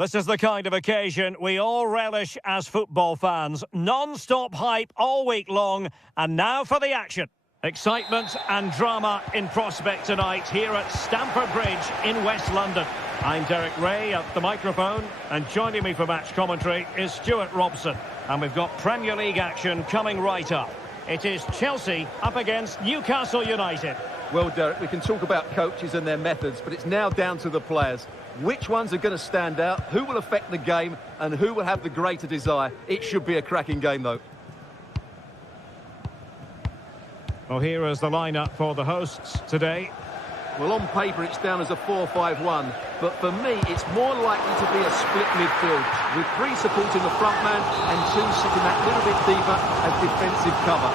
This is the kind of occasion we all relish as football fans. Non-stop hype all week long, and now for the action. Excitement and drama in prospect tonight here at Stamford Bridge in West London. I'm Derek Ray at the microphone, and joining me for match commentary is Stuart Robson. And we've got Premier League action coming right up. It is Chelsea up against Newcastle United. Well, Derek, we can talk about coaches and their methods, but it's now down to the players. Which ones are going to stand out, who will affect the game, and who will have the greater desire? It should be a cracking game, though. Well, here is the lineup for the hosts today. Well, on paper, it's down as a 4-5-1, but for me, it's more likely to be a split midfield, with three supporting the front man and two sitting that little bit deeper as defensive cover.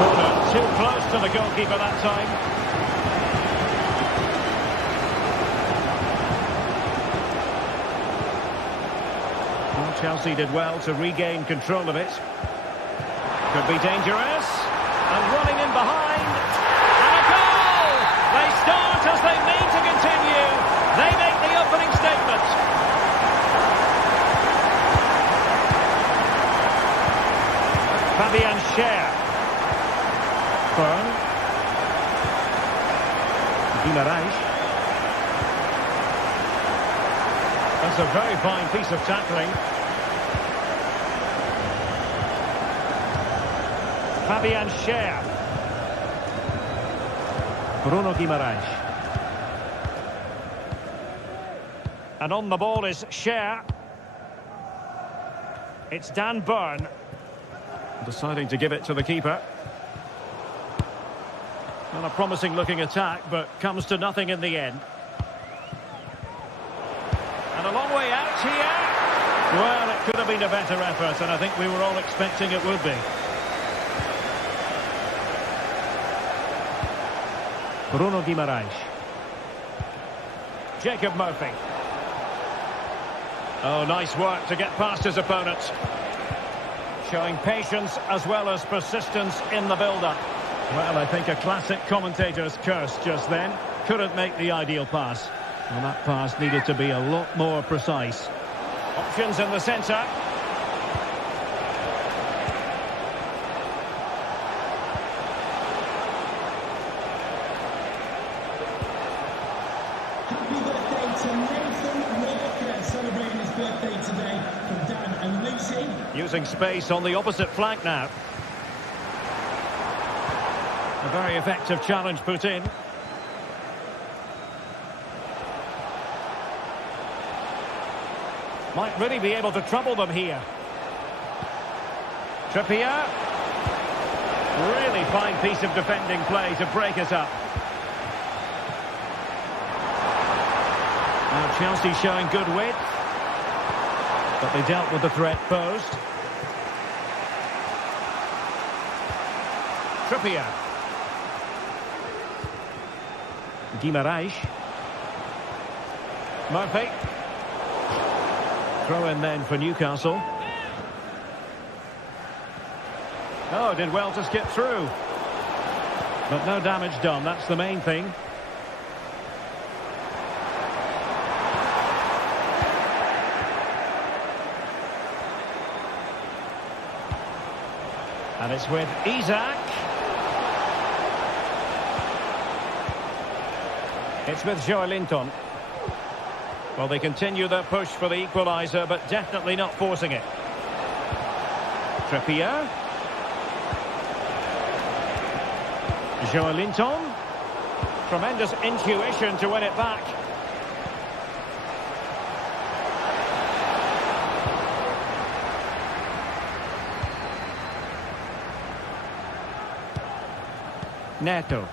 Corner too close to the goalkeeper that time. Well, Chelsea did well to regain control of it. Could be dangerous. And running in behind. And a goal! They start as they mean to continue. They make the opening statement. Fabian Schär. Bern. Guimaraes. That's a very fine piece of tackling. Fabian Schär. Bruno Guimaraes. And on the ball is Schär. It's Dan Byrne. Deciding to give it to the keeper. Well, a promising looking attack, but comes to nothing in the end. And a long way out here. Well, it could have been a better effort, and I think we were all expecting it would be. Bruno Guimaraes. Jacob Murphy. Oh, nice work to get past his opponent. Showing patience as well as persistence in the build-up. Well, I think a classic commentator's curse just then. Couldn't make the ideal pass. Well, that pass needed to be a lot more precise. Options in the centre. Happy birthday to Nathan Walker, celebrating his birthday today from Dan and Lucy. Using space on the opposite flank now. A very effective challenge put in. Might really be able to trouble them here. Trippier. Really fine piece of defending play to break it up. Now Chelsea showing good width. But they dealt with the threat posed. Trippier. Guimaraes. Murphy. Throw in then for Newcastle. Oh, did well to skip through. But no damage done, that's the main thing. And it's with Isak. It's with Joelinton. Well, they continue their push for the equaliser, but definitely not forcing it. Trippier. Joelinton. Tremendous intuition to win it back. Neto.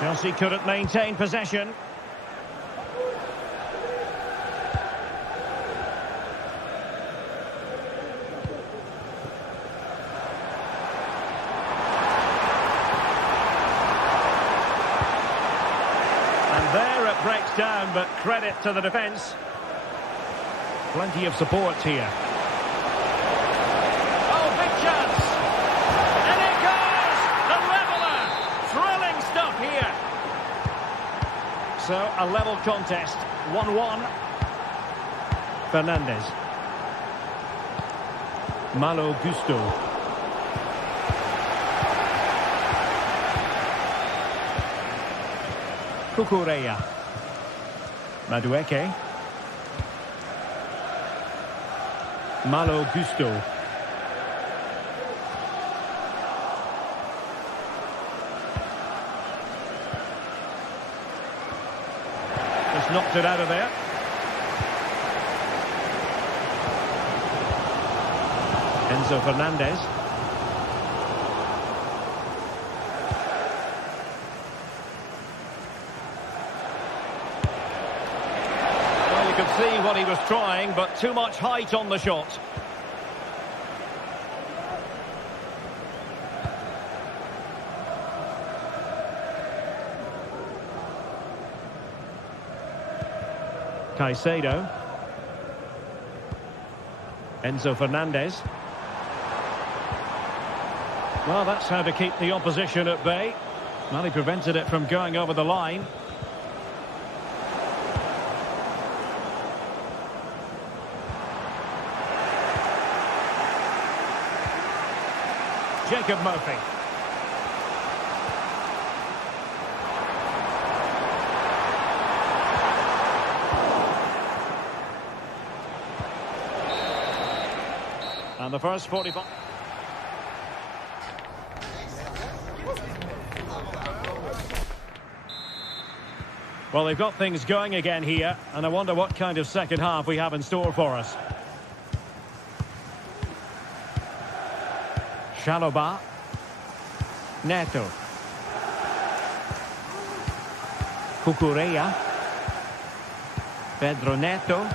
Chelsea couldn't maintain possession. And there it breaks down, but credit to the defence. Plenty of support here. Oh, big chance! And it goes! The leveller! Thrilling stuff here. So, a level contest, 1-1. Fernandes. Malo Gusto. Cucurella. Madueke. Malo Gusto. Just knocked it out of there. Enzo Fernandez. Well, you could see what he was trying, but too much height on the shot. Caicedo. Enzo Fernandez. Well, that's how to keep the opposition at bay. Well, he prevented it from going over the line. Jacob Murphy. And the first 45... Well, they've got things going again here, and I wonder what kind of second half we have in store for us. Chalobah. Neto. Cucurella. Pedro Neto.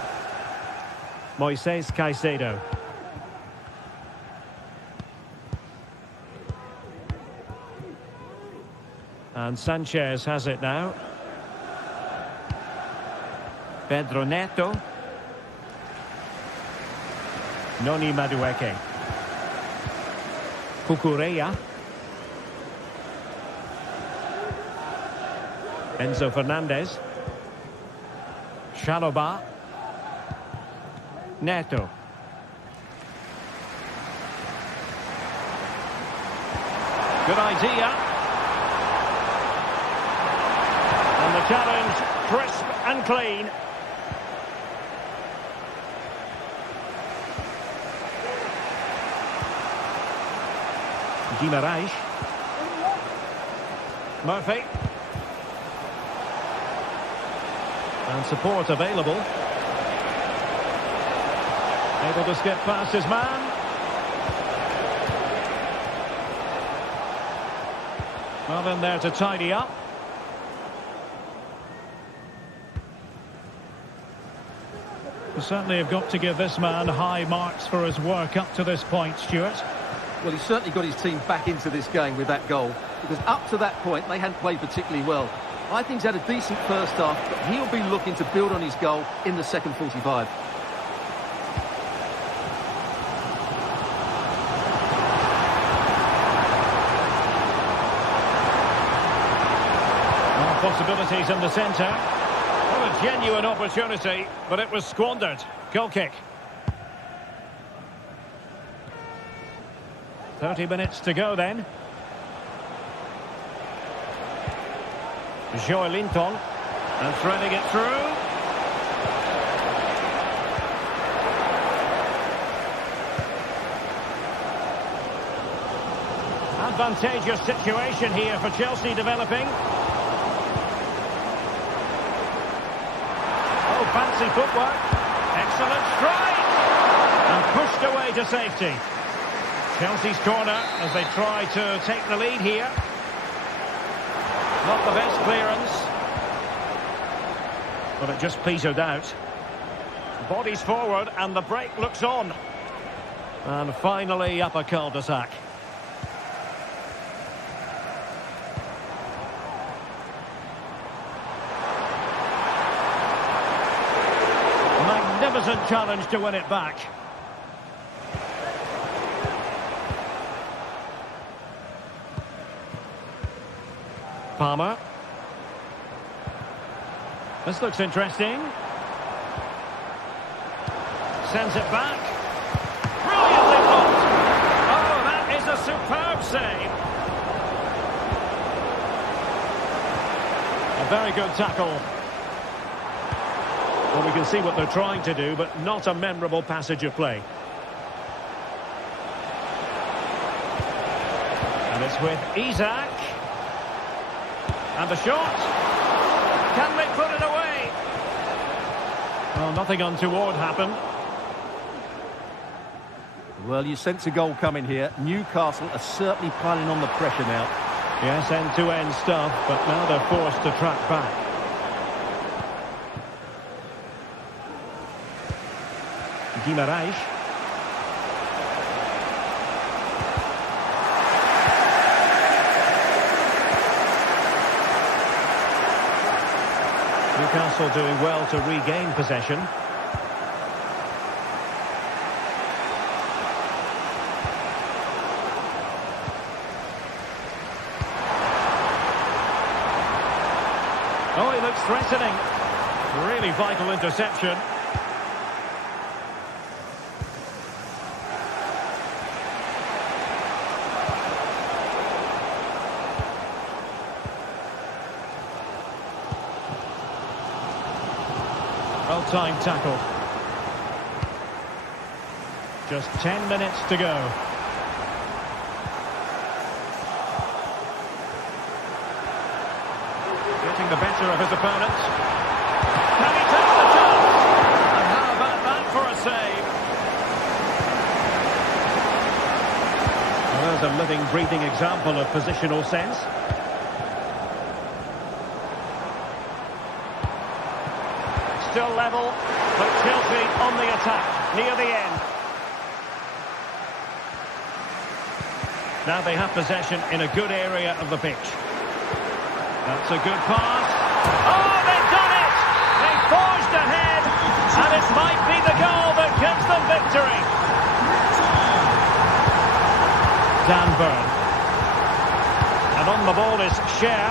Moises Caicedo. And Sanchez has it now. Pedro Neto. Noni Madueke. Cucurella. Enzo Fernandez. Chalobah. Neto. Good idea. And the challenge, crisp and clean. Guimarães. Murphy. And support available. Able to skip past his man. Well, in there to tidy up. We certainly have got to give this man high marks for his work up to this point, Stuart. Well, he's certainly got his team back into this game with that goal, because up to that point, they hadn't played particularly well. I think he's had a decent first half, but he'll be looking to build on his goal in the second 45. Possibilities in the centre. Well, a genuine opportunity, but it was squandered. Goal kick. 30 minutes to go then. Joelinton. And threading it through. Advantageous situation here for Chelsea developing. Fancy footwork. Excellent strike. And pushed away to safety. Chelsea's corner as they try to take the lead here. Not the best clearance. But it just petered out. Bodies forward and the break looks on. And finally up a cul-de-sac. Magnificent challenge to win it back. Palmer. This looks interesting. Sends it back. Brilliantly blocked. Oh, that is a superb save. A very good tackle. Well, we can see what they're trying to do, but not a memorable passage of play. And it's with Isak. And the shot. Can they put it away? Well, nothing untoward happened. Well, you sense a goal coming here. Newcastle are certainly piling on the pressure now. Yes, end-to-end stuff, but now they're forced to track back. Guimaraes. Newcastle doing well to regain possession. Oh, he looks threatening. Really vital interception. Well-timed tackle. Just 10 minutes to go. Getting the better of his opponent. Can he take the chance? And how about that for a save? Well, there's a living, breathing example of positional sense. Still level, but Chelsea on the attack, near the end. Now they have possession in a good area of the pitch. That's a good pass. Oh, they've done it! They forged ahead, and it might be the goal that gives them victory. Dan Burn. And on the ball is Scher.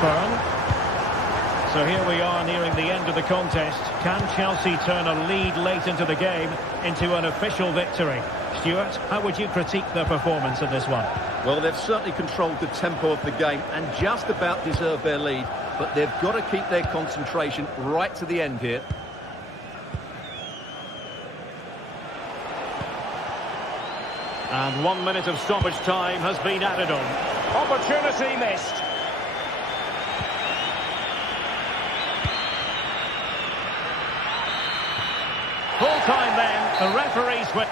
Burn. So here we are nearing the end of the contest. Can Chelsea turn a lead late into the game into an official victory? Stuart, how would you critique their performance in this one? Well, they've certainly controlled the tempo of the game and just about deserved their lead. But they've got to keep their concentration right to the end here. And 1 minute of stoppage time has been added on. Opportunity missed. Full time then, the referees went.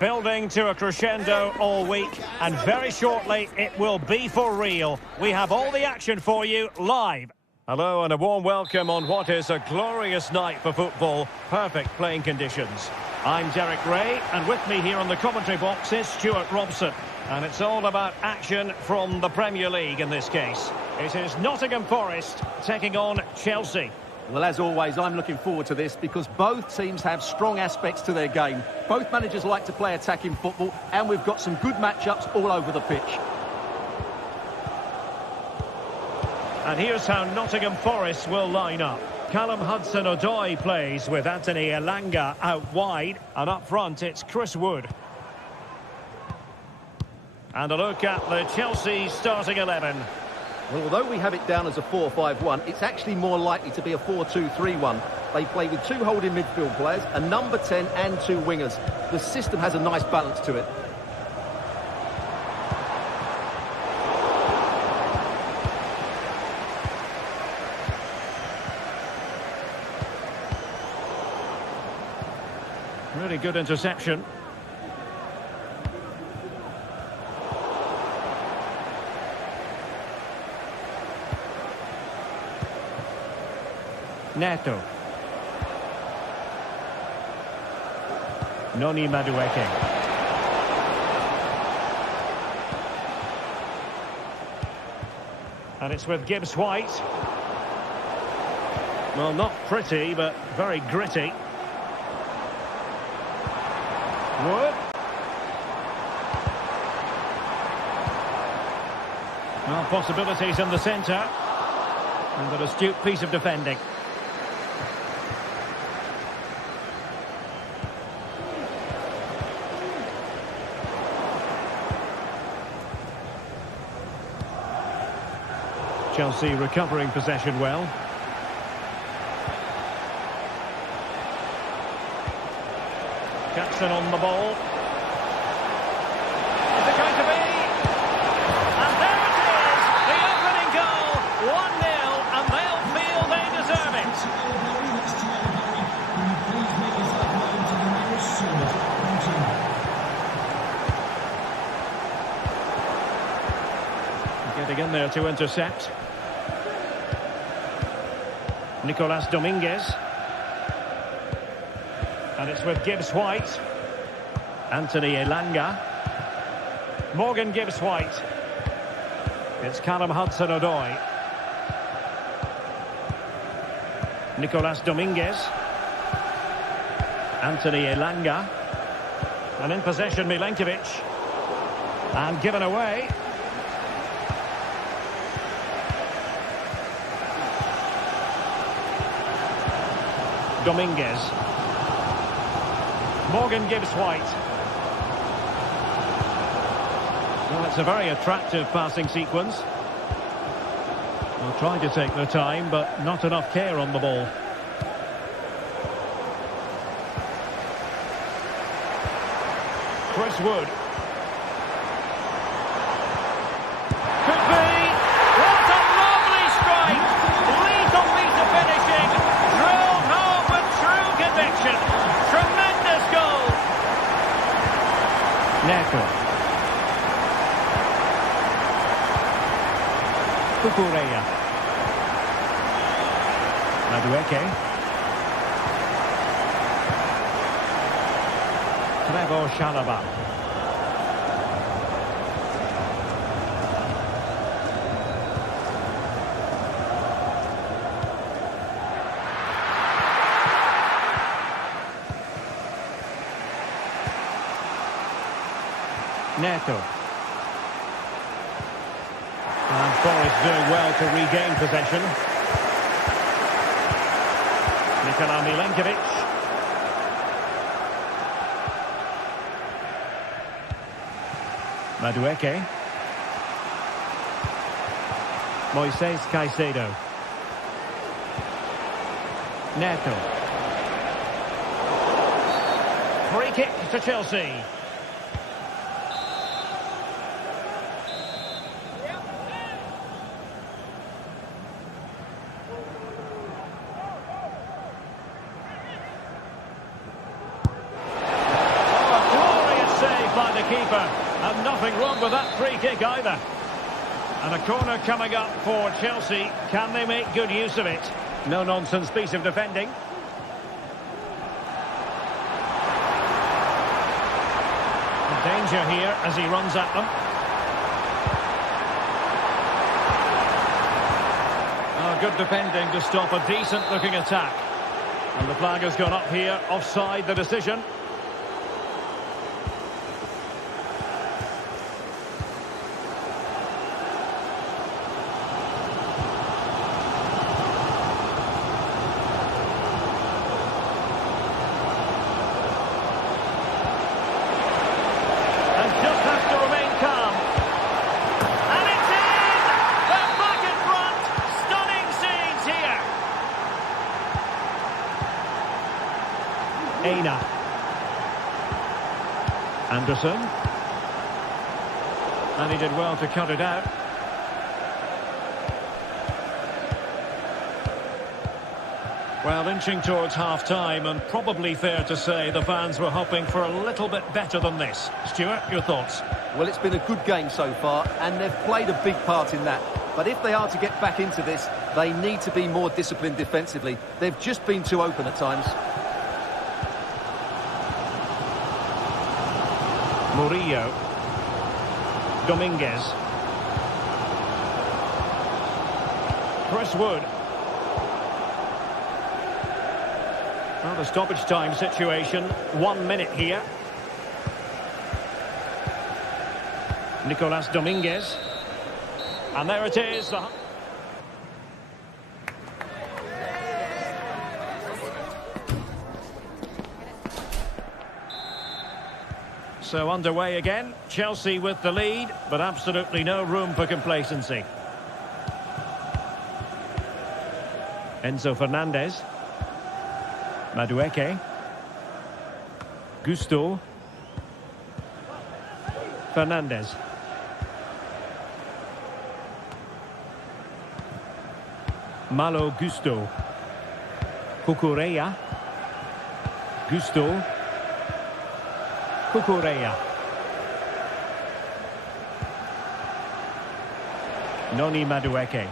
Building to a crescendo all week, and very shortly it will be for real. We have all the action for you live. Hello and a warm welcome on what is a glorious night for football. Perfect playing conditions. I'm Derek Ray, and with me here on the commentary box is Stuart Robson. And it's all about action from the Premier League in this case. It is Nottingham Forest taking on Chelsea. Well, as always, I'm looking forward to this because both teams have strong aspects to their game. Both managers like to play attacking football, and we've got some good matchups all over the pitch. And here's how Nottingham Forest will line up. Callum Hudson-Odoi plays with Anthony Elanga out wide, and up front it's Chris Wood. And a look at the Chelsea starting 11. Well, although we have it down as a 4-5-1, it's actually more likely to be a 4-2-3-1. They play with two holding midfield players, a number 10 and two wingers. The system has a nice balance to it. Really good interception. Neto. Noni Madueke. And it's with Gibbs White. Well, not pretty, but very gritty. Wood. Well, possibilities in the centre. And an astute piece of defending. Chelsea recovering possession well. Jackson on the ball. Is it going to be? And there it is! The opening goal! 1-0, and they'll feel they deserve it. Getting in there to intercept. Nicolas Dominguez. And it's with Gibbs White. Anthony Elanga. Morgan Gibbs White. It's Callum Hudson-Odoi. Nicolas Dominguez. Anthony Elanga. And in possession Milenkovic. And given away. Dominguez. Morgan Gibbs White. Well, it's a very attractive passing sequence. They'll try to take their time, but not enough care on the ball. Chris Wood. Could be. What a lovely strike! Lethal piece of finishing. Drilled home with true conviction. Tremendous goal. Neto. Cucurella. Madueke. Trevor Chalobah. Neto. And Forest doing well to regain possession. Nikola Milenkovic. Madueke. Moises Caicedo. Neto. Free kick to Chelsea. By the keeper, and nothing wrong with that free kick either. And a corner coming up for Chelsea. Can they make good use of it? No nonsense piece of defending. A danger here as he runs at them. Oh, good defending to stop a decent-looking attack. And the flag has gone up here, offside the decision. Anderson, and he did well to cut it out. Well, inching towards half-time, and probably fair to say the fans were hoping for a little bit better than this. Stuart, your thoughts? Well, it's been a good game so far, and they've played a big part in that. But if they are to get back into this, they need to be more disciplined defensively. They've just been too open at times. Murillo, Dominguez, Chris Wood. Well, the stoppage time situation, 1 minute here. Nicolas Dominguez, and there it is. So underway again, Chelsea with the lead, but absolutely no room for complacency. Enzo Fernandez. Madueke. Gusto. Fernandez. Malo Gusto. Cucurella. Gusto. Cucurella. Noni Madueke.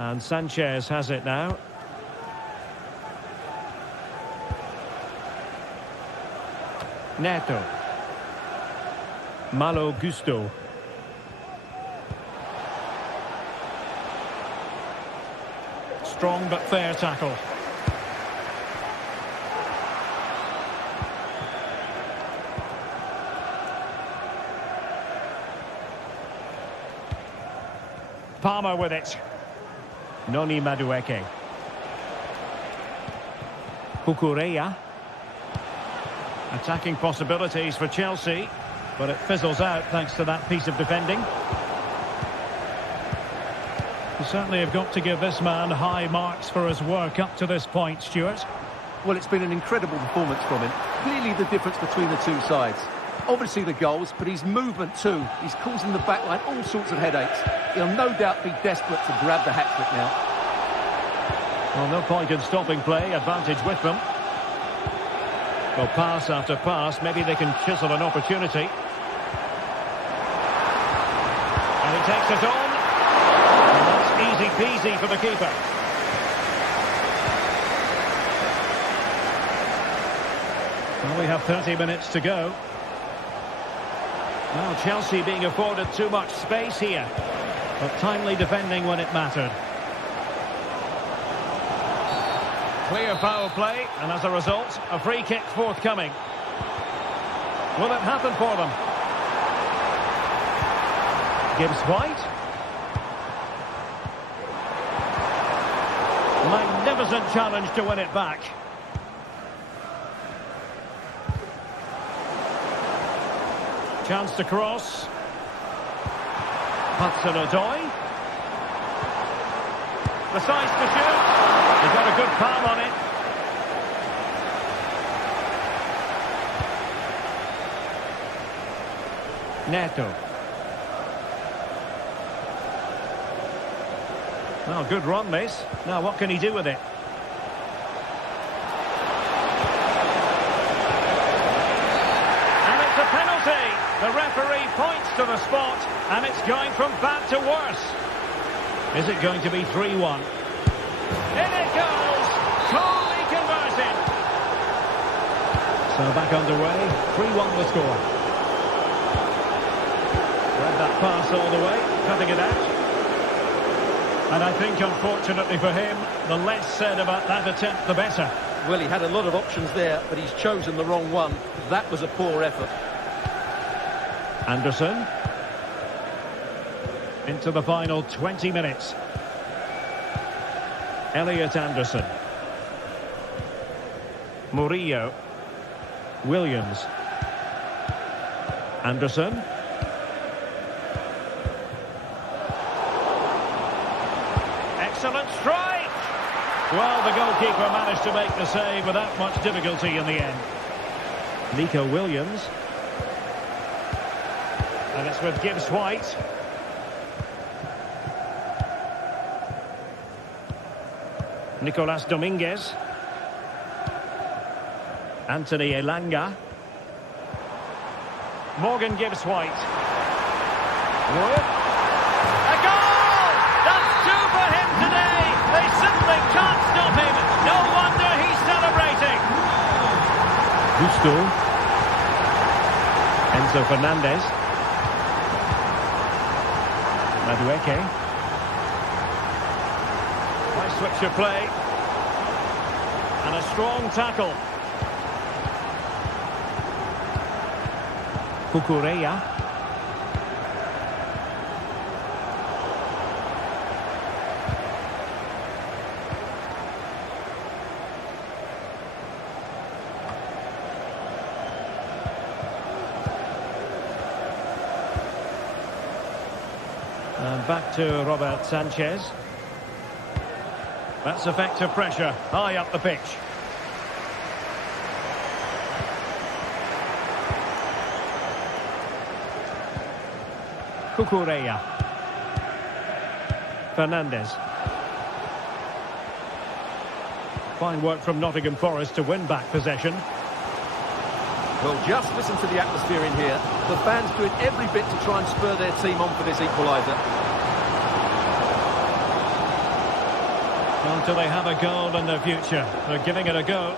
And Sanchez has it now. Neto. Malo Gusto. Strong but fair tackle. Palmer with it. Noni Madueke. Cucurella. Attacking possibilities for Chelsea, but it fizzles out thanks to that piece of defending. You certainly have got to give this man high marks for his work up to this point, Stuart. Well, it's been an incredible performance from him. Clearly the difference between the two sides. Obviously the goals, but his movement too. He's causing the backline all sorts of headaches. He'll no doubt be desperate to grab the hat-trick now. Well, no point in stopping play. Advantage with them. Well, pass after pass. Maybe they can chisel an opportunity. And he takes it on. And that's easy peasy for the keeper. Well, we have 30 minutes to go. Well, Chelsea being afforded too much space here, but timely defending when it mattered. Clear foul play, and as a result, a free kick forthcoming. Will it happen for them? Gibbs White. Magnificent challenge to win it back. Chance to cross. Hudson-Odoi. The size to shoot. He's got a good palm on it. Neto. Well, good run, this. Now, what can he do with it? And it's a penalty. The referee points to the spot, and it's going from bad to worse. Is it going to be 3-1? In it goes! Totally converted! So back underway, 3-1 the score. Read that pass all the way, cutting it out. And I think, unfortunately for him, the less said about that attempt, the better. Well, he had a lot of options there, but he's chosen the wrong one. That was a poor effort. Anderson. Into the final 20 minutes. Elliot Anderson. Murillo. Williams. Anderson. Excellent strike! Well, the goalkeeper managed to make the save without much difficulty in the end. Nico Williams. And it's with Gibbs-White. Nicolas Dominguez. Anthony Elanga. Morgan Gibbs-White. Wood. A goal! That's two for him today! They simply can't stop him! No wonder he's celebrating! Gusto. Enzo Fernandez. Madueke. Nice switch of play. And a strong tackle. Cucurella. And back to Robert Sanchez. That's effective pressure, high up the pitch. Cucurella. Fernandez. Fine work from Nottingham Forest to win back possession. Well, just listen to the atmosphere in here. The fans doing every bit to try and spur their team on for this equaliser. Until they have a goal in their future. They're giving it a go.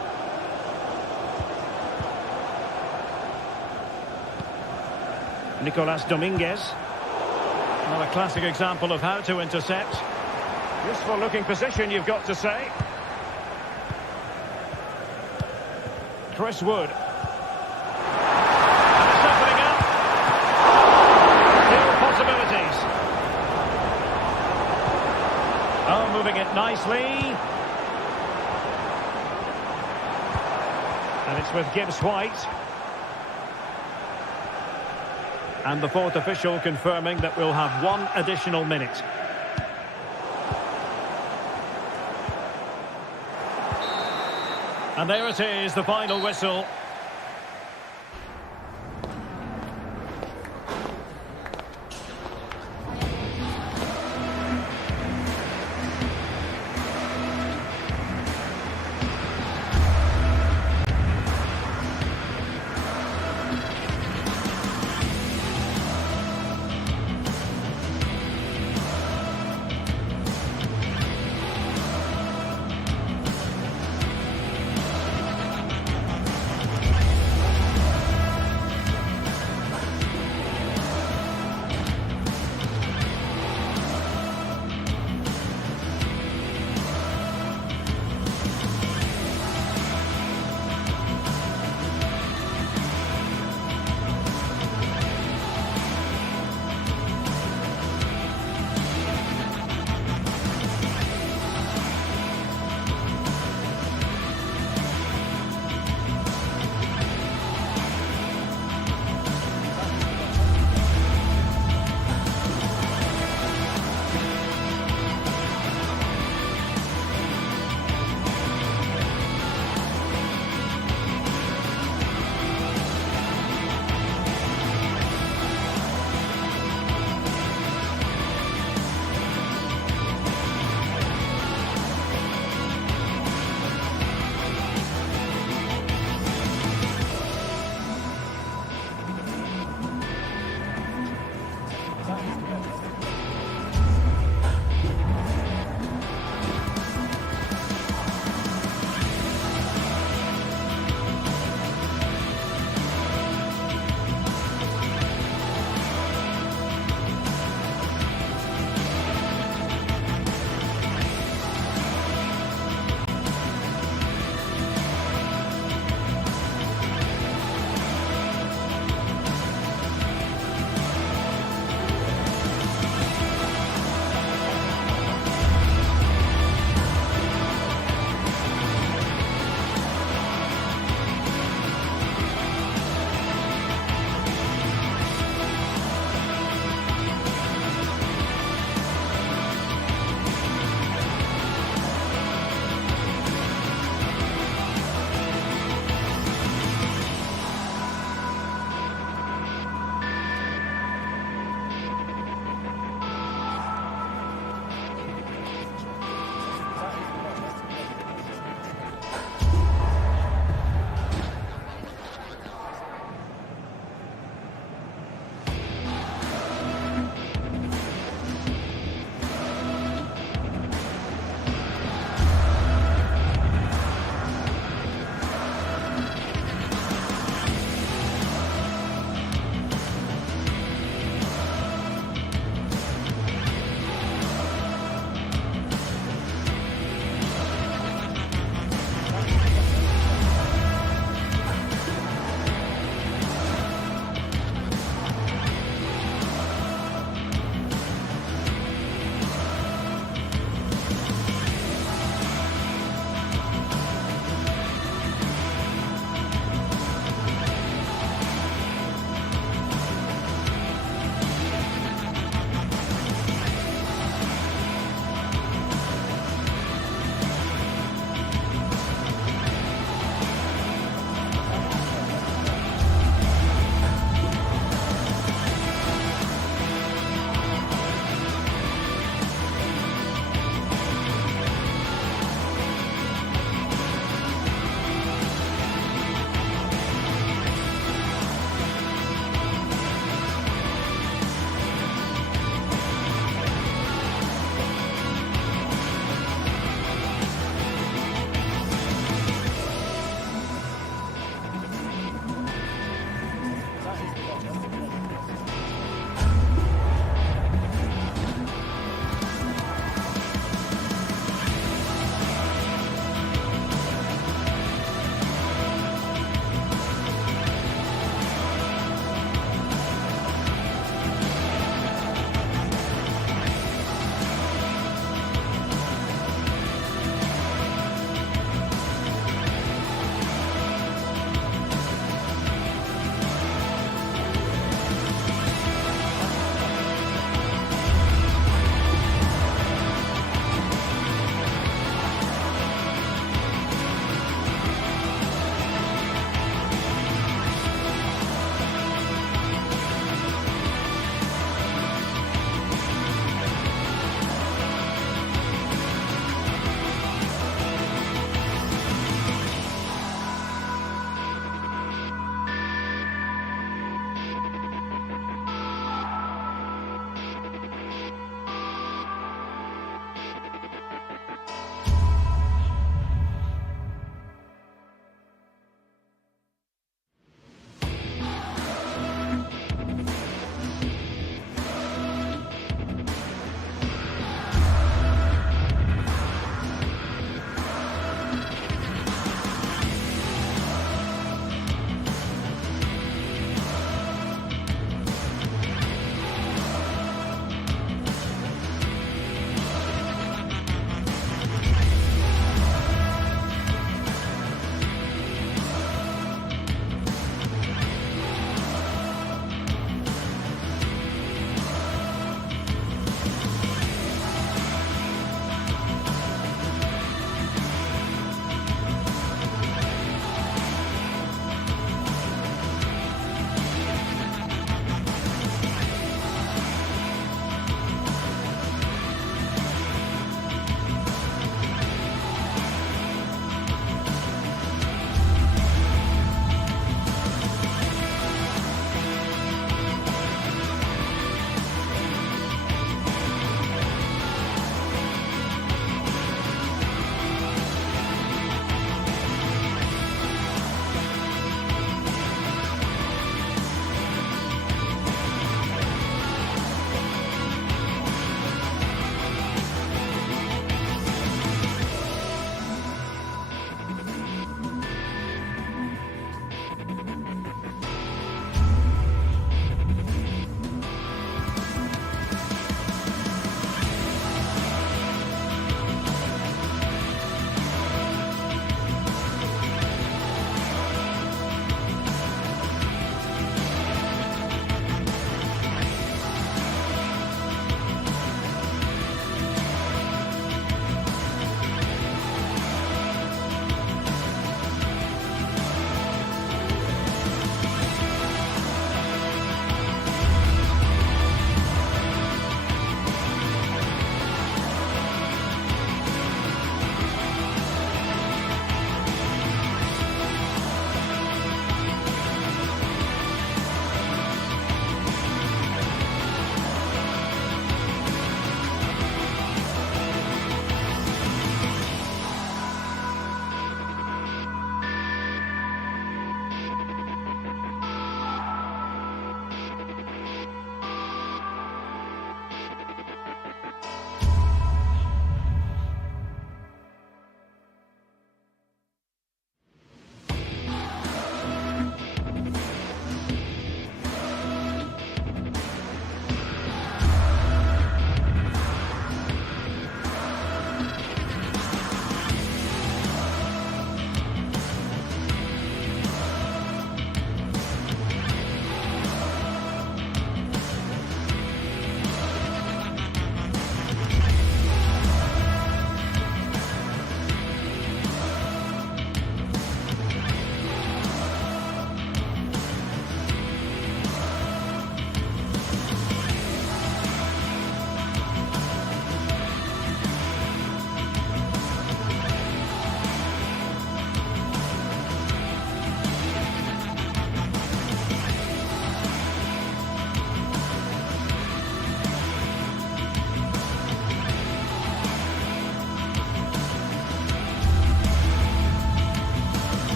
Nicolas Dominguez. Another classic example of how to intercept. Useful looking position, you've got to say. Chris Wood. And it's opening up. Still possibilities. Oh, moving it nicely. And it's with Gibbs-White. And the fourth official confirming that we'll have one additional minute. And there it is, the final whistle.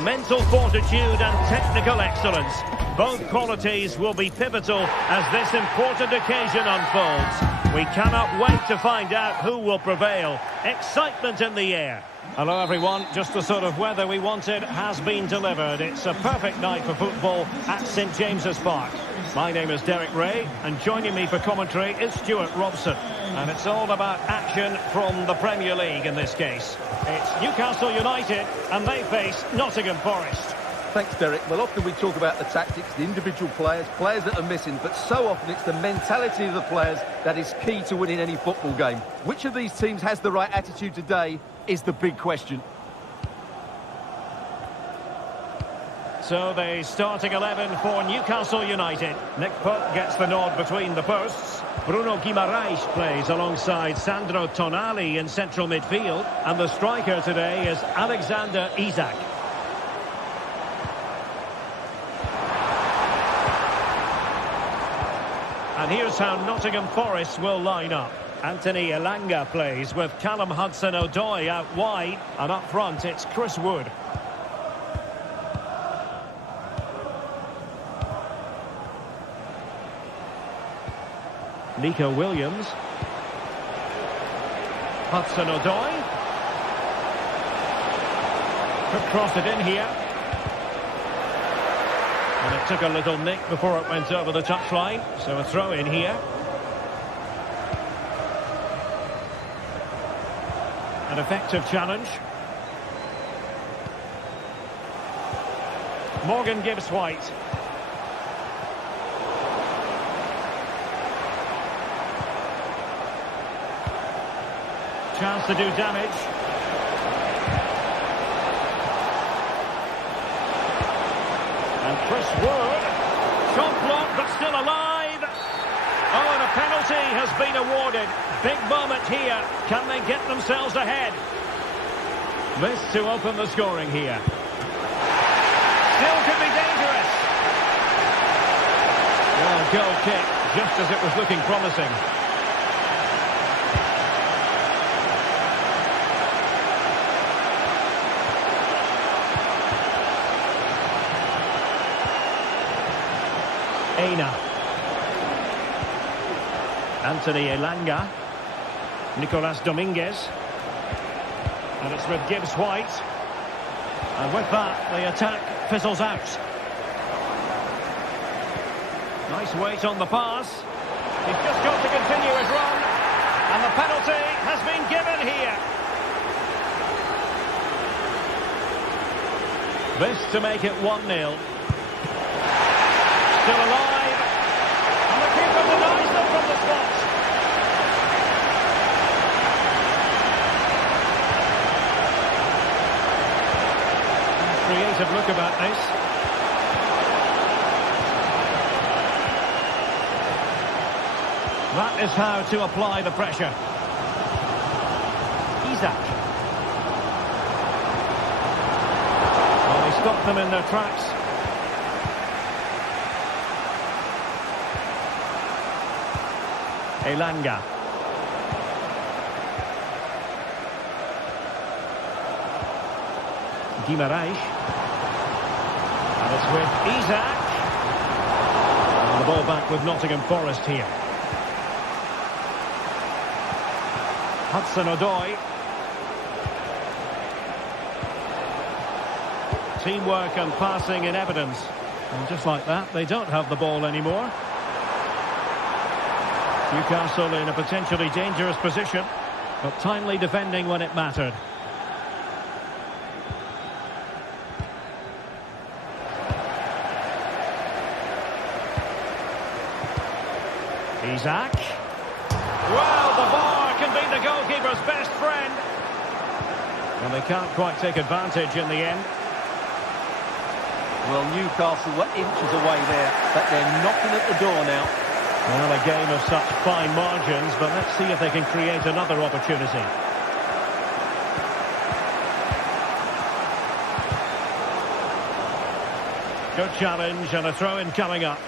mental fortitude and technical excellence. Both qualities will be pivotal as this important occasion unfolds. We cannot wait to find out who will prevail. Excitement in the air. Hello everyone, just the sort of weather we wanted has been delivered. It's a perfect night for football at St James's Park. My name is Derek Ray, and joining me for commentary is Stuart Robson. And it's all about action from the Premier League in this case. It's Newcastle United, and they face Nottingham Forest. Thanks, Derek. Well, often we talk about the tactics, the individual players that are missing, but so often it's the mentality of the players that is key to winning any football game. Which of these teams has the right attitude today is the big question. So the starting 11 for Newcastle United. Nick Pope gets the nod between the posts. Bruno Guimaraes plays alongside Sandro Tonali in central midfield. And the striker today is Alexander Isak. And here's how Nottingham Forest will line up. Anthony Elanga plays with Callum Hudson-Odoi out wide. And up front, it's Chris Wood. Nico Williams. Hudson-Odoi. Could cross it in here. And it took a little nick before it went over the touchline. So a throw in here. An effective challenge. Morgan Gibbs-White. Chance to do damage. And Chris Wood. Shot blocked, but still alive. Oh, and a penalty has been awarded. Big moment here. Can they get themselves ahead? This to open the scoring here. Still could be dangerous. Well, goal kick, just as it was looking promising. Aina. Anthony Elanga. Nicolas Dominguez. And it's with Gibbs-White. And with that, the attack fizzles out. Nice weight on the pass. He's just got to continue his run. And the penalty has been given here. This to make it 1-0. Still alive, and the keeper denies them from the spot. Creative look about this. That is how to apply the pressure. Isak. Well, he stopped them in their tracks. Elanga. Guimaraes. And it's with Isak. And the ball back with Nottingham Forest here. Hudson-Odoi. Teamwork and passing in evidence. And just like that, they don't have the ball anymore. Newcastle in a potentially dangerous position, but timely defending when it mattered. Isak. Well, the bar can be the goalkeeper's best friend. And they can't quite take advantage in the end. Well, Newcastle were inches away there, but they're knocking at the door now. Well, a game of such fine margins, but let's see if they can create another opportunity. Good challenge and a throw-in coming up.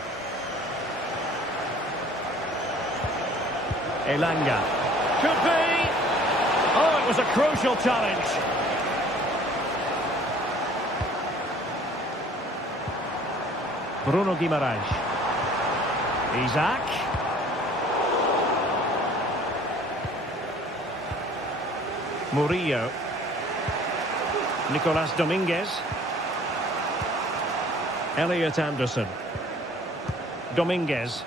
Elanga. Could be! Oh, it was a crucial challenge. Bruno Guimaraes. Isaac. Murillo. Nicolas Dominguez. Elliot Anderson. Dominguez.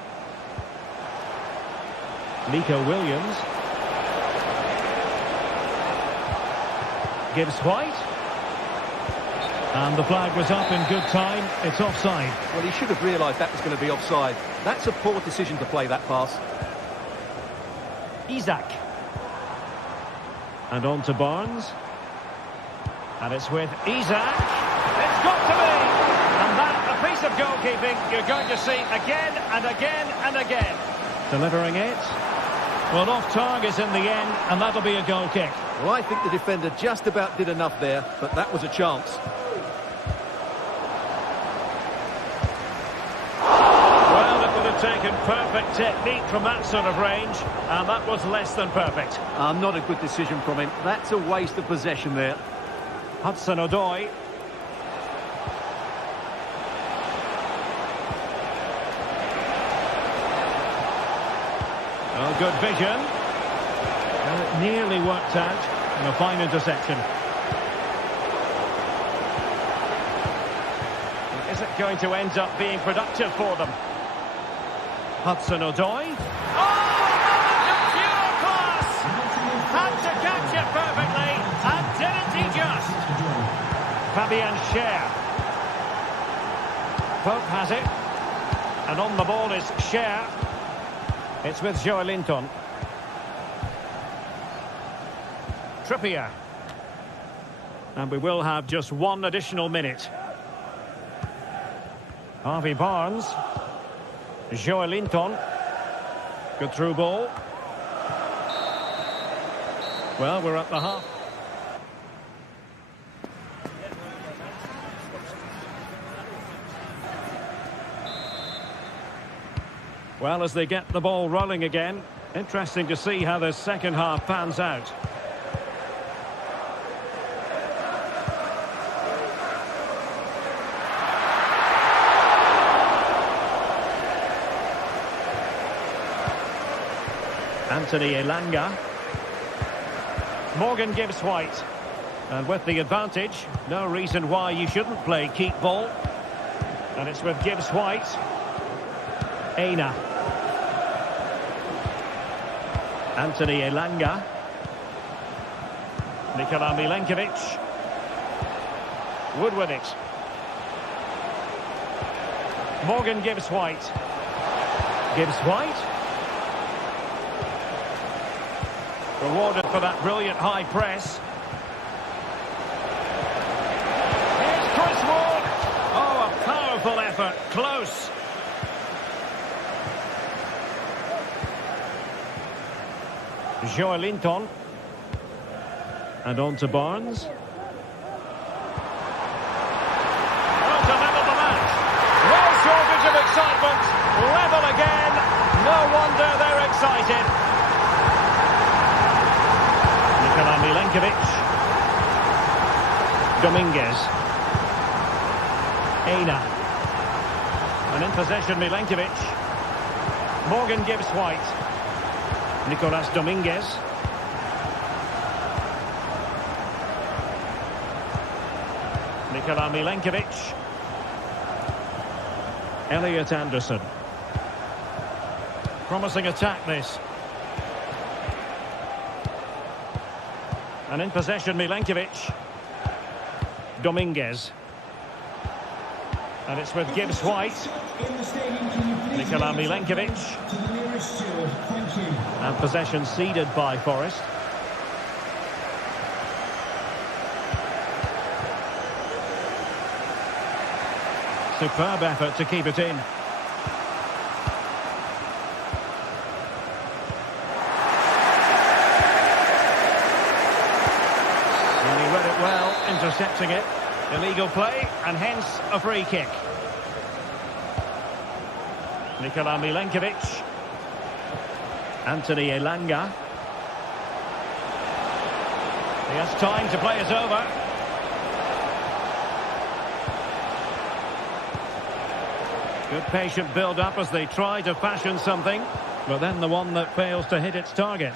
Nico Williams. Gibbs White. And the flag was up in good time. It's offside. Well, he should have realised that was going to be offside. That's a poor decision to play that pass. Isaac. And on to Barnes. And it's with Isaac. It's got to be! And that, a piece of goalkeeping you're going to see again and again and again. Delivering it. Well, off target in the end, and that'll be a goal kick. Well, I think the defender just about did enough there, but that was a chance. Well, it would have taken perfect technique from that sort of range, and that was less than perfect. Not a good decision from him. That's a waste of possession there. Hudson-Odoi. Oh, good vision. Well, it nearly worked out, and a fine interception. Is it going to end up being productive for them? Hudson-Odoi. Oh, pure class! Had to catch it perfectly, and didn't he just? Fabian Schär. Pope has it. And on the ball is Schär. It's with Joelinton. Trippier. And we will have just one additional minute. Harvey Barnes. Joelinton. Good through ball. Well, we're at the half. Well, as they get the ball rolling again, interesting to see how the second half pans out. Anthony Elanga. Morgan Gibbs White. And with the advantage, no reason why you shouldn't play keep ball. And it's with Gibbs White. Aina. Anthony Elanga. Nikola Milenkovic. Wood with it. Morgan Gibbs White. Gibbs White. Rewarded for that brilliant high press. Here's Chris Wood. Oh, a powerful effort. Close. Joelinton. And on to Barnes. Oh, to level the match. No shortage of excitement. Level again. No wonder they're excited. Nikola Milenkovic. Dominguez. Aina. And in possession, Milenkovic. Morgan Gibbs White. Nicolas Dominguez. Nikola Milenkovic. Elliot Anderson. Promising attack this. And in possession, Milenkovic. Dominguez. And it's with Gibbs White. Nikola Milenkovic. And possession ceded by Forest. Superb effort to keep it in. And he read it well, intercepting it. Illegal play, and hence a free kick. Nikola Milenkovic. Anthony Elanga. He has time to play it over. Good patient build-up as they try to fashion something, but then the one that fails to hit its target.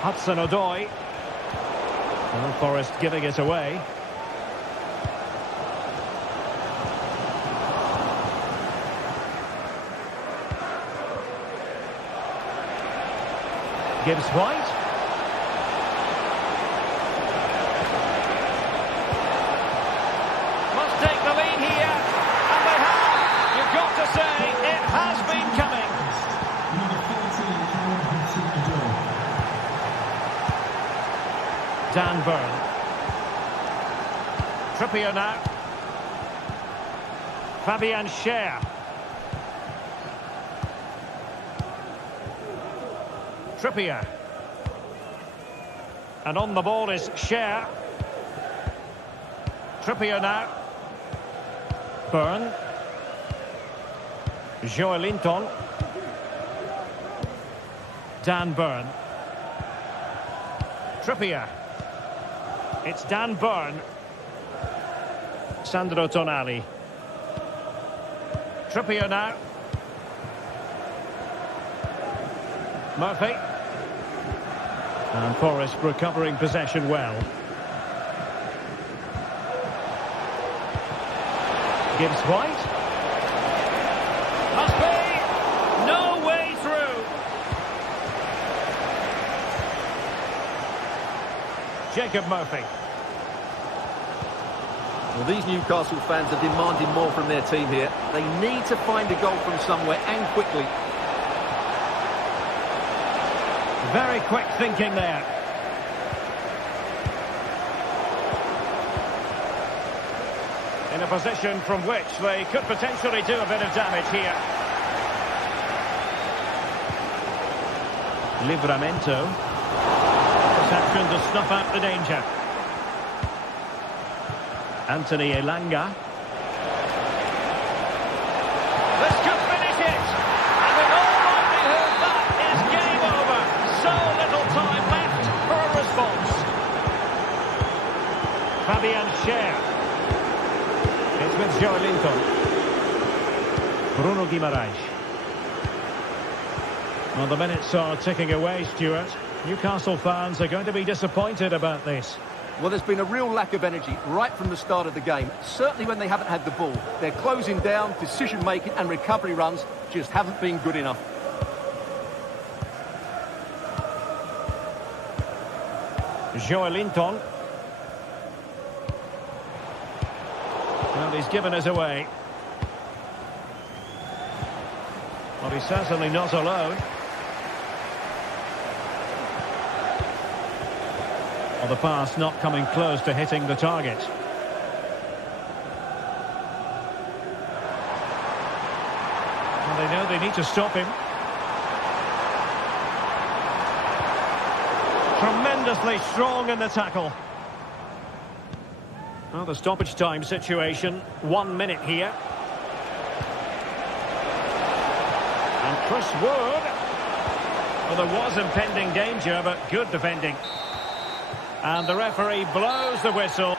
Hudson-Odoi. Well, Forest giving it away. Gibbs White. Must take the lead here. And they have. You've got to say, it has been coming. Number 14, Hudson-Odoi. Dan Burn. Trippier now. Fabian Schär. Trippier. And on the ball is Schär. Trippier now. Burn. Joelinton. Dan Burn. Trippier. It's Dan Burn. Sandro Tonali. Trippier now. Murphy. And Forest recovering possession well. Gibbs White. Must be. No way through. Jacob Murphy. Well, these Newcastle fans are demanding more from their team here. They need to find a goal from somewhere and quickly. Very quick thinking there. In a position from which they could potentially do a bit of damage here. Livramento. Reception to snuff out the danger. Anthony Elanga. This could finish it. And in all likelihood, that is game over. So little time left for a response. Fabian Schär. It's with Joelinton. Bruno Guimaraes. Well, the minutes are ticking away, Stuart. Newcastle fans are going to be disappointed about this. Well, there's been a real lack of energy right from the start of the game. Certainly when they haven't had the ball. They're closing down, decision-making and recovery runs just haven't been good enough. Joelinton. And he's given us away. Well, he's certainly not alone. Well, the pass not coming close to hitting the target. And they know they need to stop him. Tremendously strong in the tackle. Well, the stoppage time situation, 1 minute here. And Chris Wood. Well, there was impending danger, but good defending. And the referee blows the whistle.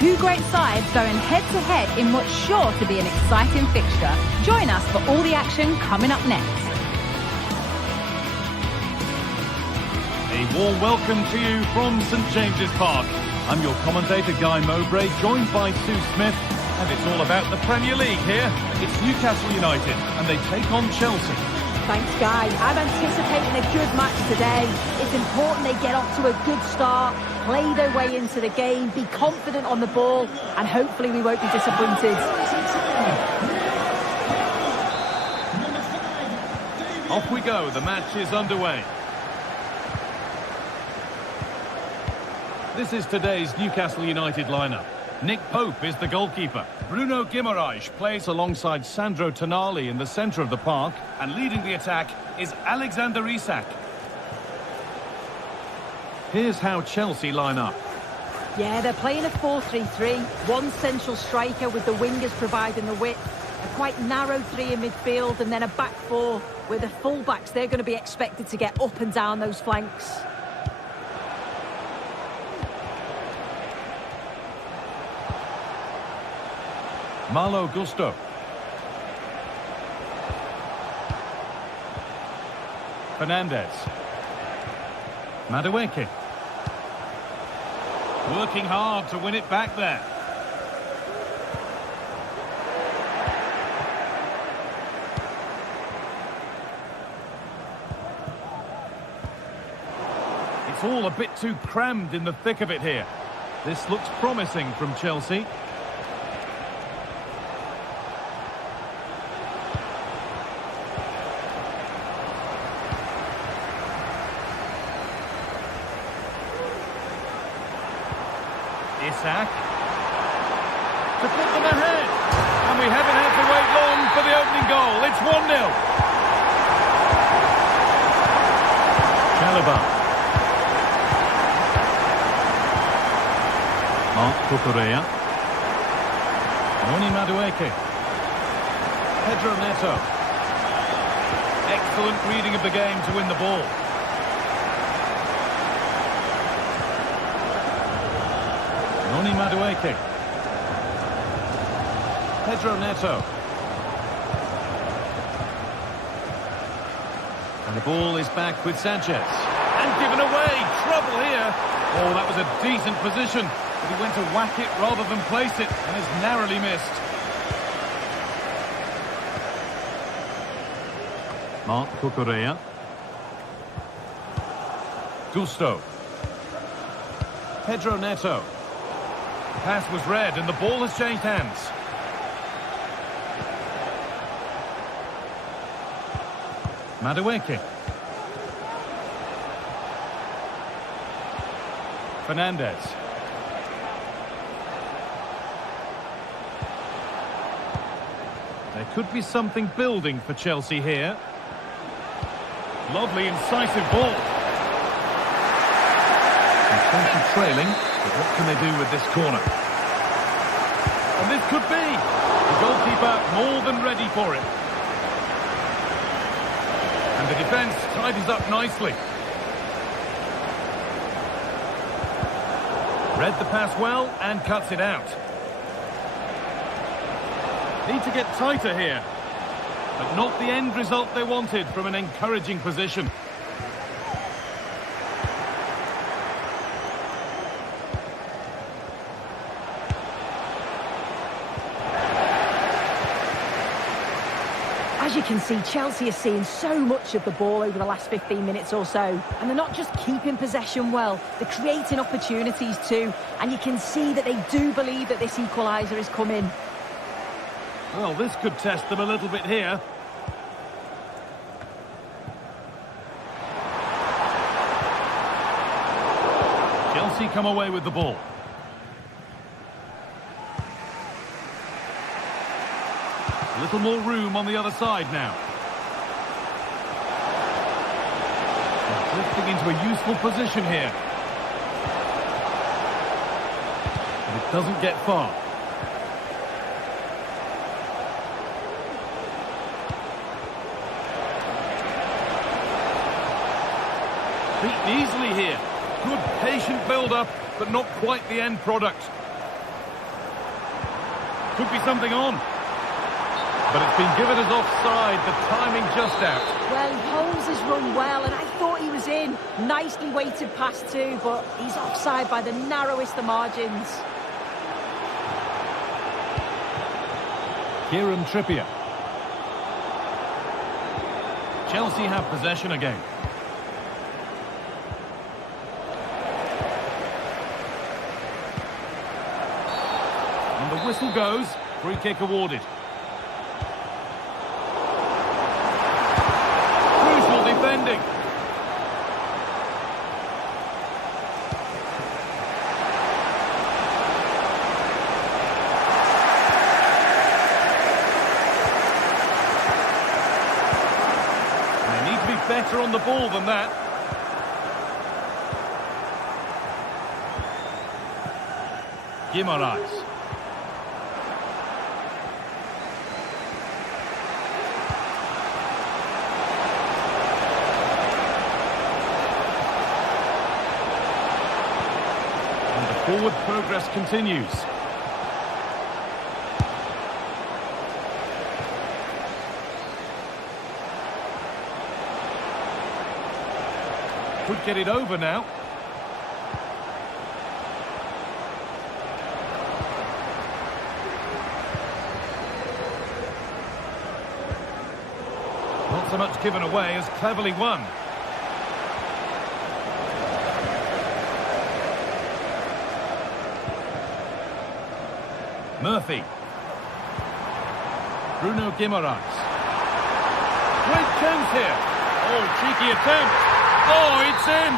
Two great sides going head-to-head in what's sure to be an exciting fixture. Join us for all the action coming up next. A warm welcome to you from St James's Park. I'm your commentator Guy Mowbray, joined by Sue Smith, and it's all about the Premier League here. It's Newcastle United, and they take on Chelsea. Thanks, Guy. I'm anticipating a good match today. It's important they get off to a good start, play their way into the game, be confident on the ball, and hopefully we won't be disappointed. Off we go, the match is underway. This is today's Newcastle United lineup. Nick Pope is the goalkeeper. Bruno Guimaraes plays alongside Sandro Tonali in the centre of the park, and leading the attack is Alexander Isak. Here's how Chelsea line up. Yeah, they're playing a 4-3-3. One central striker with the wingers providing the width. A quite narrow three in midfield, and then a back four where the full-backs, they're going to be expected to get up and down those flanks. Malo Gusto. Fernandez. Madueke. Working hard to win it back there. It's all a bit too crammed in the thick of it here. This looks promising from Chelsea. Isak to put them ahead, and we haven't had to wait long for the opening goal. It's 1-0. Chalobah. Marc Cucurella. Noni Madueke. Pedro Neto. Excellent reading of the game to win the ball. Noni Madueke. Pedro Neto. And the ball is back with Sanchez. And given away. Trouble here. Oh, that was a decent position. But he went to whack it rather than place it, and has narrowly missed. Marc Cucurella. Gusto. Pedro Neto. The pass was read and the ball has changed hands. Madueke. Fernandez. There could be something building for Chelsea here. Lovely incisive ball. And Chelsea trailing, but what can they do with this corner? And this could be. The goalkeeper more than ready for it. And the defence tidies up nicely. Read the pass well and cuts it out. Need to get tighter here. But not the end result they wanted from an encouraging position. As you can see, Chelsea are seeing so much of the ball over the last 15 minutes or so. And they're not just keeping possession well, they're creating opportunities too. And you can see that they do believe that this equaliser is coming. Well, this could test them a little bit here. Chelsea come away with the ball. A little more room on the other side now. They're drifting into a useful position here. But it doesn't get far. Beaten easily here. Good patient build-up, but not quite the end product. Could be something on. But it's been given as offside, the timing just out. Well, he holds his run well, and I thought he was in. Nicely weighted pass too, but he's offside by the narrowest of margins. Kieran Trippier. Chelsea have possession again. And the whistle goes. Free kick awarded. Crucial defending. They need to be better on the ball than that. Guimaraes. Forward progress continues. Could get it over now. Not so much given away as cleverly won. Murphy. Bruno Guimaraes. Great chance here. Oh, cheeky attempt. Oh, it's in.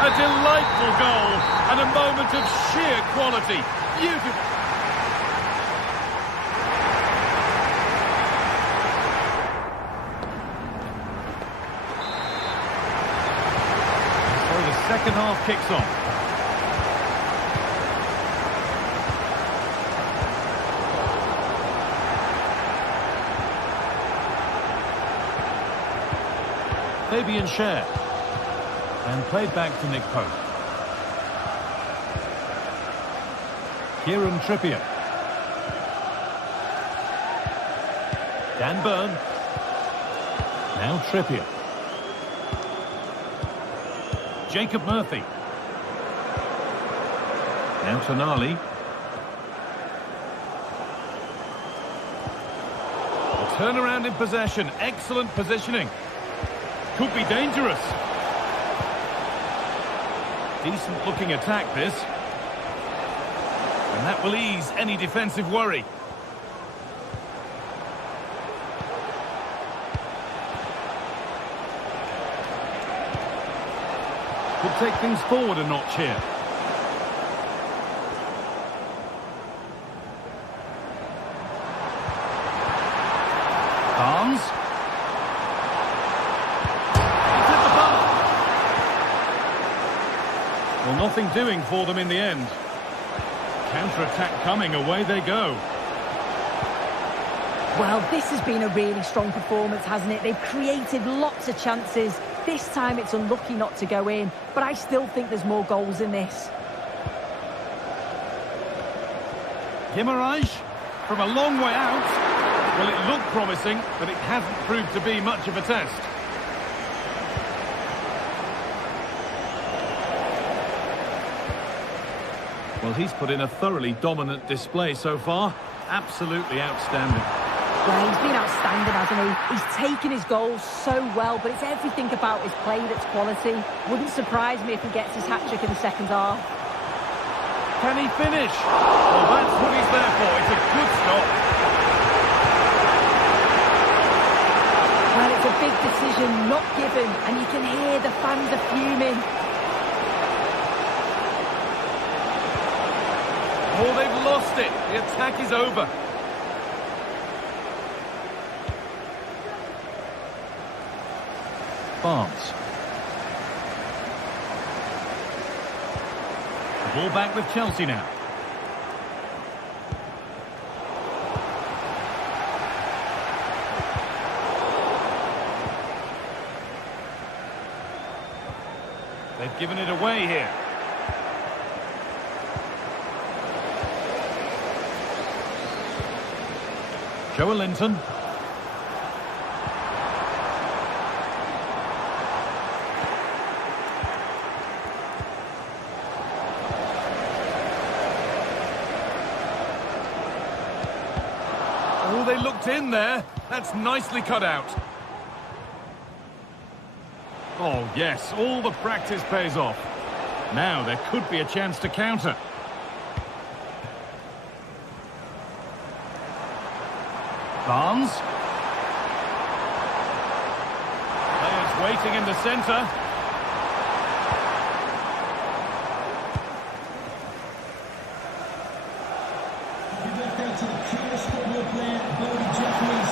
A delightful goal and a moment of sheer quality. Beautiful. So the second half kicks off. Fabian Schär. And played back to Nick Pope. Kieran Trippier. Dan Burn. Now Trippier. Jacob Murphy. Now Tonali. A turnaround in possession. Excellent positioning. Could be dangerous. Decent looking attack this. And that will ease any defensive worry. Could take things forward a notch here. Barnes. Well, nothing doing for them in the end. Counter-attack coming, away they go. Well, this has been a really strong performance, hasn't it? They've created lots of chances. This time it's unlucky not to go in, but I still think there's more goals in this. Guimaraes from a long way out. Well, it looked promising, but it hasn't proved to be much of a test. Well, he's put in a thoroughly dominant display so far. Absolutely outstanding. Well, he's been outstanding, hasn't he? He's taken his goals so well, but it's everything about his play that's quality. Wouldn't surprise me if he gets his hat-trick in the second half. Can he finish? Well, that's what he's there for. It's a good stop. Well, it's a big decision, not given, and you can hear the fans are fuming. Oh, they've lost it. The attack is over. Barnes. The ball back with Chelsea now. They've given it away here. Joelinton. Oh, they looked in there. That's nicely cut out. Oh, yes, all the practice pays off. Now there could be a chance to counter. Barnes. Players waiting in the centre. Happy birthday to the coolest football player, Bobby Jeffries.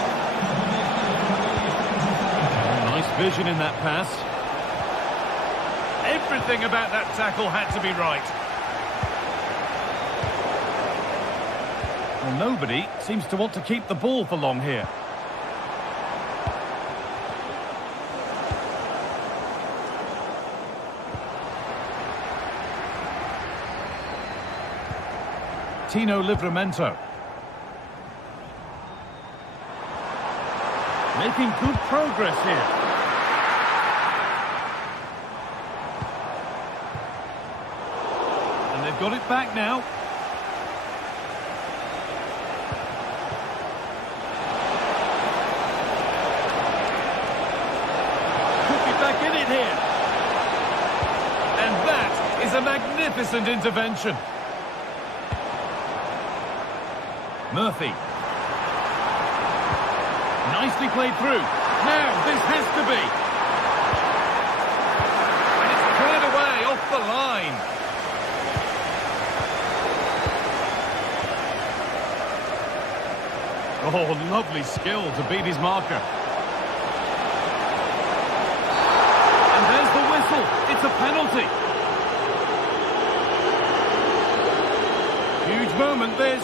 Nice vision in that pass. Everything about that tackle had to be right. Well, nobody seems to want to keep the ball for long here. Tino Livramento. Making good progress here. And they've got it back now. Could be back in it here. And that is a magnificent intervention. Murphy. Nicely played through. Now, this has to be. And it's cleared away off the line. Oh, lovely skill to beat his marker. And there's the whistle. It's a penalty. Huge moment, this.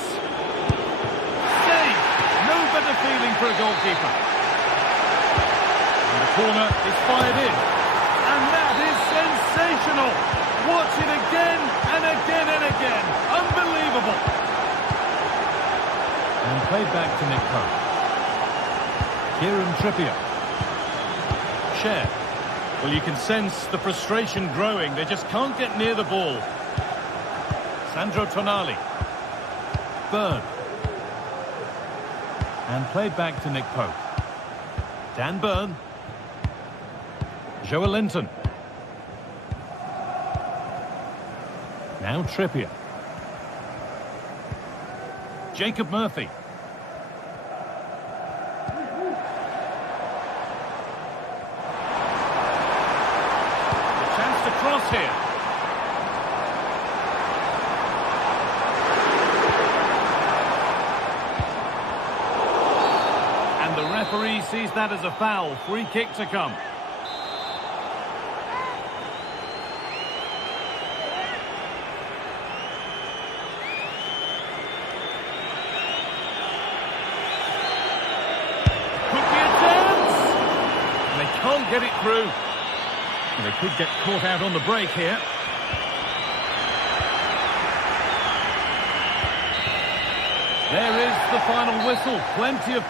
No better feeling for a goalkeeper. And the corner is fired in. And that is sensational. Watch it again and again and again. Unbelievable. And played back to Nick Pope. Kieran Trippier. Cher. Well, you can sense the frustration growing. They just can't get near the ball. Sandro Tonali. Bird. And played back to Nick Pope. Dan Burn. Joelinton. Now Trippier. Jacob Murphy. A chance to cross here. The referee sees that as a foul. Free kick to come. Could be a chance. And they can't get it through. And they could get caught out on the break here. There is the final whistle. Plenty of...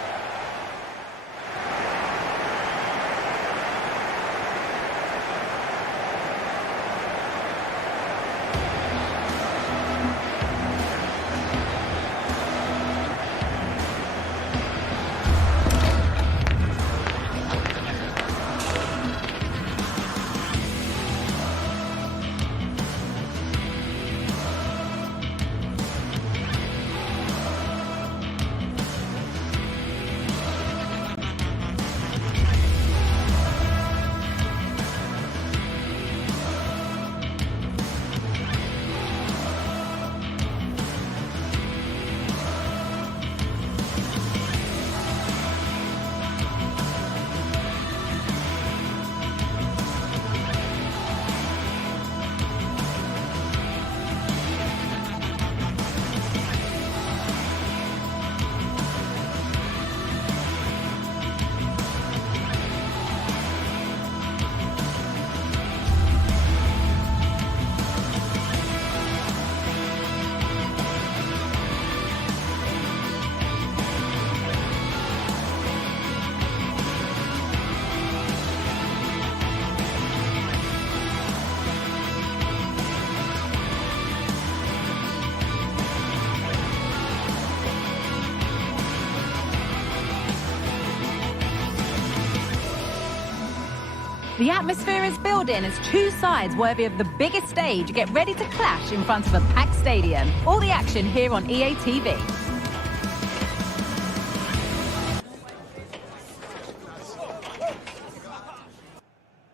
The atmosphere is building as two sides worthy of the biggest stage get ready to clash in front of a packed stadium. All the action here on EA TV.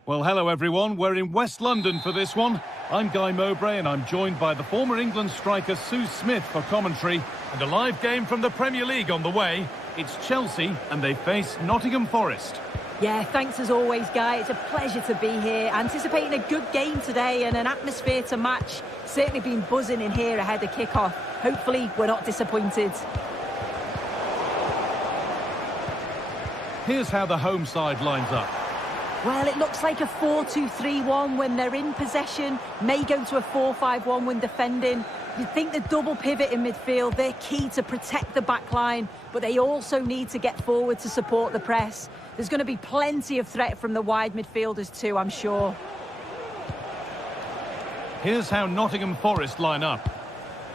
Well, hello everyone. We're in West London for this one. I'm Guy Mowbray and I'm joined by the former England striker Sue Smith for commentary. And a live game from the Premier League on the way. It's Chelsea and they face Nottingham Forest. Yeah, thanks as always, Guy. It's a pleasure to be here. Anticipating a good game today and an atmosphere to match. Certainly been buzzing in here ahead of kick-off. Hopefully we're not disappointed. Here's how the home side lines up. Well, it looks like a 4-2-3-1 when they're in possession. May go to a 4-5-1 when defending. You'd think the double pivot in midfield, they're key to protect the back line, but they also need to get forward to support the press. There's going to be plenty of threat from the wide midfielders too, I'm sure. Here's how Nottingham Forest line up.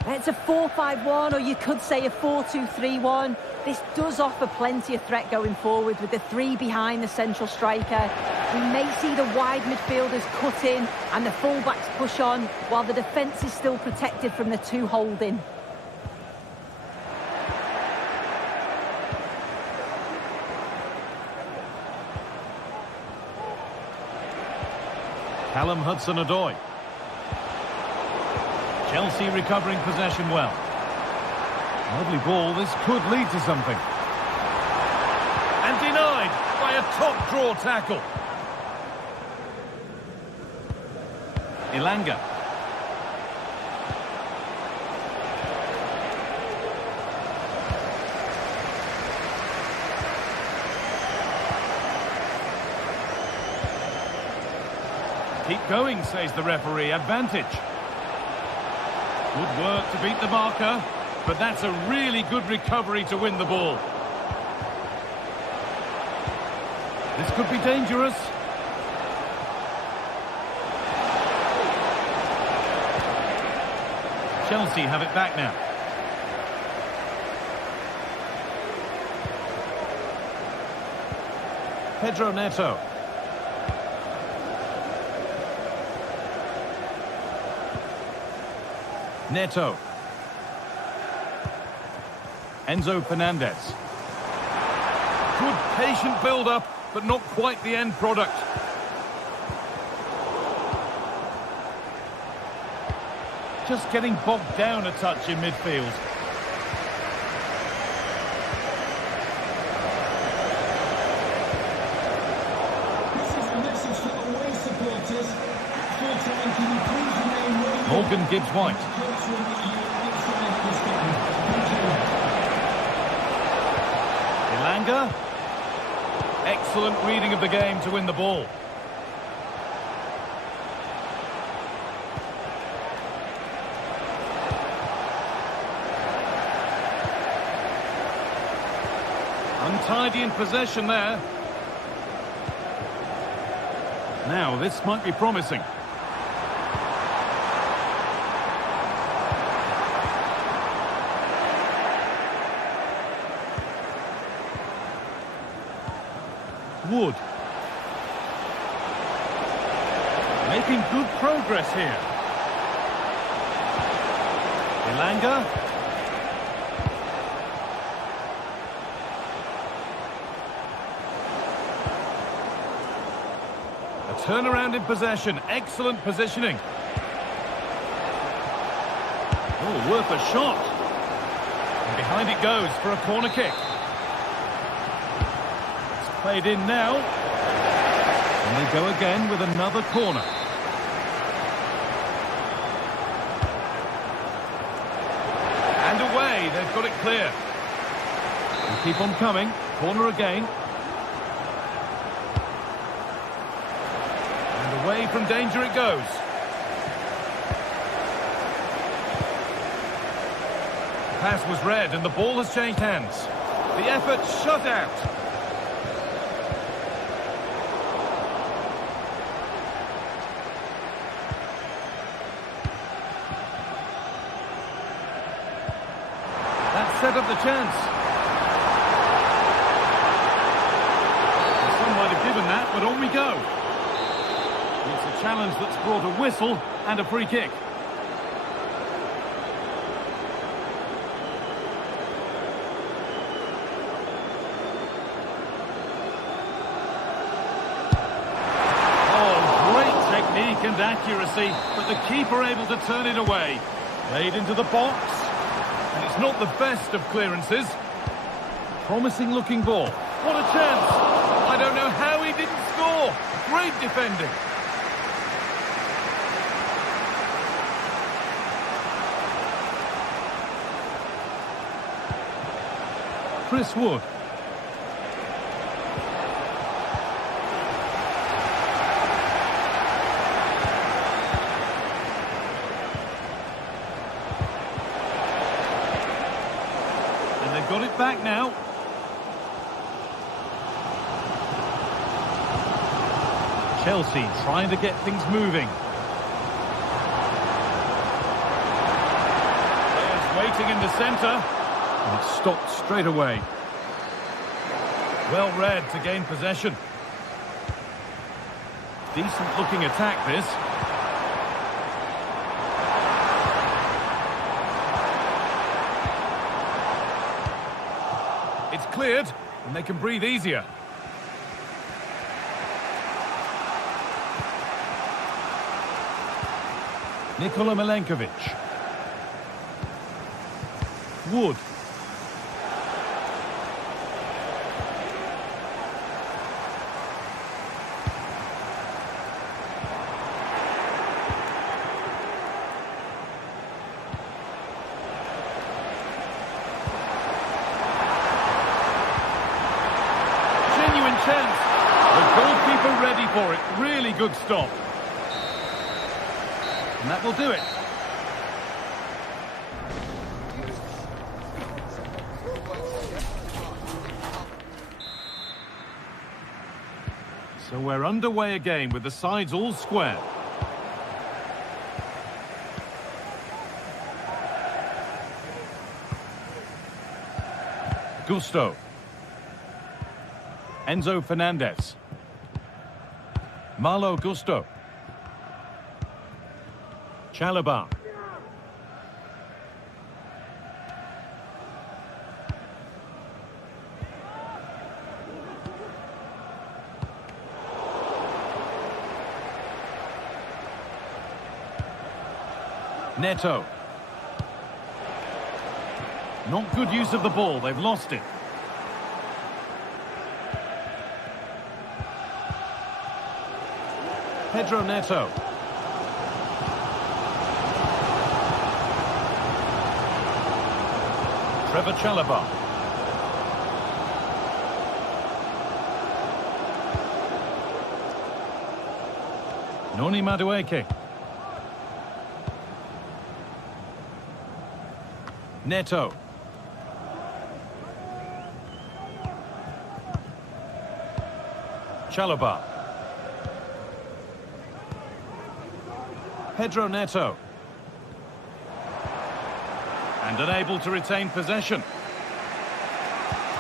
It's a 4-5-1, or you could say a 4-2-3-1. This does offer plenty of threat going forward with the three behind the central striker. We may see the wide midfielders cut in and the fullbacks push on, while the defence is still protected from the two holding. Callum Hudson-Odoi. Chelsea recovering possession well. Lovely ball, this could lead to something. And denied by a top draw tackle. Ilanga. Keep going, says the referee. Advantage. Good work to beat the marker, but that's a really good recovery to win the ball. This could be dangerous. Chelsea have it back now. Pedro Neto. Neto. Enzo Fernandez. Good patient build-up, but not quite the end product. Just getting bogged down a touch in midfield. This is a message for away supporters. At full time, can you please remain ready? Morgan Gibbs-White. Ilanga. Excellent reading of the game to win the ball. Untidy in possession there. Now, this might be promising. Wood. Making good progress here. Ilanga. A turnaround in possession. Excellent positioning. Oh, worth a shot. And behind it goes for a corner kick. Played in now. And they go again with another corner. And away, they've got it clear. And keep on coming. Corner again. And away from danger it goes. The pass was read and the ball has changed hands. The effort shut out. Set up the chance. Some might have given that, but on we go. It's a challenge that's brought a whistle and a free kick. And accuracy, but the keeper able to turn it away. Played into the box, and it's not the best of clearances. Promising looking ball. What a chance! I don't know how he didn't score. Great defending. Chris Wood. Got it back now. Chelsea trying to get things moving. Players waiting in the centre. And it's stopped straight away. Well read to gain possession. Decent looking attack this. Cleared, and they can breathe easier. Nikola Milenkovic. Wood. Ready for it. Really good stop. And that will do it. So we're underway again with the sides all square. Gusto. Enzo Fernandez. Malo Gusto. Chalobah. Neto. Not good use of the ball, they've lost it. Pedro Neto. Trevor Chalobah. Noni Madueke. Neto. Chalobah. Pedro Neto. And unable to retain possession.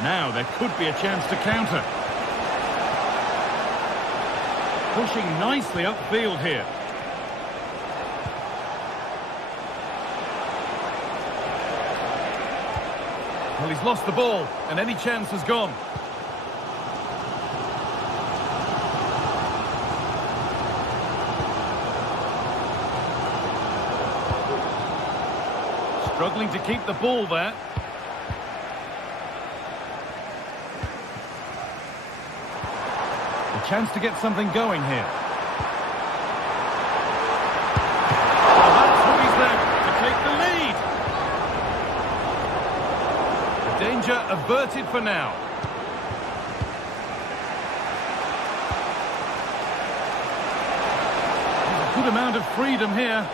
Now there could be a chance to counter. Pushing nicely upfield here. Well, he's lost the ball, and any chance has gone. Struggling to keep the ball there. A chance to get something going here. Well, that's what he's left to take the lead. The danger averted for now. There's a good amount of freedom here.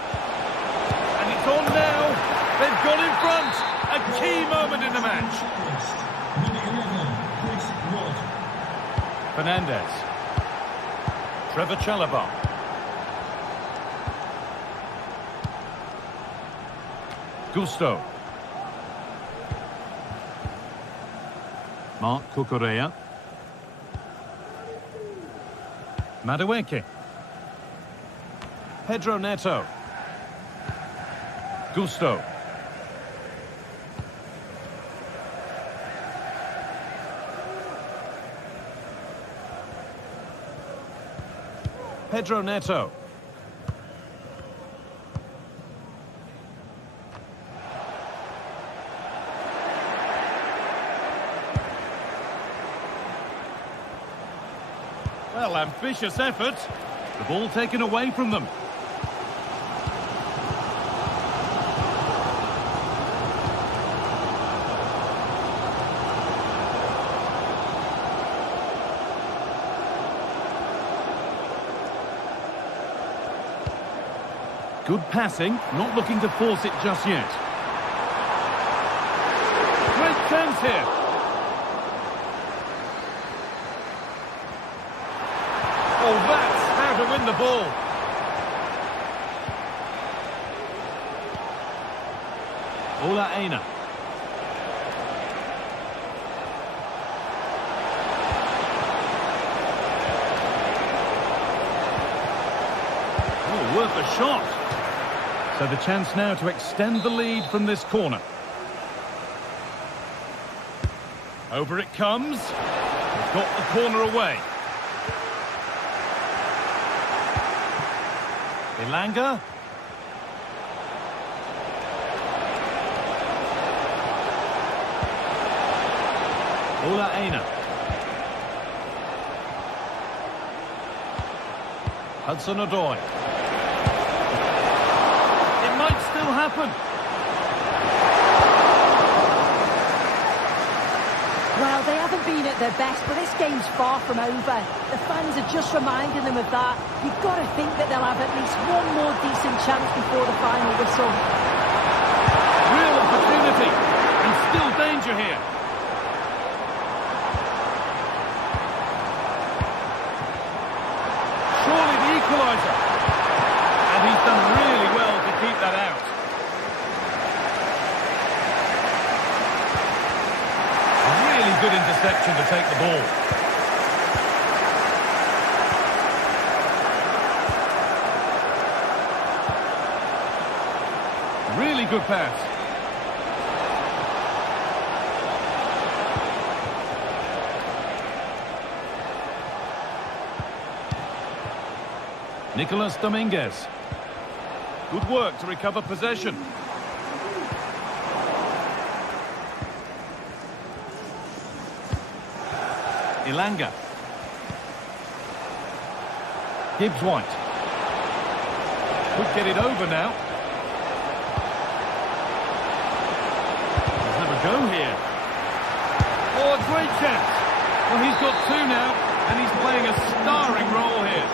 And it's on now. They've got in front. A key moment in the match. Fernandez. Trevor Chalobah. Gusto. Mark Cucurella. Madueke. Pedro Neto. Gusto. Pedro Neto. Well, ambitious effort. The ball taken away from them. Good passing, not looking to force it just yet. Great chance here. Oh, that's how to win the ball. Ola Aina. Oh, worth a shot. So the chance now to extend the lead from this corner. Over it comes. He's got the corner away. Ilanga. Ola Aina. Hudson-Odoi. Might still happen. Well, they haven't been at their best, but this game's far from over. The fans are just reminding them of that. You've got to think that they'll have at least one more decent chance before the final whistle. Real opportunity, and still danger here. Surely the equaliser. And he's done really well to keep that out. Really good interception to take the ball. Really good pass. Nicolas Dominguez. Good work to recover possession. Ilanga. Gibbs-White. Could get it over now. Let's have a go here. Oh, a great chance. Well, he's got two now, and he's playing a starring role here.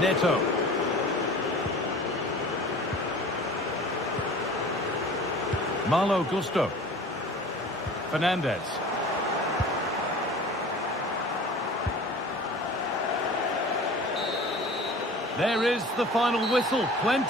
Neto. Malo Gusto. Fernandez. There is the final whistle. Plenty.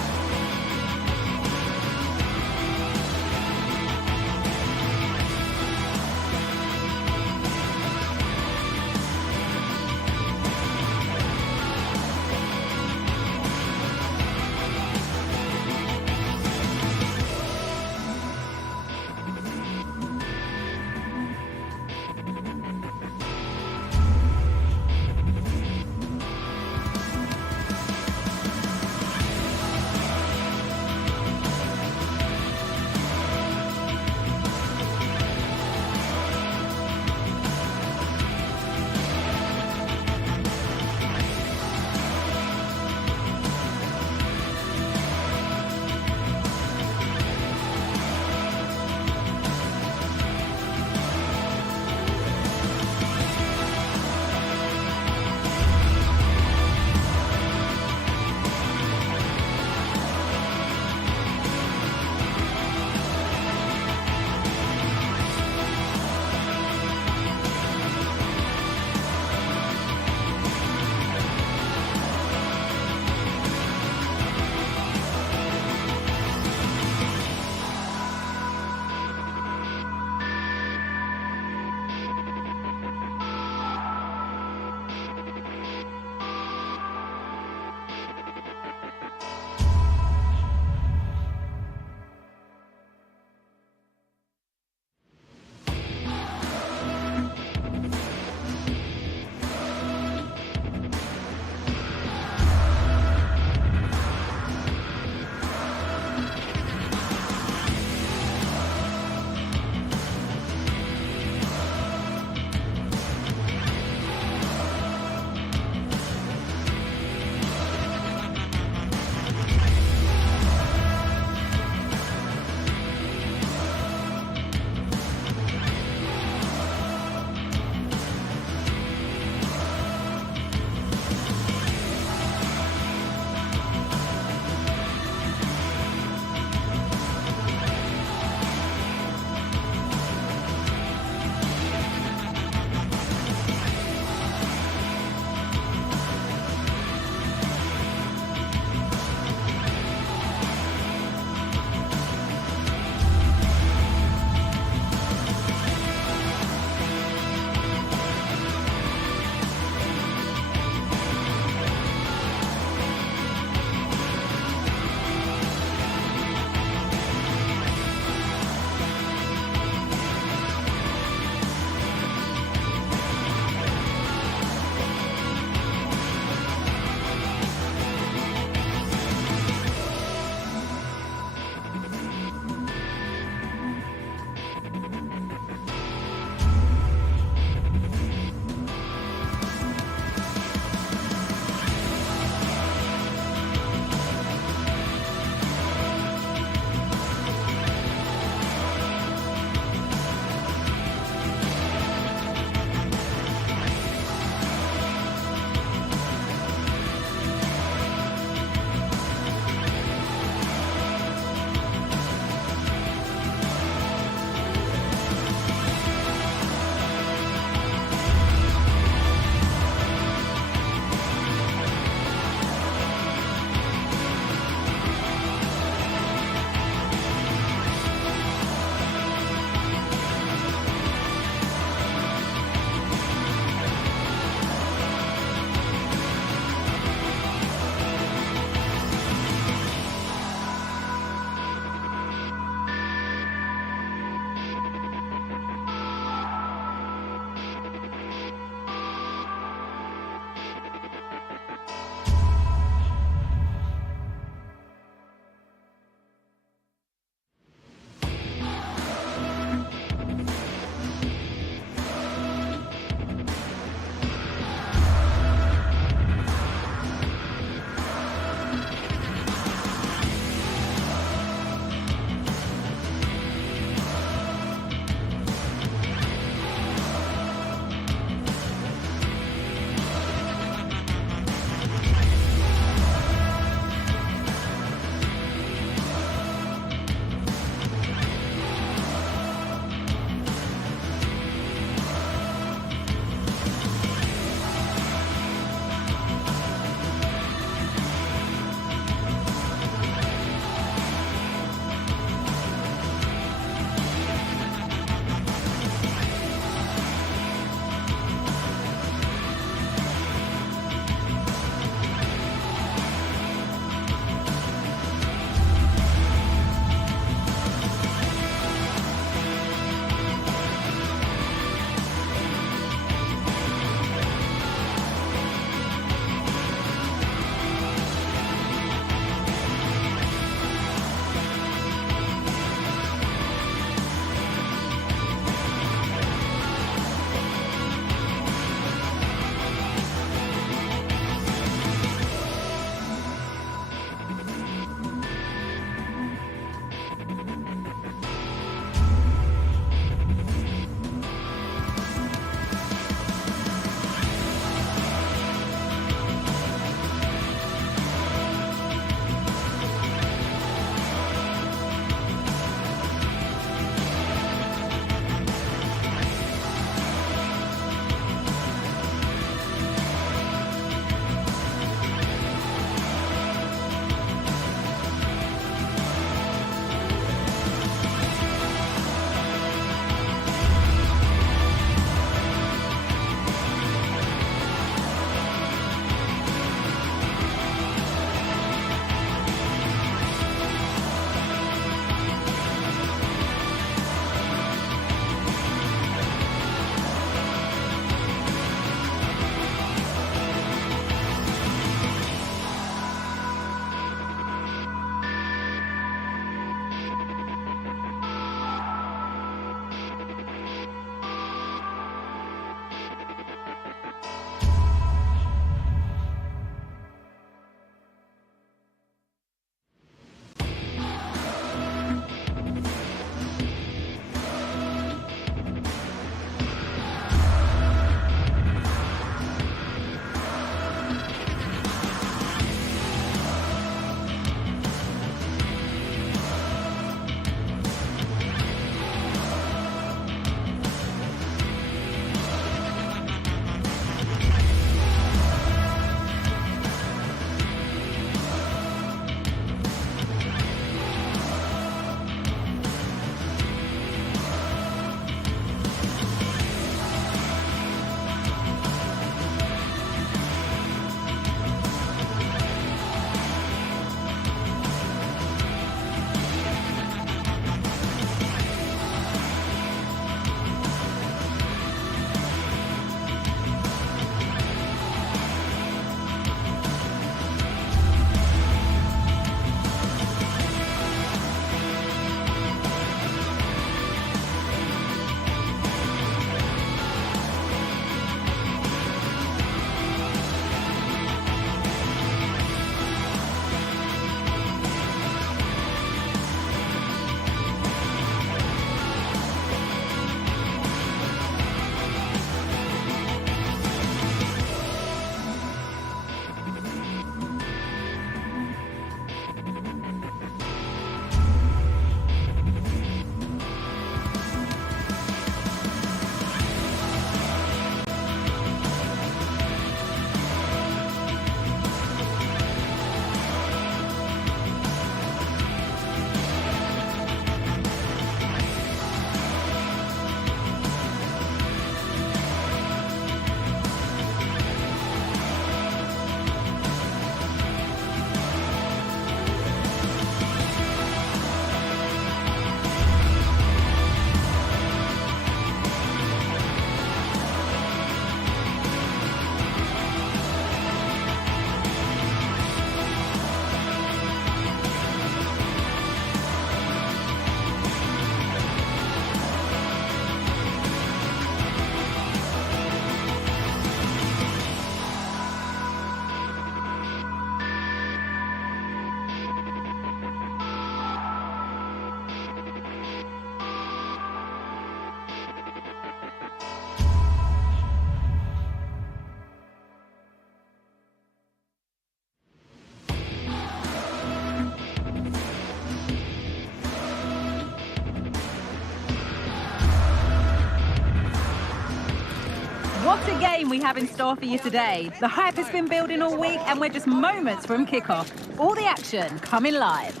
What a game we have in store for you today. The hype has been building all week and we're just moments from kickoff. All the action coming live.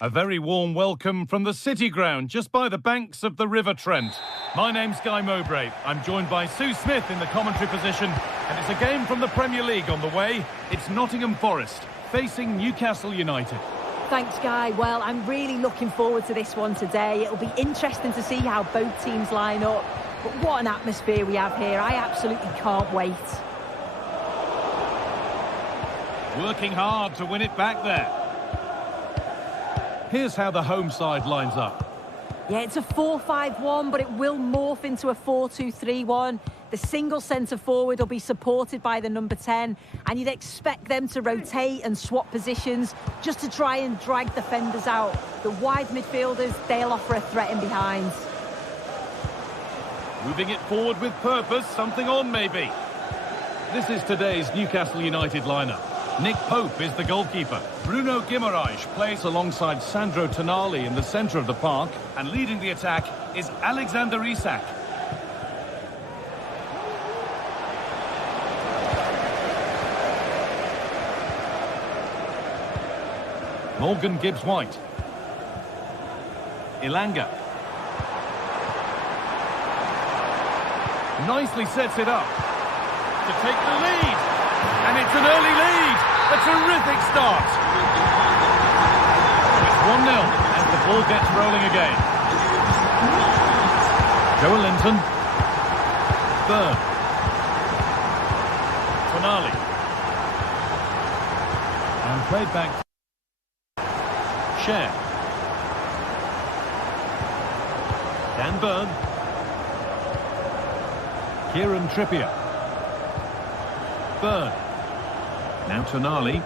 A very warm welcome from the City Ground, just by the banks of the River Trent. My name's Guy Mowbray. I'm joined by Sue Smith in the commentary position, and it's a game from the Premier League on the way. It's Nottingham Forest facing Newcastle United. Thanks, Guy. Well, I'm really looking forward to this one today. It'll be interesting to see how both teams line up. But what an atmosphere we have here. I absolutely can't wait. Working hard to win it back there. Here's how the home side lines up. Yeah, it's a 4-5-1, but it will morph into a 4-2-3-1. The single centre-forward will be supported by the number 10, and you'd expect them to rotate and swap positions just to try and drag defenders out. The wide midfielders, they'll offer a threat in behind. Moving it forward with purpose, something on maybe. This is today's Newcastle United lineup. Nick Pope is the goalkeeper. Bruno Guimaraes plays alongside Sandro Tonali in the centre of the park. And leading the attack is Alexander Isak. Morgan Gibbs-White. Ilanga. Nicely sets it up to take the lead. And it's an early lead. A terrific start. It's 1-0 as the ball gets rolling again. Joe Linton. Byrne. Tonali. And played back. Cher. Dan Byrne. Kieran Trippier. Byrne. Now Tonali.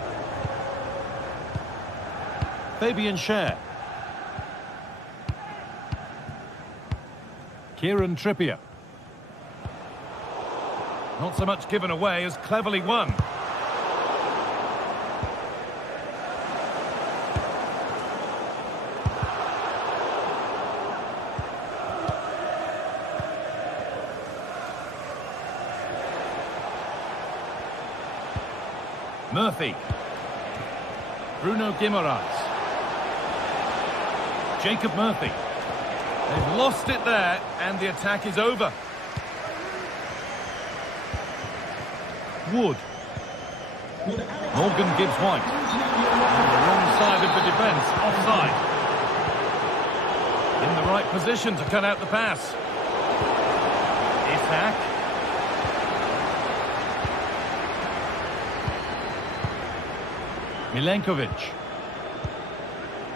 Fabian Cher. Kieran Trippier. Not so much given away as cleverly won. Murphy. Bruno Guimaraes. Jacob Murphy. They've lost it there, and the attack is over. Wood. Morgan Gibbs-White. On the wrong side of the defence, offside. In the right position to cut out the pass. Isak. Milenkovic.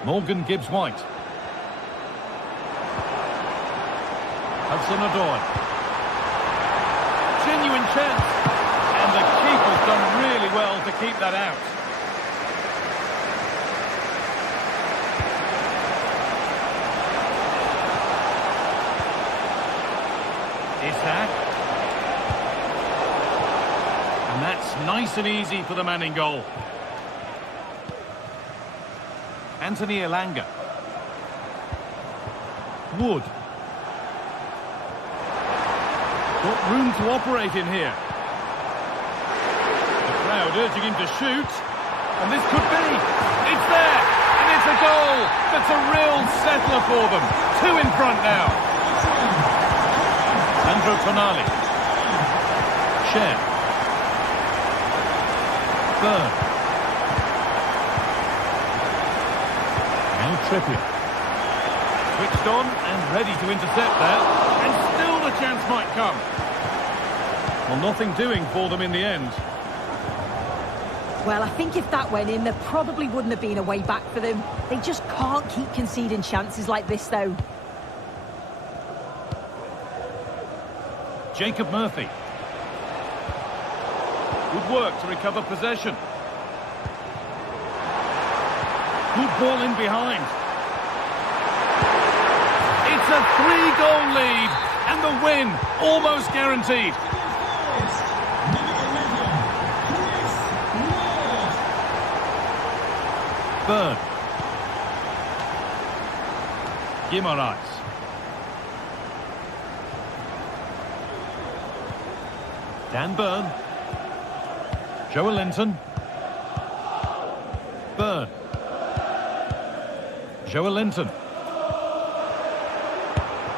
Morgan Gibbs-White. Hudson-Odoi. Genuine chance. And the keeper's done really well to keep that out. Isak. And that's nice and easy for the man in goal. Anthony Ilanga. Wood. Got room to operate in here. The crowd urging him to shoot. And this could be. It's there. And it's a goal. That's a real settler for them. 2 in front now. Sandro Tonali. Cher. Byrne. Now Trippier. Switched on and ready to intercept there. And still the chance might come. Well, nothing doing for them in the end. Well, I think if that went in, there probably wouldn't have been a way back for them. They just can't keep conceding chances like this, though. Jacob Murphy. Good work to recover possession. Good ball in behind. It's a 3-goal lead, and the win almost guaranteed. Byrne. Guimaraes. Dan Burn. Joelinton. Burn. Joelinton.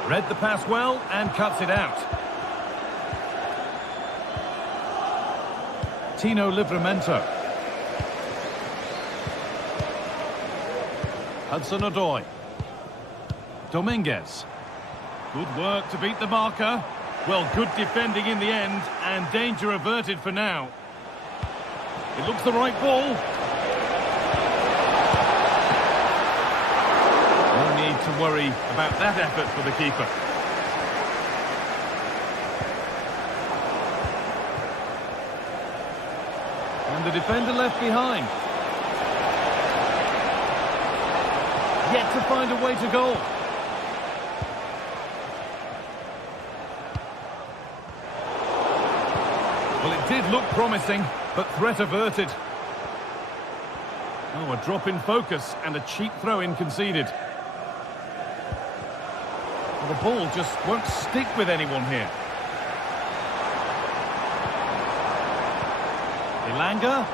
Read the pass well and cuts it out. Tino Livramento. Hudson-Odoi. Dominguez. Good work to beat the marker. Well, good defending in the end, and danger averted for now. It looks the right ball. No need to worry about that effort for the keeper. And the defender left behind. Yet to find a way to goal. Well, it did look promising, but threat averted. Oh, a drop in focus and a cheap throw-in conceded. Well, the ball just won't stick with anyone here. Elanga.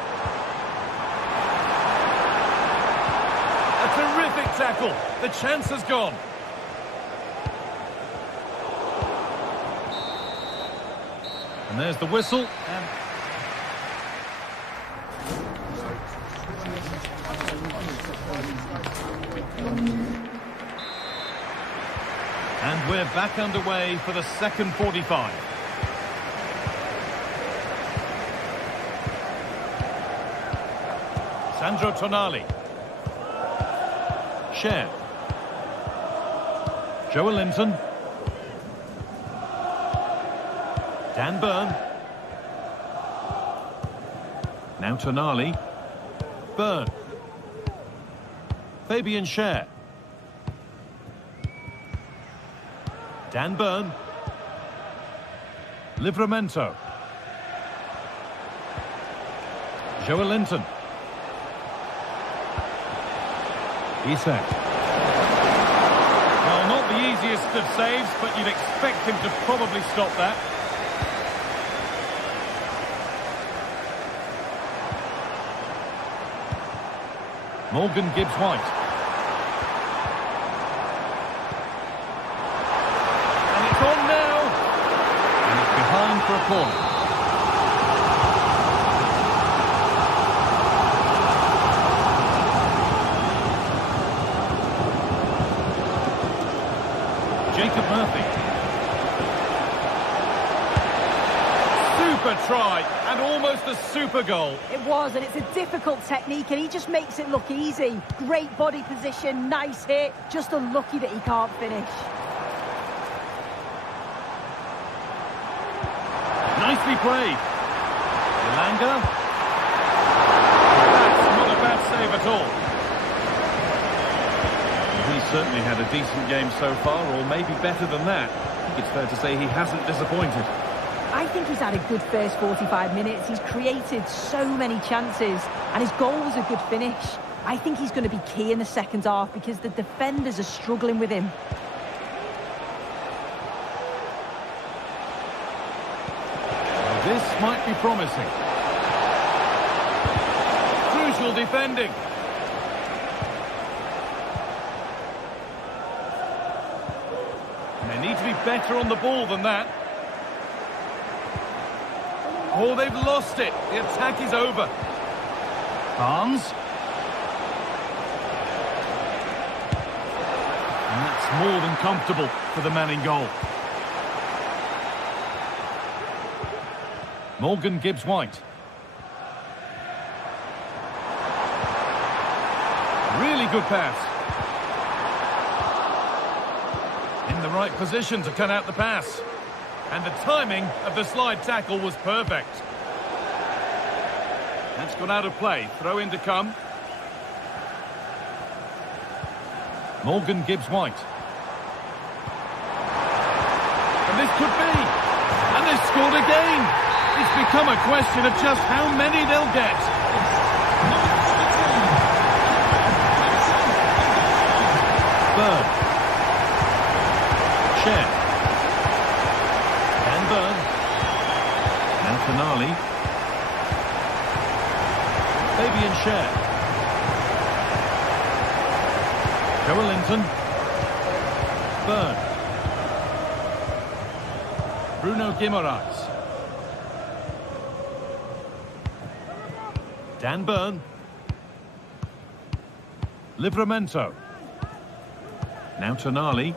A terrific tackle. The chance has gone. And there's the whistle. And we're back underway for the second 45. Sandro Tonali. Cher. Joelinton. Dan Burn. Now Tonali. Burn. Fabian Cher. Dan Burn. Livramento. Joelinton. Isak. Well, not the easiest of saves, but you'd expect him to probably stop that. Morgan Gibbs-White. And it's on now. And it's behind for a corner. Jacob Murphy. Super try and almost a super goal. It was, and it's a difficult technique, and he just makes it look easy. Great body position, nice hit. Just unlucky that he can't finish. Nicely played. Elanga. That's not a bad save at all. He's certainly had a decent game so far, or maybe better than that. I think it's fair to say he hasn't disappointed. I think he's had a good first 45 minutes. He's created so many chances, and his goal was a good finish. I think he's going to be key in the second half because the defenders are struggling with him. Well, this might be promising. Crucial defending. Need to be better on the ball than that. Oh, they've lost it. The attack is over. Barnes. And that's more than comfortable for the man in goal. Morgan Gibbs-White. Really good pass. In the right position to cut out the pass. And the timing of the slide tackle was perfect. That's gone out of play. Throw in to come. Morgan Gibbs-White. And this could be. And they've scored again. It's become a question of just how many they'll get. Burn. Cher. Dan Burn. Now Fabian Schär. Joe Linton. Byrne. Bruno Guimaraes. Dan Byrne. Livramento. Now Tonali.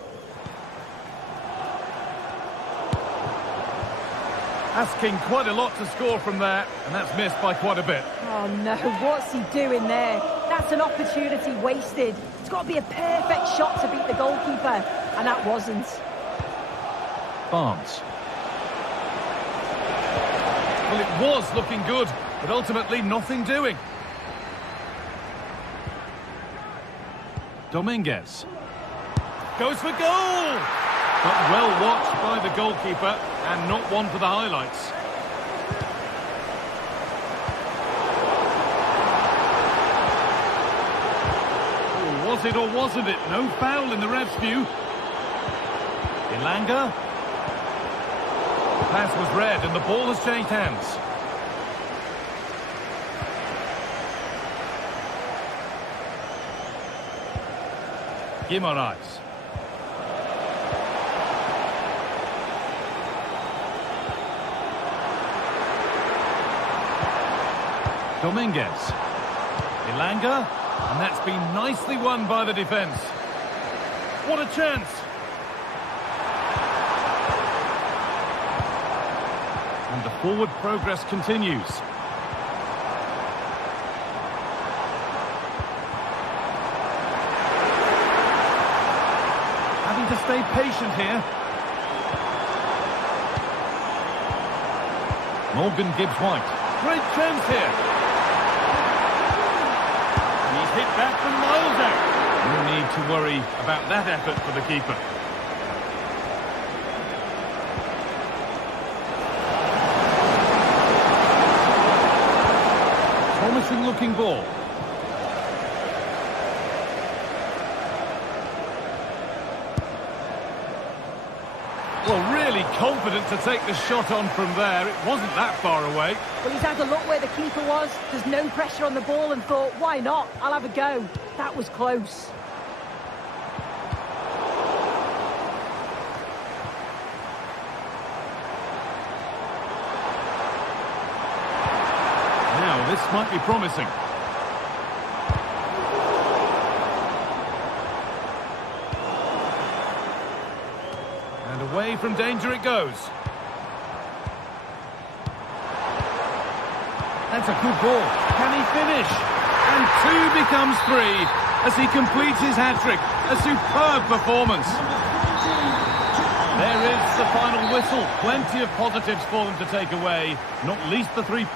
Asking quite a lot to score from there, and that's missed by quite a bit. Oh no, what's he doing there? That's an opportunity wasted. It's got to be a perfect shot to beat the goalkeeper, and that wasn't. Barnes. Well, it was looking good, but ultimately nothing doing. Dominguez. Goes for goal! But well watched by the goalkeeper, and not one for the highlights. Oh, was it or wasn't it? No foul in the ref's view. Ilanga. The pass was red and the ball has changed hands. Guimaraes. Dominguez. Ilanga. And that's been nicely won by the defence. What a chance! And the forward progress continues. Having to stay patient here. Morgan Gibbs-White. Great chance here. He's hit that from miles out. No need to worry about that effort for the keeper. Promising looking ball. Well, really confident to take the shot on from there. It wasn't that far away. Well, he's had a look where the keeper was. There's no pressure on the ball and thought, why not? I'll have a go. That was close. Now, this might be promising. And away from danger it goes. That's a good ball. Can he finish? And 2 becomes 3 as he completes his hat-trick. A superb performance. There is the final whistle. Plenty of positives for them to take away, not least the 3.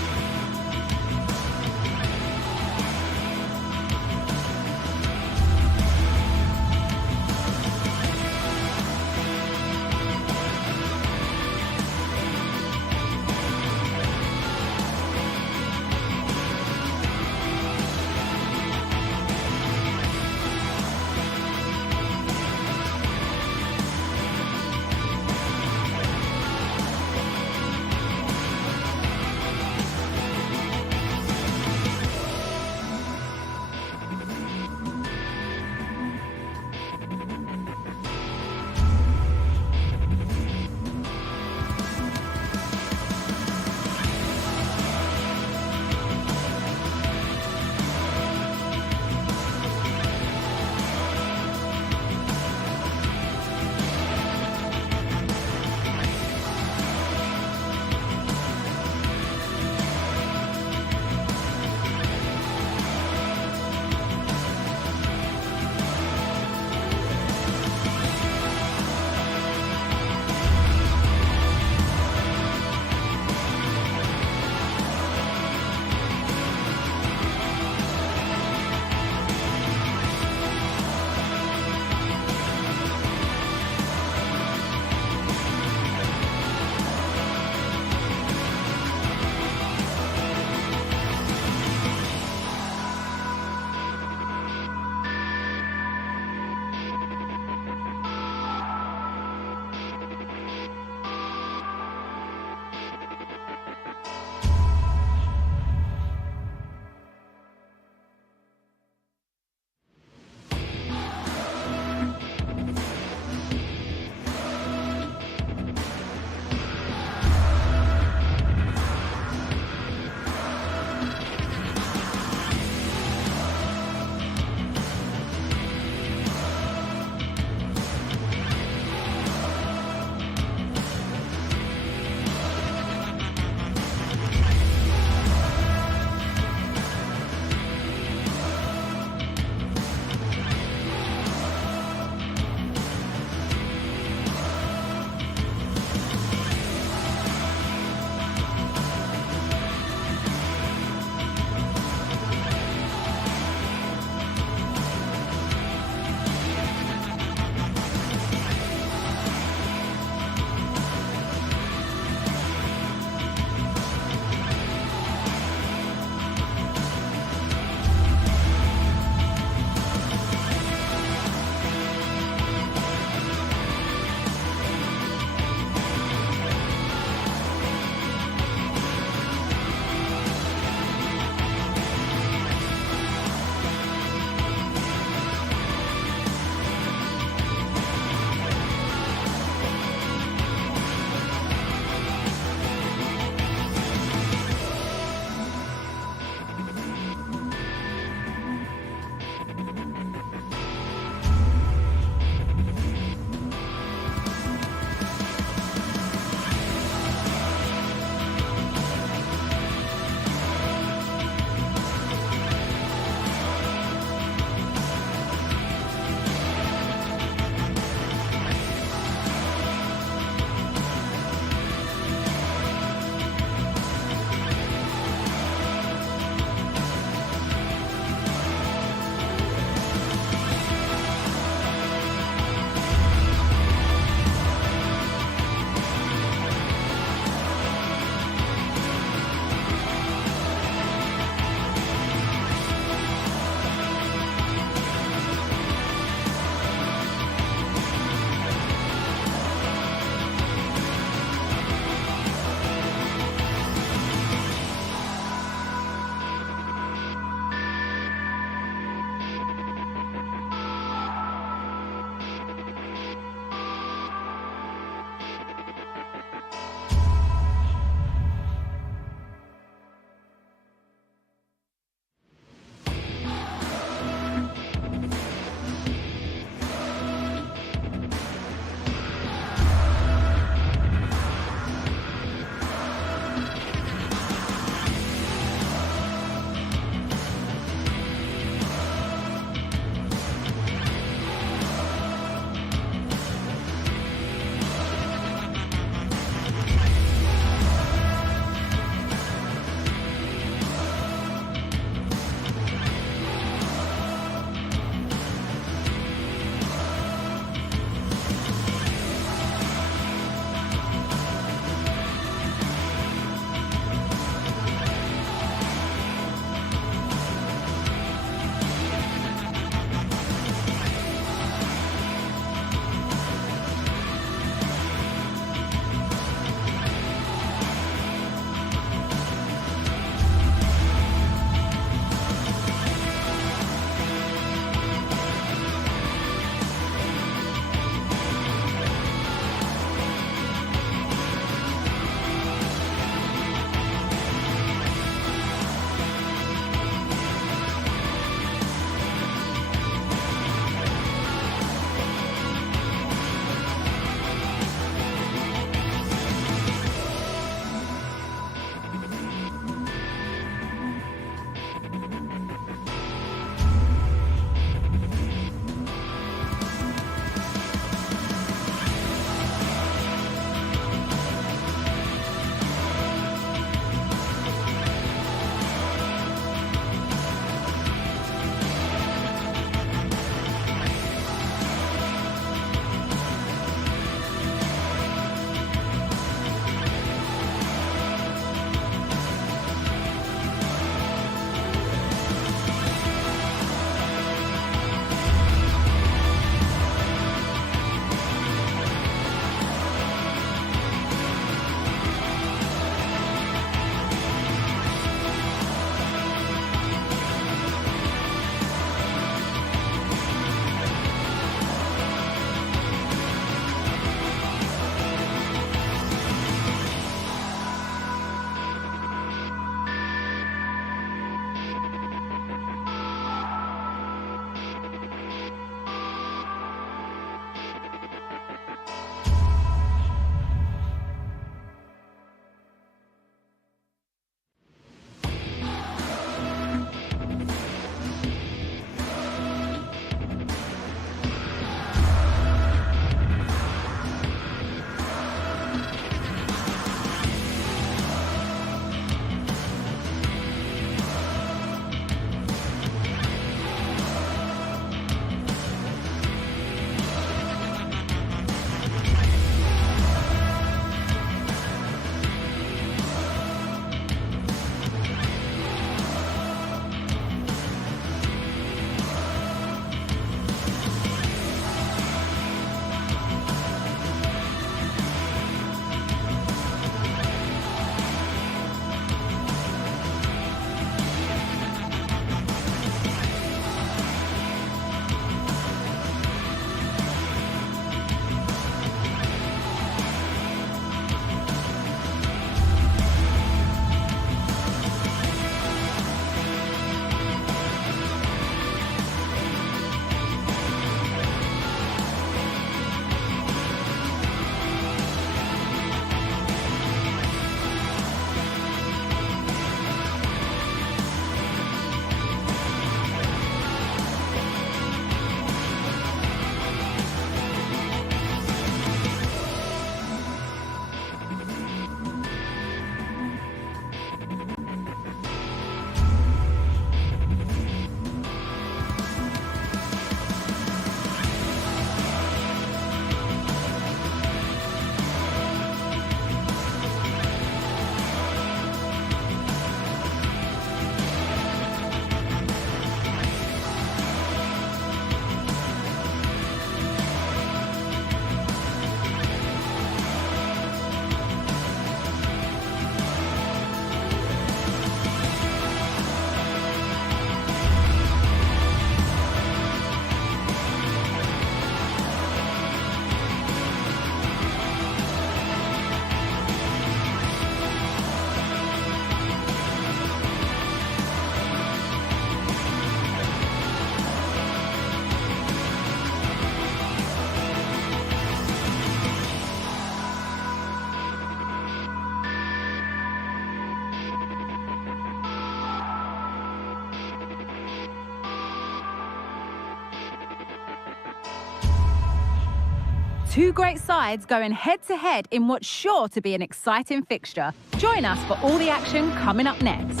Two great sides going head-to-head in what's sure to be an exciting fixture. Join us for all the action coming up next.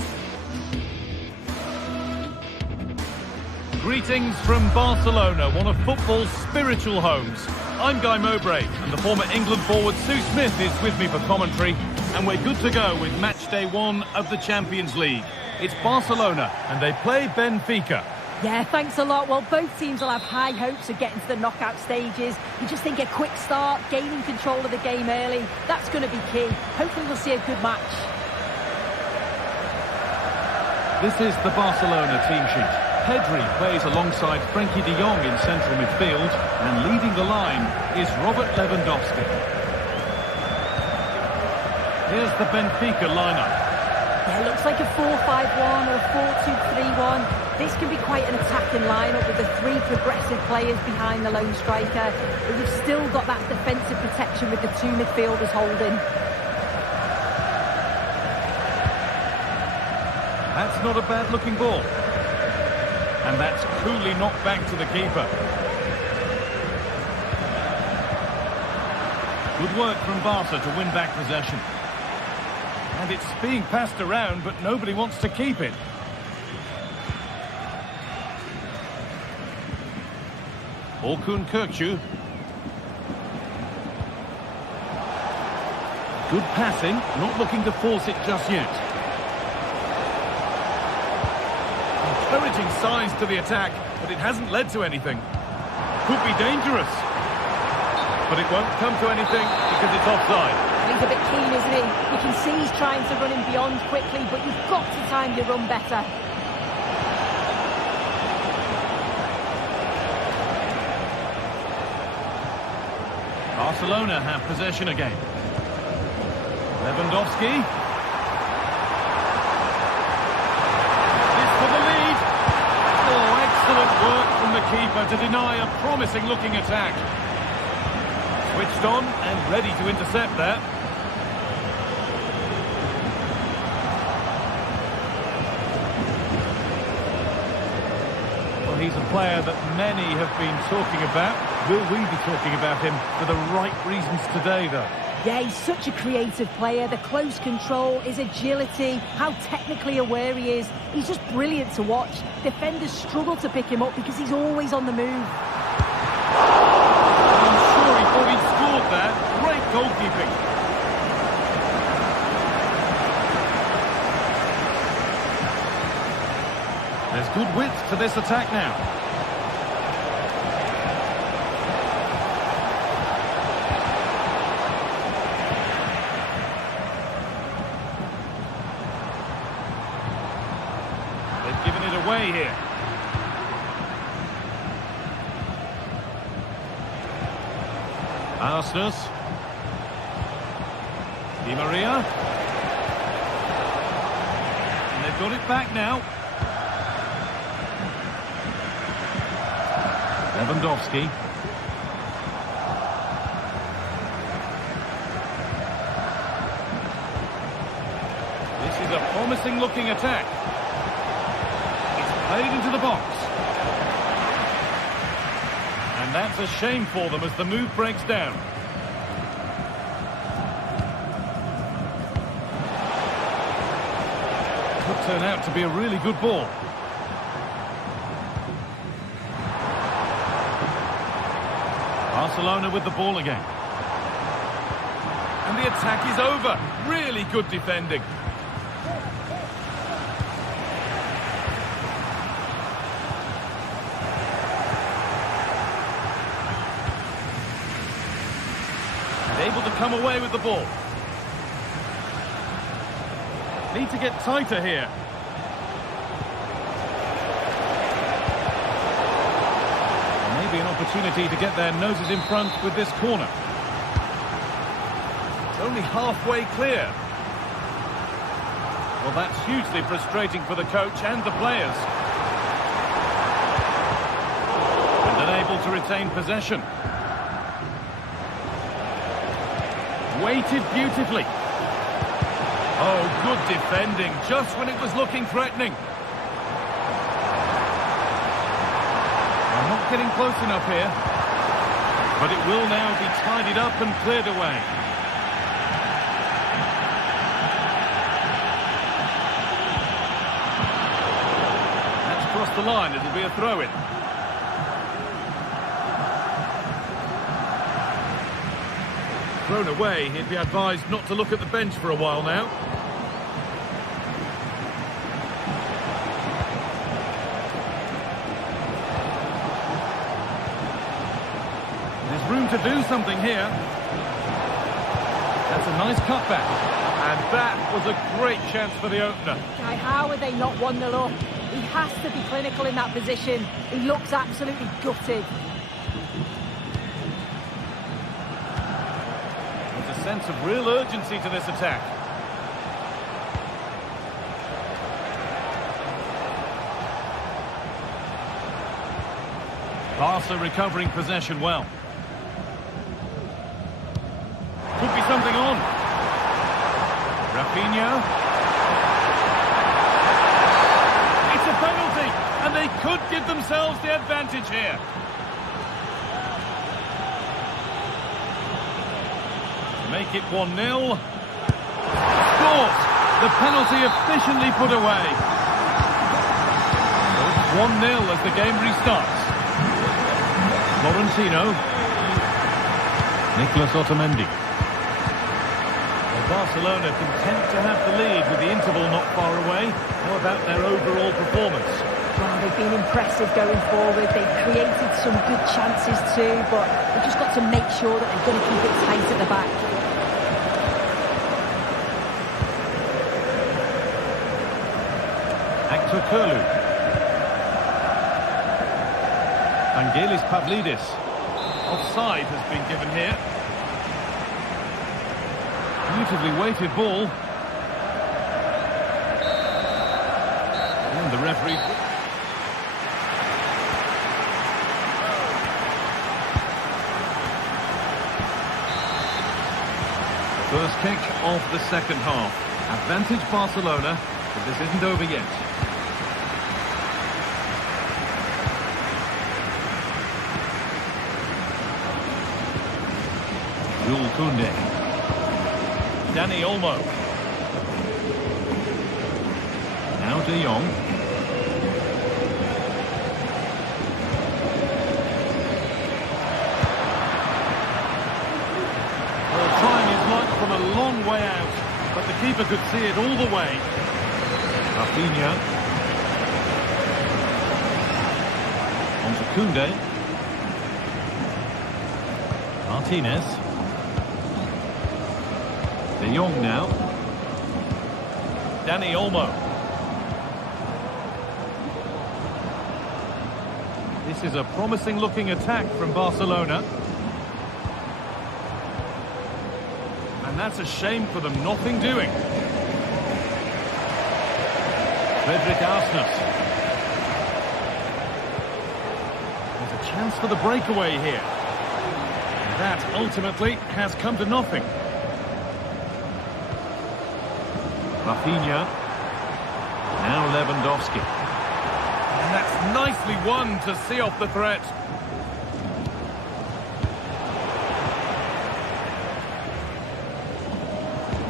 Greetings from Barcelona, one of football's spiritual homes. I'm Guy Mowbray, and the former England forward Sue Smith is with me for commentary, and we're good to go with match day 1 of the Champions League. It's Barcelona, and they play Benfica. Yeah, thanks a lot. Well, both teams will have high hopes of getting to the knockout stages. You just think a quick start, gaining control of the game early, that's going to be key. Hopefully we'll see a good match. This is the Barcelona team sheet. Pedri plays alongside Frenkie de Jong in central midfield, and leading the line is Robert Lewandowski. Here's the Benfica lineup. Yeah, it looks like a 4-5-1 or a 4-2-3-1. This can be quite an attacking lineup with the 3 progressive players behind the lone striker. But you've still got that defensive protection with the 2 midfielders holding. That's not a bad-looking ball. And that's coolly knocked back to the keeper. Good work from Barca to win back possession. And it's being passed around, but nobody wants to keep it. Orkun Kökçü. Good passing, not looking to force it just yet. Encouraging signs to the attack, but it hasn't led to anything. Could be dangerous. But it won't come to anything because it's offside. He's a bit keen, isn't he? You can see he's trying to run him beyond quickly, but you've got to time your run better. Barcelona have possession again. Lewandowski. This for the lead. Oh, excellent work from the keeper to deny a promising-looking attack. Switched on and ready to intercept that. Well, he's a player that many have been talking about. Will we be talking about him for the right reasons today, though? Yeah, he's such a creative player. The close control, his agility, how technically aware he is. He's just brilliant to watch. Defenders struggle to pick him up because he's always on the move. I'm sure he thought he'd scored there. Great goalkeeping. There's good width to this attack now. They've given it away here. Arsenal. Di Maria. And they've got it back now. Lewandowski. This is a promising looking attack. It's played into the box. And that's a shame for them as the move breaks down. Could turn out to be a really good ball. Barcelona with the ball again. And the attack is over. Really good defending. Able to come away with the ball. Need to get tighter here. Maybe an opportunity to get their noses in front with this corner. It's only halfway clear. Well, that's hugely frustrating for the coach and the players. And unable to retain possession. Waited beautifully. Oh, good defending, just when it was looking threatening. I'm not getting close enough here. But it will now be tidied up and cleared away. That's crossed the line. It'll be a throw-in. Thrown away. He'd be advised not to look at the bench for a while now. There's room to do something here. That's a nice cutback. And that was a great chance for the opener. Guy, how are they not 1-0 up? He has to be clinical in that position. He looks absolutely gutted. There's a sense of real urgency to this attack. Barca recovering possession well. Could be something on. Rafinha. It's a penalty, and they could give themselves the advantage here. To make it 1-0. Scores! The penalty efficiently put away. So it's 1-0 as the game restarts. Florentino. Nicolas Otamendi. Barcelona content to have the lead with the interval not far away. How about their overall performance? Well, they've been impressive going forward. They've created some good chances too, but they've just got to make sure that they're going to keep it tight at the back. Actor Kurlu. Vangelis Pavlidis. Offside has been given here. Beautifully weighted ball. And the referee... First kick of the second half. Advantage Barcelona, but this isn't over yet. Jules Koundé. Dani Olmo. Now De Jong. Well, time is like from a long way out, but the keeper could see it all the way. Rafinha. On to Koundé. Martinez. De Jong now. Dani Olmo. This is a promising looking attack from Barcelona. And that's a shame for them, nothing doing. Frederick Arsnes. There's a chance for the breakaway here. And that ultimately has come to nothing. Rafinha. Now Lewandowski. And that's nicely won to see off the threat.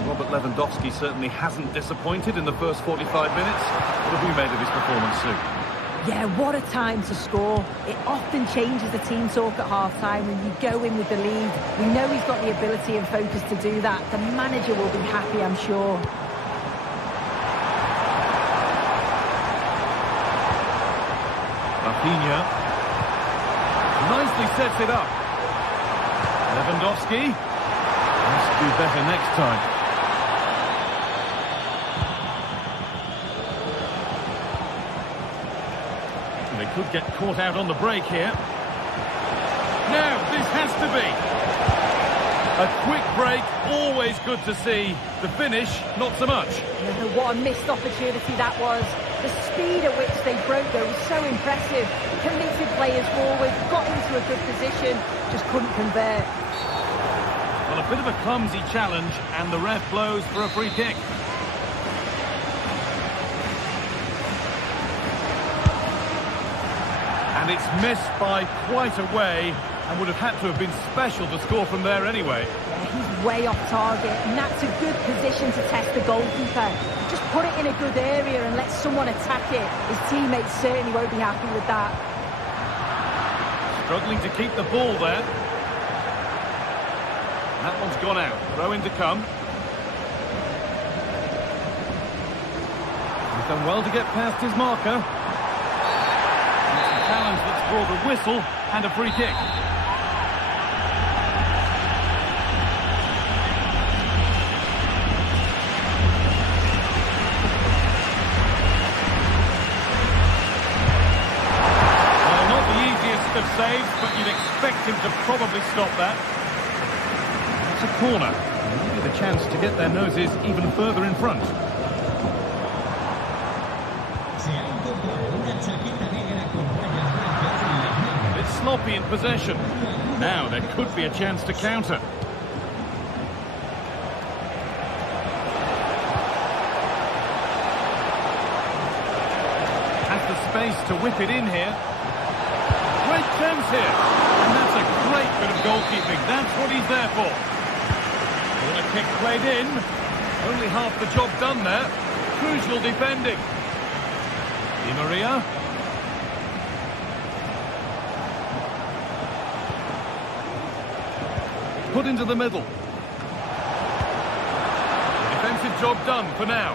Robert Lewandowski certainly hasn't disappointed in the first 45 minutes. What have you made of his performance, Sue? Yeah, what a time to score. It often changes the team talk at half-time when you go in with the lead. We know he's got the ability and focus to do that. The manager will be happy, I'm sure. Rafinha nicely sets it up. Lewandowski must do better next time. They could get caught out on the break here. Now this has to be a quick break. Always good to see. The finish, not so much. No, what a missed opportunity that was. The speed at which they broke there was so impressive. Committed players forward, got into a good position, just couldn't convert. Well, a bit of a clumsy challenge, and the ref blows for a free kick. And it's missed by quite a way. and would have had to have been special to score from there anyway. Yeah, he's way off target, and that's a good position to test the goalkeeper. Just put it in a good area and let someone attack it. His teammates certainly won't be happy with that. Struggling to keep the ball there. That one's gone out. Throw in to come. He's done well to get past his marker. It's a challenge that's brought a whistle and a free kick. Well, not the easiest of saves, but you'd expect him to probably stop that. That's a corner. Maybe the chance to get their noses even further in front. Bit sloppy in possession. Now there could be a chance to counter. Has the space to whip it in here. Great chance here. And that's a great bit of goalkeeping. That's what he's there for. Corner kick played in. Only half the job done there. Crucial defending. Di Maria. Put into the middle. Defensive job done for now.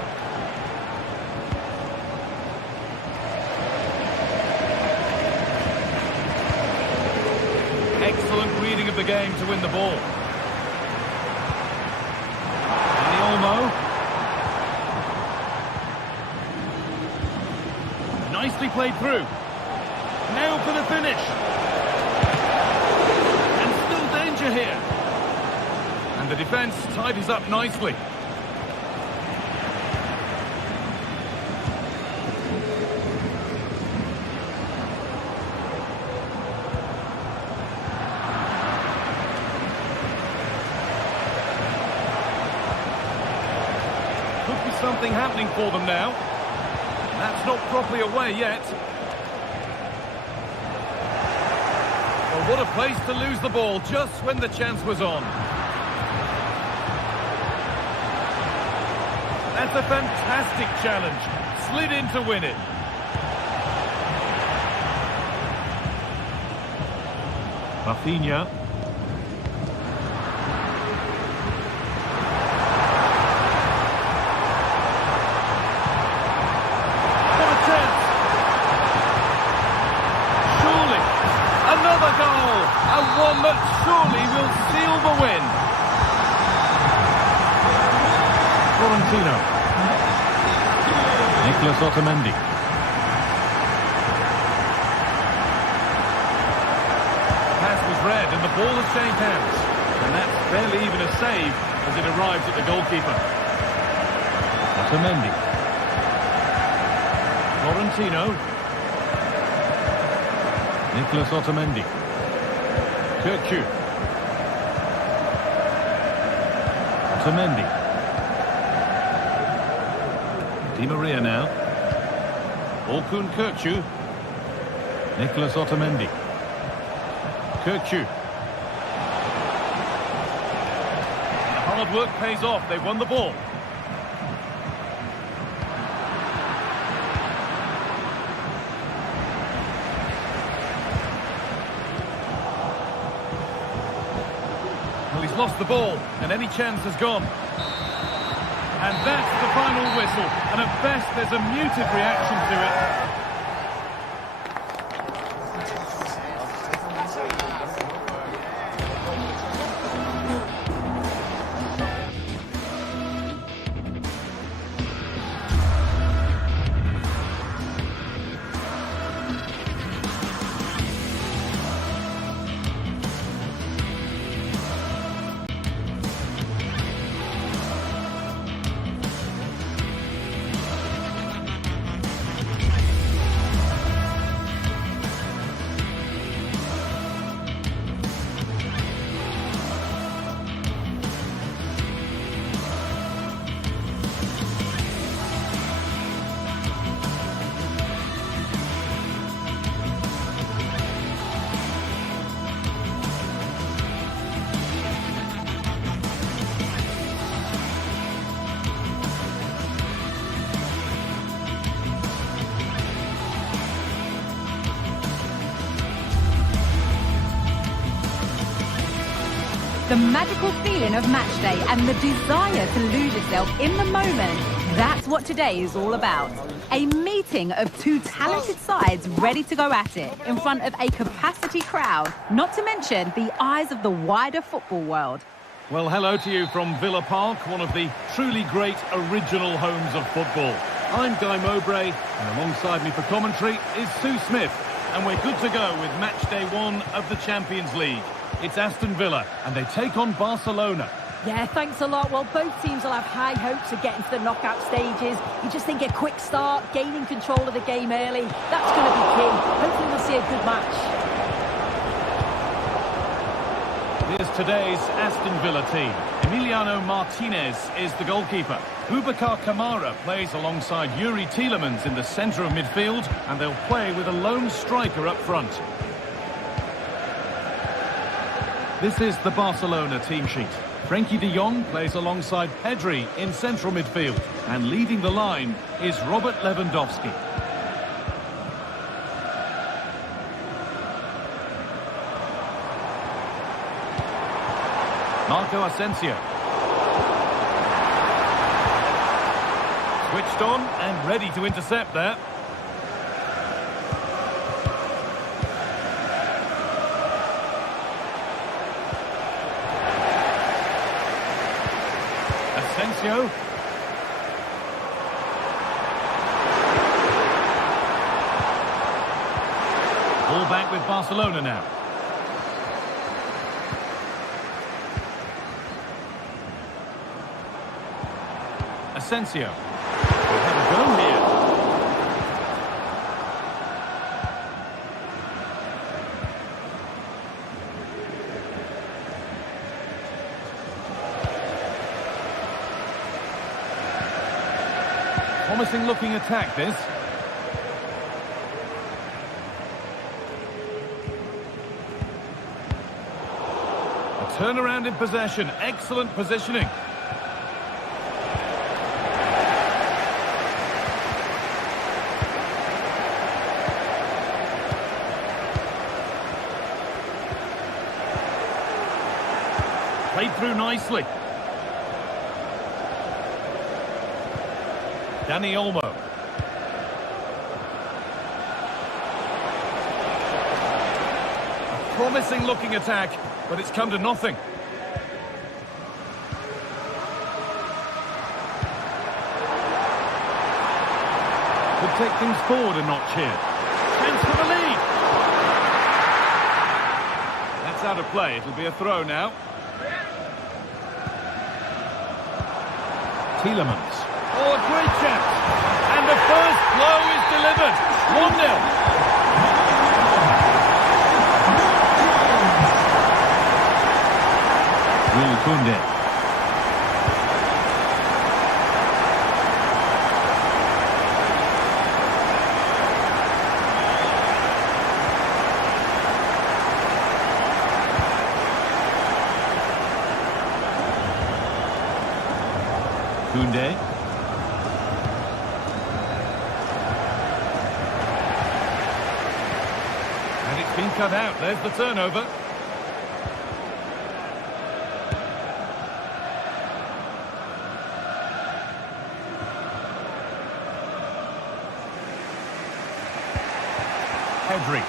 Excellent reading of the game to win the ball. Dani Olmo. Nicely played through. Now for the finish. And still danger here. And the defence tidies up nicely. Could be something happening for them now. That's not properly away yet. Well, what a place to lose the ball just when the chance was on. That's a fantastic challenge. Slid in to win it. Rafinha. What a chance. Surely. Another goal. And one that surely will seal the win. Florentino. Nicolas Otamendi. Pass was read and the ball has changed hands. And that's barely even a save as it arrives at the goalkeeper. Otamendi. Florentino. Nicolas Otamendi. Kirkju. Otamendi. Di Maria now. Orkun Kirkju. Nicolas Otamendi. Kirkju. The hard work pays off. They've won the ball. Well, he's lost the ball, and any chance has gone. And that's the final whistle. And at best, there's a muted reaction to it. The magical feeling of match day and the desire to lose yourself in the moment. That's what today is all about. A meeting of two talented sides ready to go at it in front of a capacity crowd, not to mention the eyes of the wider football world. Well, hello to you from Villa Park, one of the truly great original homes of football. I'm Guy Mowbray, and alongside me for commentary is Sue Smith. And we're good to go with match day 1 of the Champions League. It's Aston Villa, and they take on Barcelona. Yeah, thanks a lot. Well, both teams will have high hopes of getting to the knockout stages. You just think a quick start, gaining control of the game early, that's going to be key. Hopefully we'll see a good match. Here's today's Aston Villa team. Emiliano Martinez is the goalkeeper. Boubacar Kamara plays alongside Yuri Tielemans in the centre of midfield, and they'll play with a lone striker up front. This is the Barcelona team sheet. Frenkie de Jong plays alongside Pedri in central midfield, and leading the line is Robert Lewandowski. Marco Asensio. Switched on and ready to intercept there. Asensio. Ball back with Barcelona now. Asensio. We'll have a go here. Promising looking attack, this. A turnaround in possession. Excellent positioning. Played through nicely. Dani Olmo. A promising looking attack, but it's come to nothing. Could take things forward a notch here. Chance for the lead. That's out of play. It'll be a throw now. Tielemans. Oh, a great chance. And the first blow is delivered. 1-0. Will Koundé. Koundé. And it's been cut out. There's the turnover. Pedri.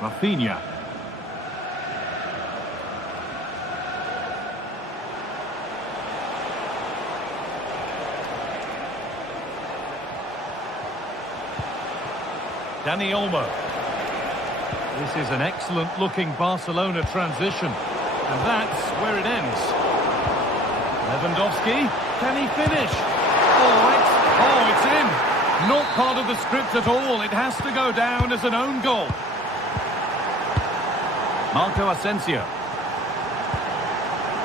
Rafinha. Dani Olmo. This is an excellent looking Barcelona transition. And that's where it ends. Lewandowski, can he finish? Oh, it's in. Not part of the script at all. It has to go down as an own goal. Marco Asensio.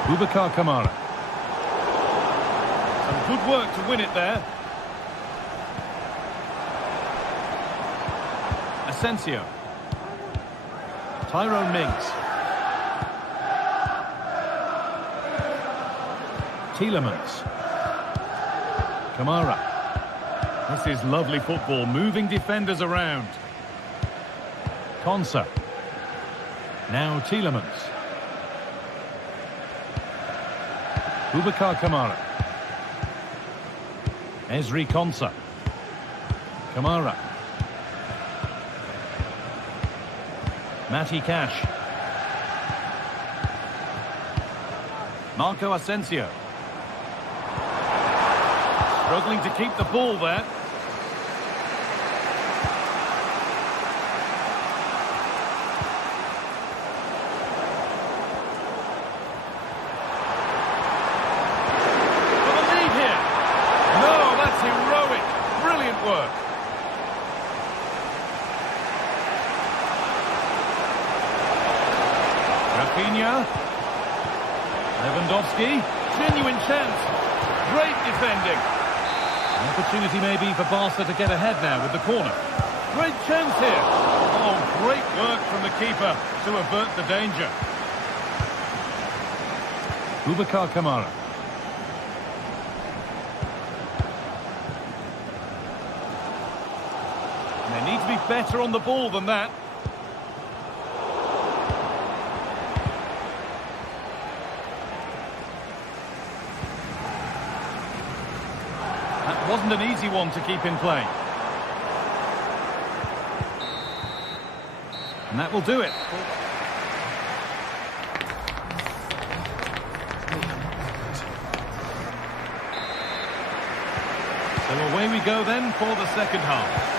Boubacar Kamara. Some good work to win it there. Asensio. Tyrone Mings. Tielemans. Kamara. This is lovely football, moving defenders around. Konsa. Now Tielemans. Boubacar Kamara. Ezri Konsa. Kamara. Matty Cash. Marco Asensio. Struggling to keep the ball there. For the lead here. No, that's heroic. Brilliant work. Rafinha. Lewandowski. Genuine chance. Great defending. An opportunity maybe for Barca to get ahead now with the corner. Great chance here. Oh, great work from the keeper to avert the danger. Boubacar Kamara. And they need to be better on the ball than that. That wasn't an easy one to keep in play. And that will do it. So away we go then for the second half.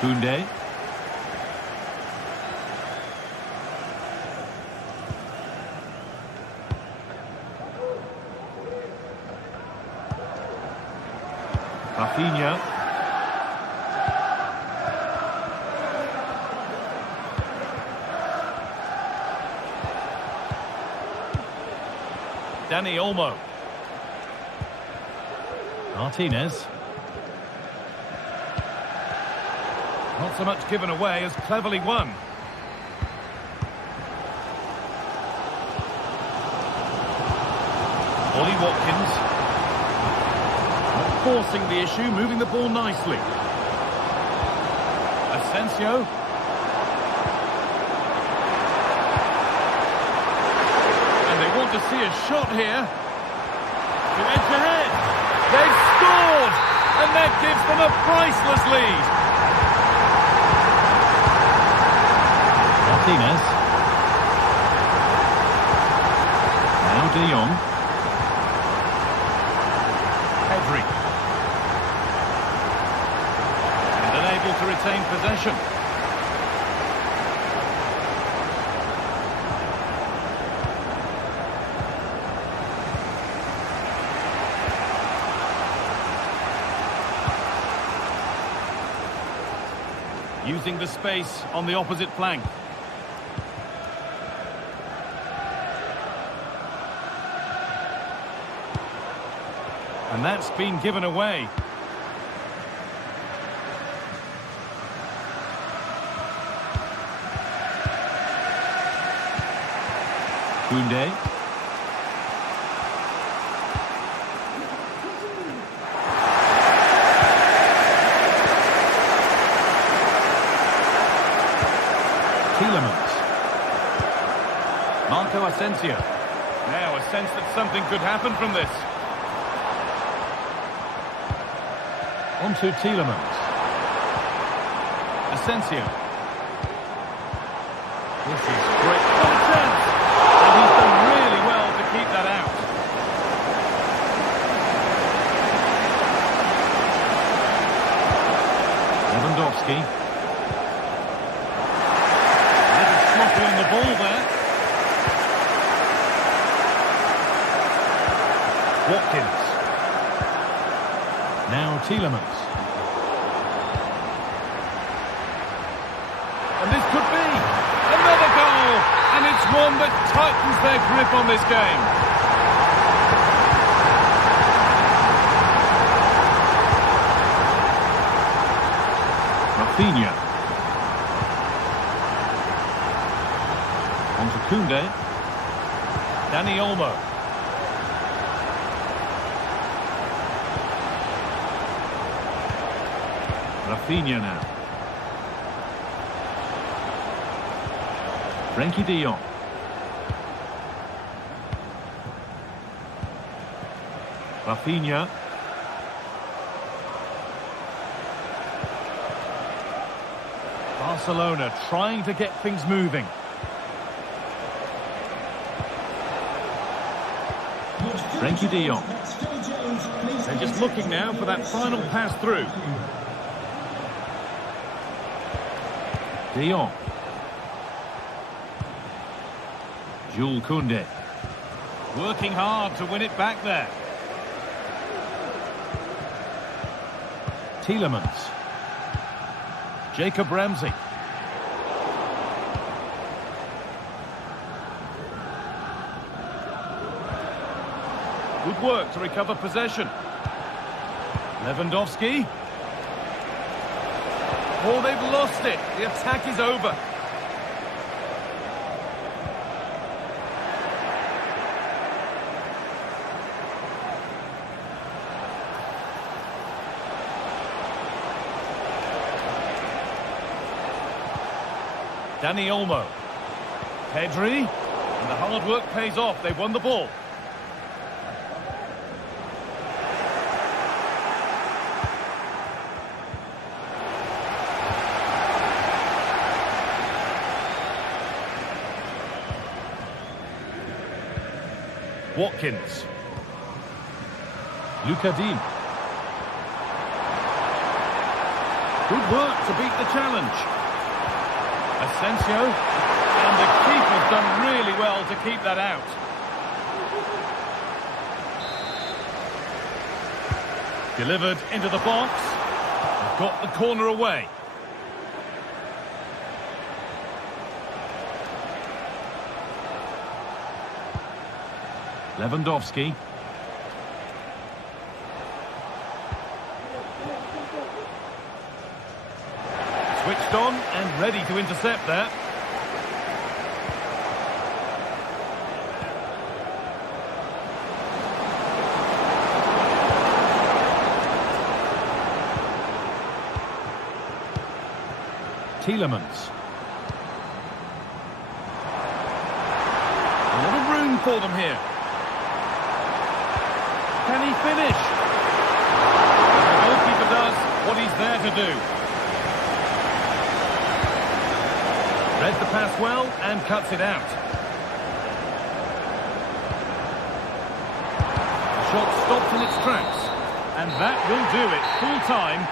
Koundé. Rafinha. Dani Olmo. Martinez. Not so much given away as cleverly won. Ollie Watkins. Not forcing the issue, moving the ball nicely. Asensio. And they want to see a shot here. To edge ahead. They've scored! And that gives them a priceless lead. Martinez. Now De Jong. Pedri. And unable to retain possession. Using the space on the opposite flank. And that's been given away. Koundé. Tielemans. Marco Asensio. Now a sense that something could happen from this. On to Tielemans. Asensio. This is great. What a chance! And he's done really well to keep that out. Lewandowski. A little sloppy on the ball there. Watkins. Now Tielemans. And this could be another goal. And it's one that tightens their grip on this game. Rafinha. On to Koundé. Dani Olmo. Rafinha now. Frenkie de Jong. Rafinha. Barcelona trying to get things moving. Frenkie de Jong. They're just looking now for that final pass through. De Jong. Jules Koundé. Working hard to win it back there. Tielemans. Jacob Ramsey. Good work to recover possession. Lewandowski. Oh, they've lost it. The attack is over. Dani Olmo. Pedri. And the hard work pays off. They've won the ball. Watkins. Luka Dean. Good work to beat the challenge. Asensio. And the keeper's done really well to keep that out. Delivered into the box. Got the corner away. Lewandowski. Switched on and ready to intercept that. Tielemans. A lot of room for them here. Can he finish? The goalkeeper does what he's there to do. Read the pass well and cuts it out. The shot stopped in its tracks. And that will do it. Full time.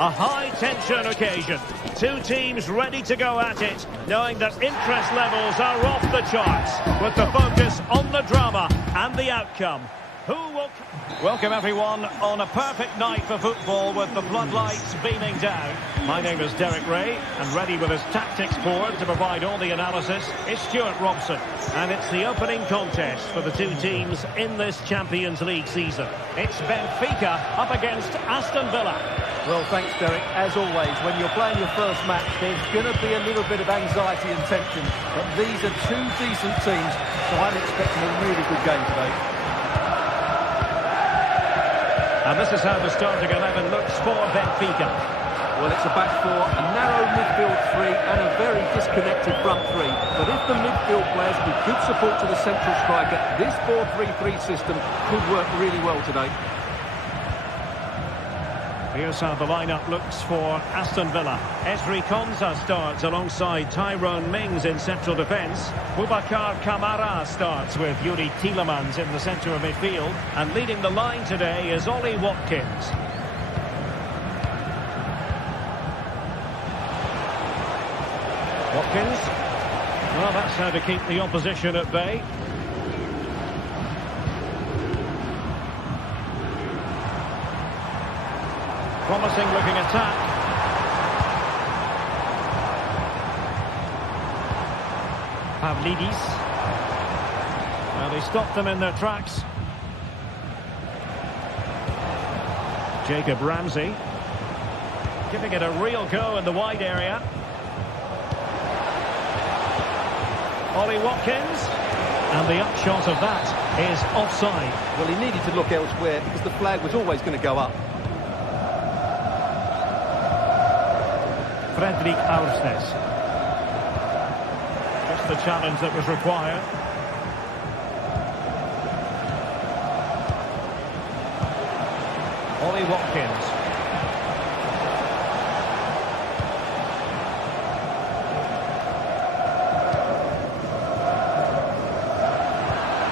A high-tension occasion. Two teams ready to go at it, knowing that interest levels are off the charts, with the focus on the drama and the outcome. Who will... Welcome everyone on a perfect night for football with the floodlights beaming down. My name is Derek Ray, and ready with his tactics board to provide all the analysis is Stuart Robson. And it's the opening contest for the two teams in this Champions League season. It's Benfica up against Aston Villa. Well, thanks, Derek. As always, when you're playing your first match, there's going to be a little bit of anxiety and tension. But these are two decent teams, so I'm expecting a really good game today. And this is how the starting 11 looks for Benfica. Well, it's a back four, a narrow midfield three, and a very disconnected front three. But if the midfield players give good support to the central striker, this 4-3-3 system could work really well today. Here's how the lineup looks for Aston Villa. Ezri Konsa starts alongside Tyrone Mings in central defence. Boubacar Kamara starts with Yuri Tielemans in the centre of midfield. And leading the line today is Ollie Watkins. Watkins. Well, that's how to keep the opposition at bay. Promising looking attack. Pavlidis. Well, they stopped them in their tracks. Jacob Ramsey. Giving it a real go in the wide area. Ollie Watkins. And the upshot of that is offside. Well, he needed to look elsewhere because the flag was always going to go up. Fredrik Aursnes. Just the challenge that was required. Ollie Watkins.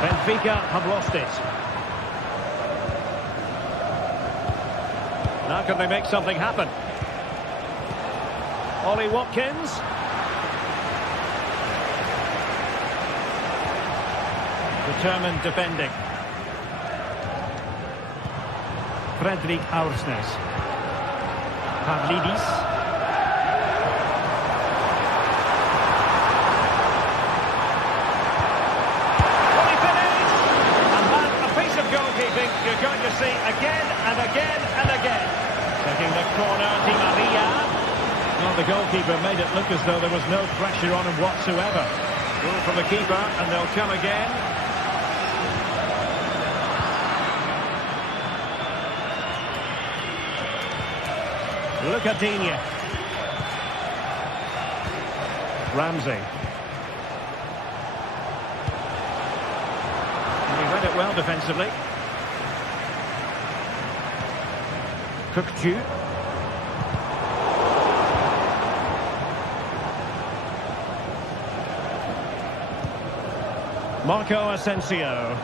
Benfica have lost it. Now can they make something happen? Ollie Watkins. Determined defending. Fredrik Aursnes. Pavlidis. Will he finish? And that, a piece of goalkeeping you're going to see again and again and again. Taking the corner, Di Maria. Well, the goalkeeper made it look as though there was no pressure on him whatsoever. Goal from the keeper, and they'll come again. Look at Digne. Ramsey. And he read it well defensively. Cookju. Marco Asensio.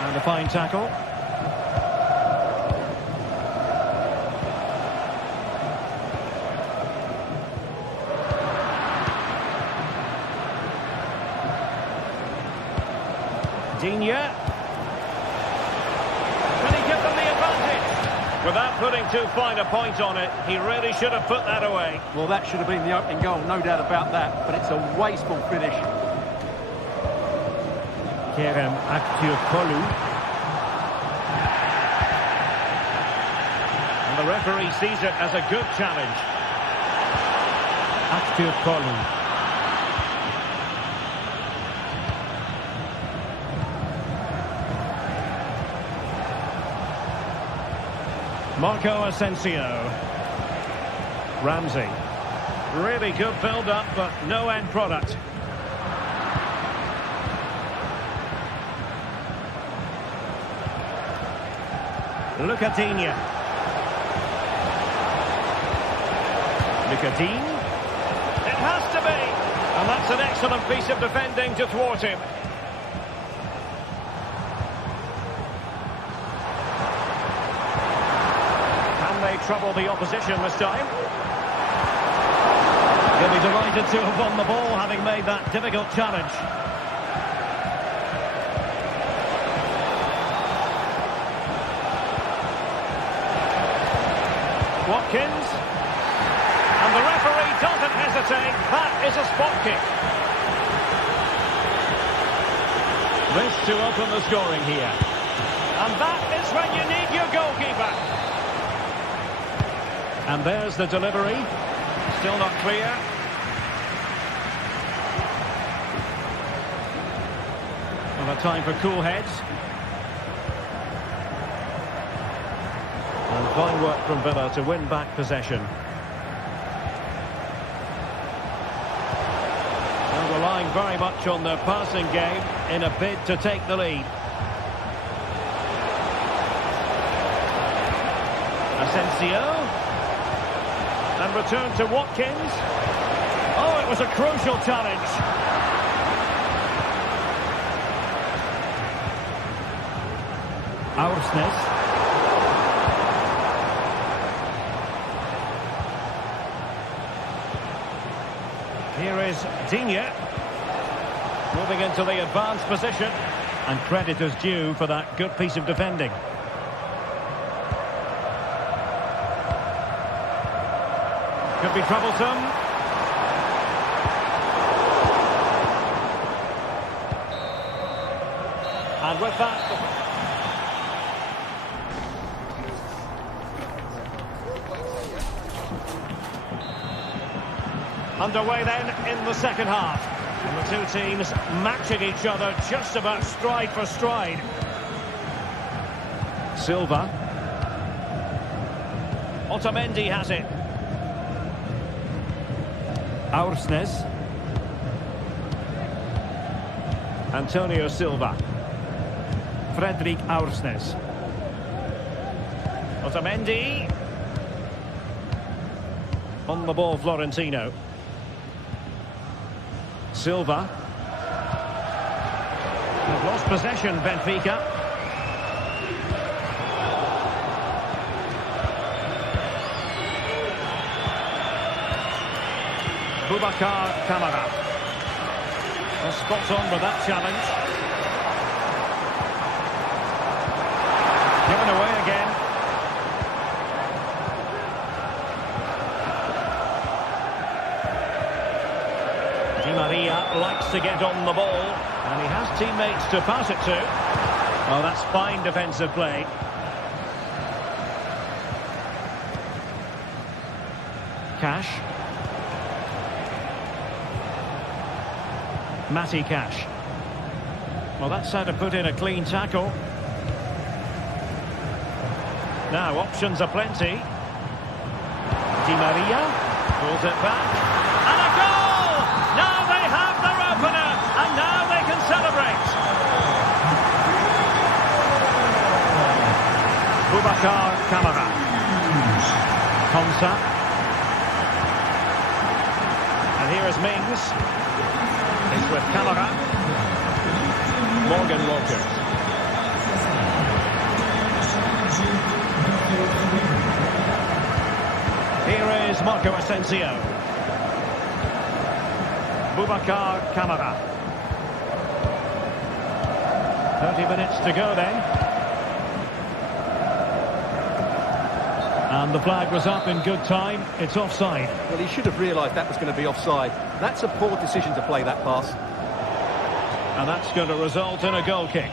And a fine tackle. Digne. Can he give them the advantage? Without putting too fine a point on it, he really should have put that away. Well, that should have been the opening goal, no doubt about that. But it's a wasteful finish. Kerem Aktürkoğlu. And the referee sees it as a good challenge. Aktürkoğlu. Marco Asensio. Ramsey. Really good build-up, but no end product. Look at Digne. Nicodine. It has to be. And that's an excellent piece of defending to thwart him. Can they trouble the opposition this time. He'll be delighted to have won the ball, having made that difficult challenge. Watkins. And the referee doesn't hesitate. That is a spot kick. This to open the scoring here. And that is when you need your goalkeeper. And there's the delivery. Still not clear. Well, a time for cool heads. And fine work from Villa to win back possession. Well, relying very much on their passing game in a bid to take the lead. Asensio. And return to Watkins. Oh, it was a crucial challenge. Aursnes. Here is Digne. Moving into the advanced position. And credit is due for that good piece of defending. Could be troublesome. And with that... Underway then in the second half. And the two teams matching each other just about stride for stride. Silva. Otamendi has it. Aursnes. Antonio Silva. Fredrik Aursnes. Otamendi. On the ball, Florentino. Silva. They've lost possession, Benfica. Boubacar Kamara. Well, spot on with that challenge. Given away again. Di Maria likes to get on the ball, and he has teammates to pass it to. Well, that's fine defensive play. Cash. Matty Cash. Well, that's how to put in a clean tackle. Now, options are plenty. Di Maria pulls it back. And a goal! Now they have their opener, and now they can celebrate. Boubacar Kamara. Konsa. And here is Mings. It's with Kamara. Morgan Rogers. Here is Marco Asensio. Boubacar Kamara. 30 minutes to go then. And the flag was up in good time. It's offside. Well, he should have realised that was going to be offside. That's a poor decision to play that pass. And that's going to result in a goal kick.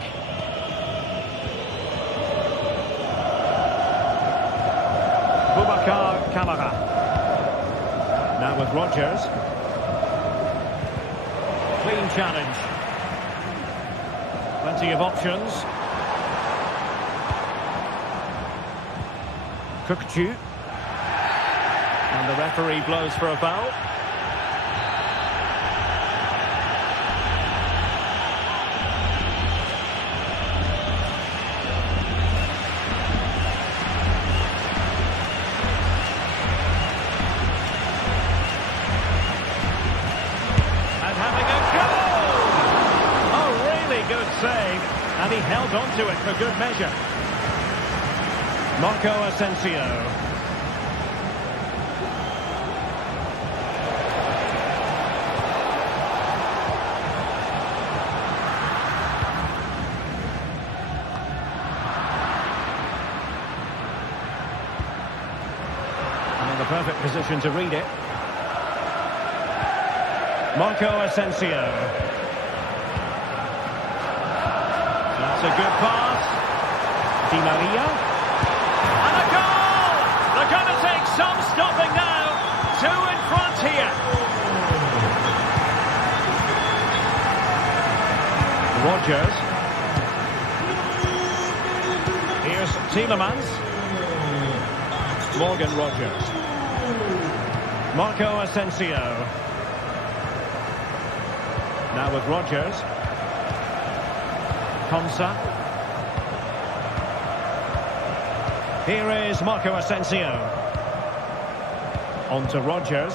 Boubacar Kamara. Now with Rogers. Clean challenge. Plenty of options. Kukcu. And the referee blows for a foul. And having a goal! A really good save. And he held on to it for good measure. Marco Asensio. perfect position to read it. Marco Asensio. That's a good pass. Di Maria. And a goal! They're going to take some stopping now. 2 in front here. Rodgers. Here's Tielemans. Morgan Rodgers. Marco Asensio. Now with Rodgers. Konsa. Here is Marco Asensio. On to Rodgers.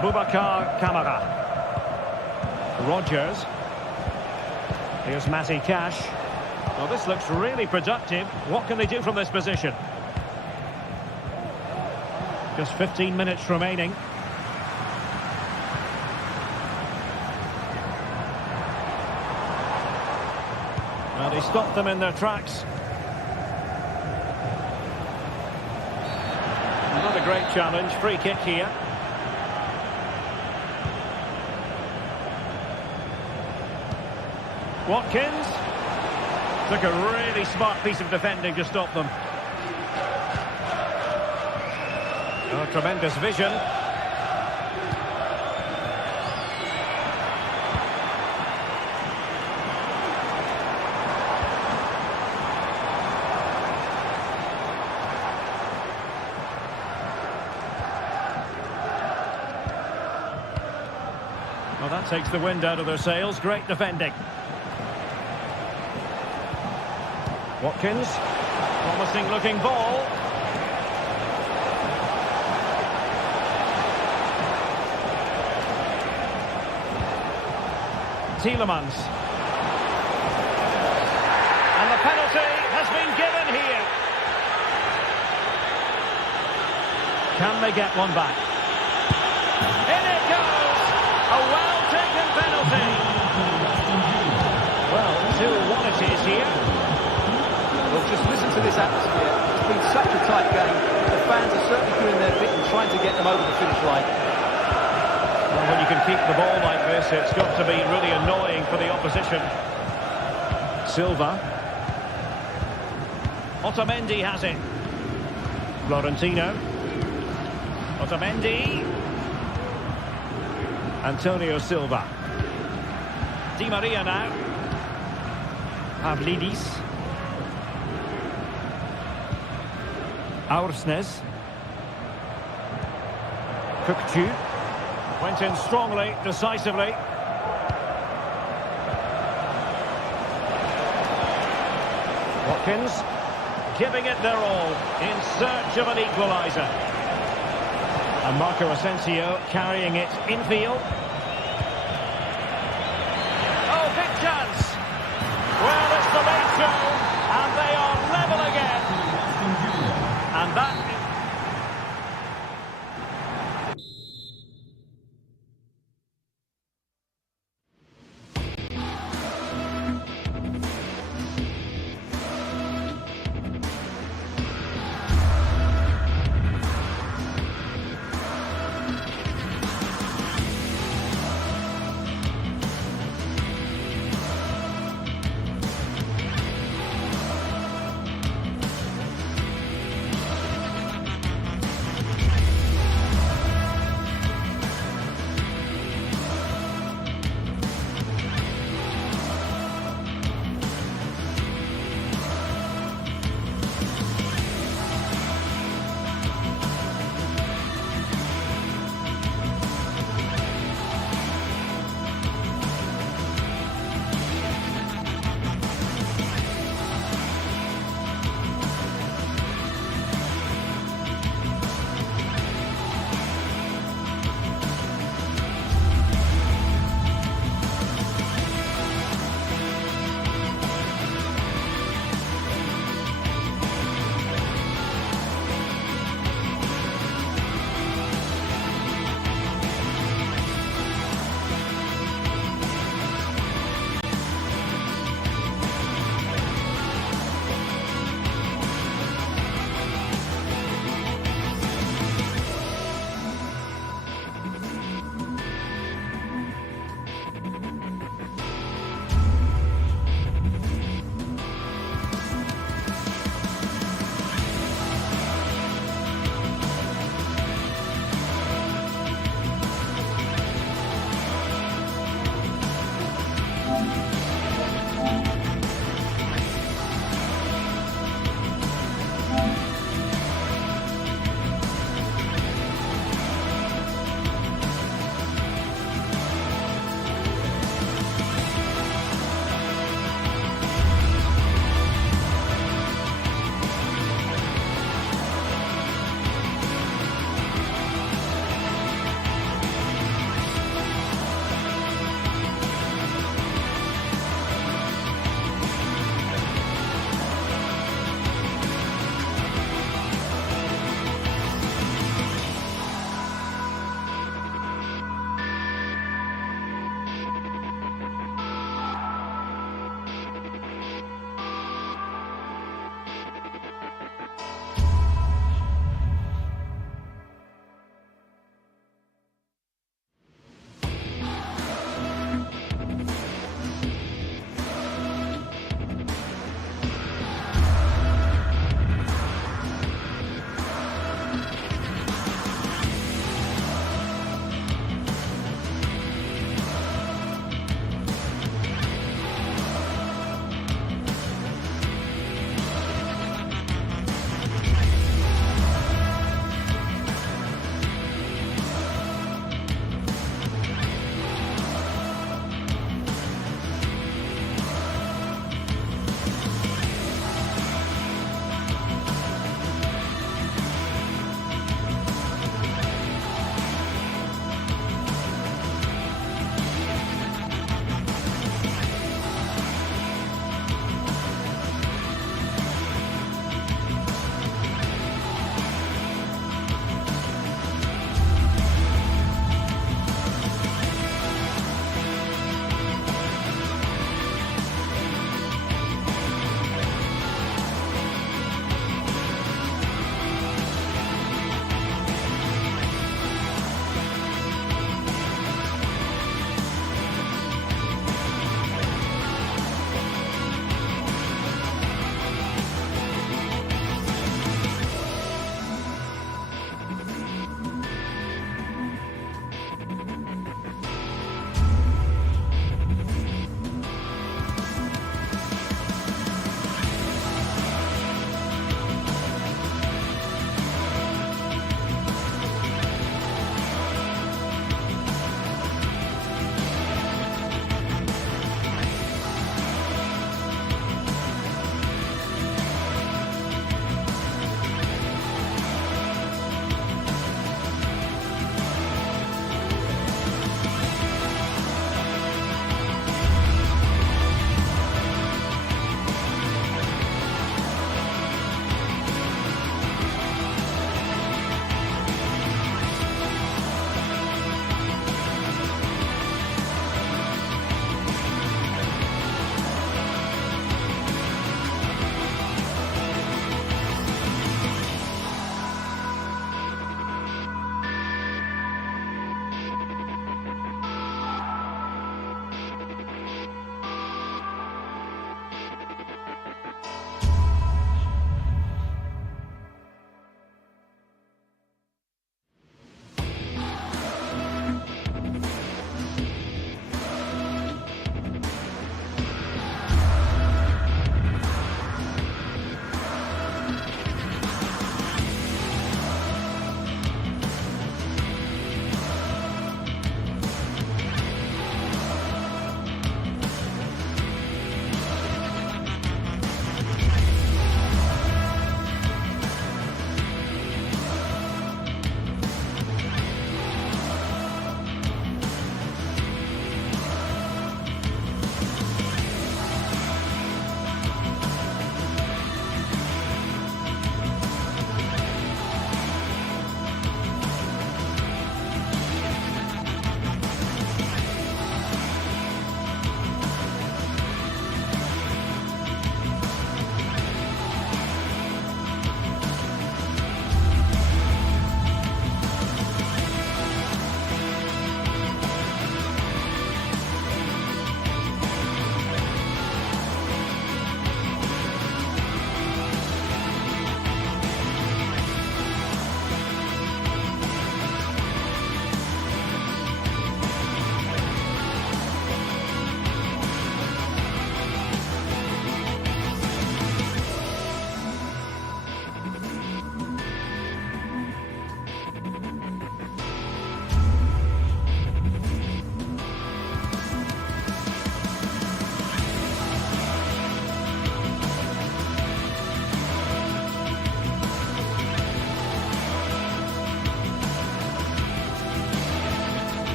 Boubacar Kamara. Rodgers. Here's Matty Cash. Well, this looks really productive. What can they do from this position? Just 15 minutes remaining. Well, they stopped them in their tracks. Not a great challenge. Free kick here. Watkins. Took a really smart piece of defending to stop them. Oh, tremendous vision. Well, that takes the wind out of their sails. Great defending. Watkins. Promising looking ball. Tielemans. And the penalty has been given here. Can they get one back? In it goes! A well-taken penalty. Well, 2-1 it is here. Well, just listen to this atmosphere. It's been such a tight game. The fans are certainly doing their bit and trying to get them over the finish line. Well, when you can keep the ball like this, it's got to be really annoying for the opposition. Silva. Otamendi has it. Florentino. Otamendi. Antonio Silva. Di Maria now. Pavlidis. Aursnes. Kukcu. Went in strongly, decisively. Watkins giving it their all in search of an equaliser. And Marco Asensio carrying it infield. Oh, big chance. Well, it's the late show, and they are level again. And that...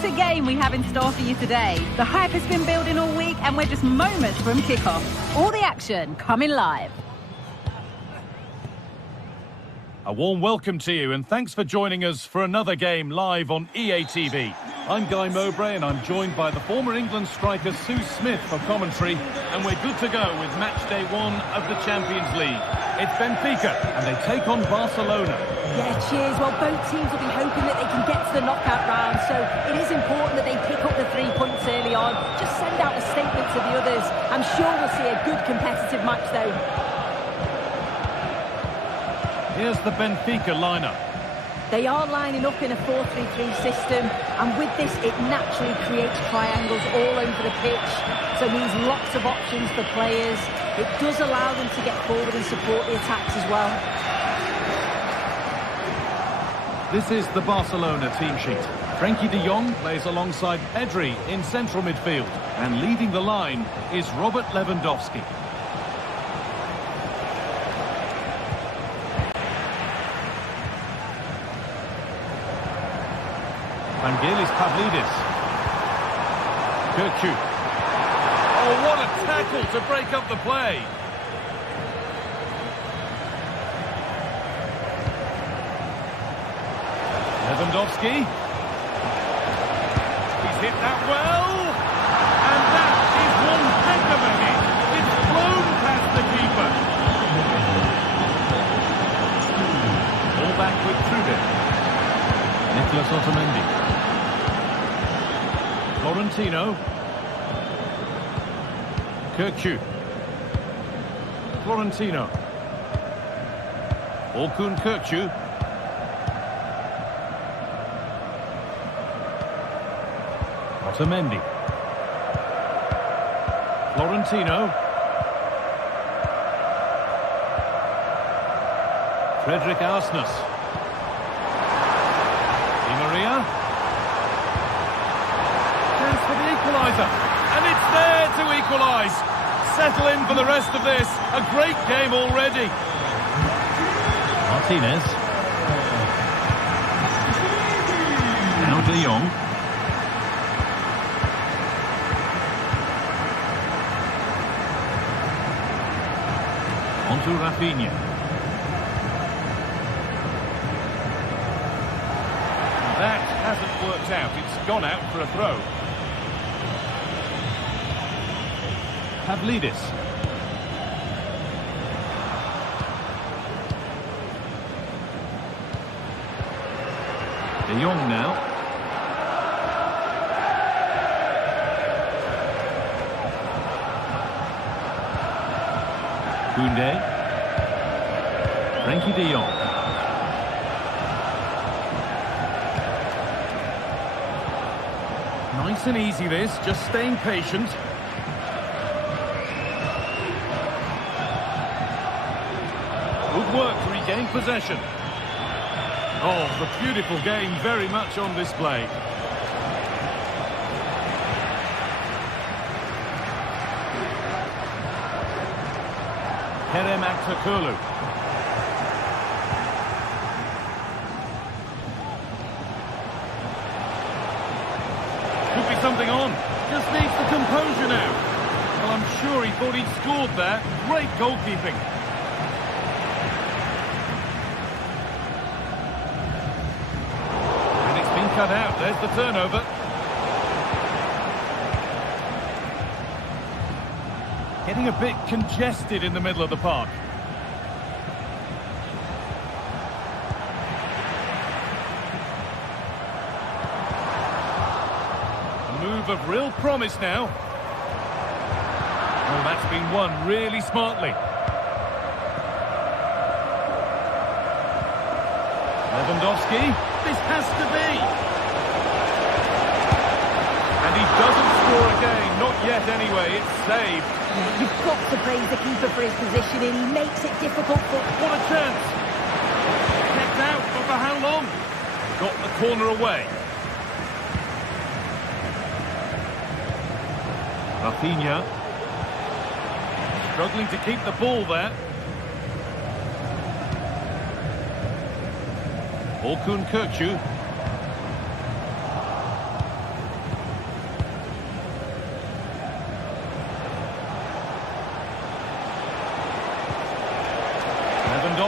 What a game we have in store for you today. The hype has been building all week and we're just moments from kickoff. All the action coming live. A warm welcome to you and thanks for joining us for another game live on EA TV. I'm Guy Mowbray and I'm joined by the former England striker Sue Smith for commentary, and we're good to go with match day 1 of the Champions League. It's Benfica and they take on Barcelona. Yeah, cheers. Well, both teams will be hoping that they can get to the knockout round, so it is important that they pick up the 3 points early on. Just send out a statement to the others. I'm sure we'll see a good competitive match though. Here's the Benfica lineup. They are lining up in a 4-3-3 system, and with this it naturally creates triangles all over the pitch, so it means lots of options for players. It does allow them to get forward and support the attacks as well. This is the Barcelona team sheet. Frenkie de Jong plays alongside Pedri in central midfield, and leading the line is Robert Lewandowski. Vangelis Pavlidis. Kirkju. Oh, what a tackle to break up the play. Lewandowski. He's hit that well. And that is one heck of a hit. It's flown past the keeper. Ball back with Trude. Nicolas Otamendi. Florentino. Kirkju. Florentino. Orkun Kirkju. Otamendi. Florentino. Frederick Arsnes. Di Maria. Chance for the equaliser. And it's there to equalise. Settle in for the rest of this. A great game already. Martinez. Now De Jong. On to Rafinha. That hasn't worked out. It's gone out for a throw. Pavlidis. De Jong now. Koundé. Frenkie de Jong. Nice and easy this, just staying patient. Good work to regain possession. Oh, the beautiful game very much on display. Kerem Aktürkoğlu. Could be something on. Just needs the composure now. Well, I'm sure he thought he'd scored there. Great goalkeeping. And it's been cut out. There's the turnover. Getting a bit congested in the middle of the park. A move of real promise now. Oh, that's been won really smartly. Lewandowski. This has to be. And he doesn't score again. Not yet anyway. It's saved. You've got to praise the keeper for his positioning. He makes it difficult for... What a chance! Kicked out, but for how long? Got the corner away. Rafinha. Struggling to keep the ball there. Orkun Kirkju.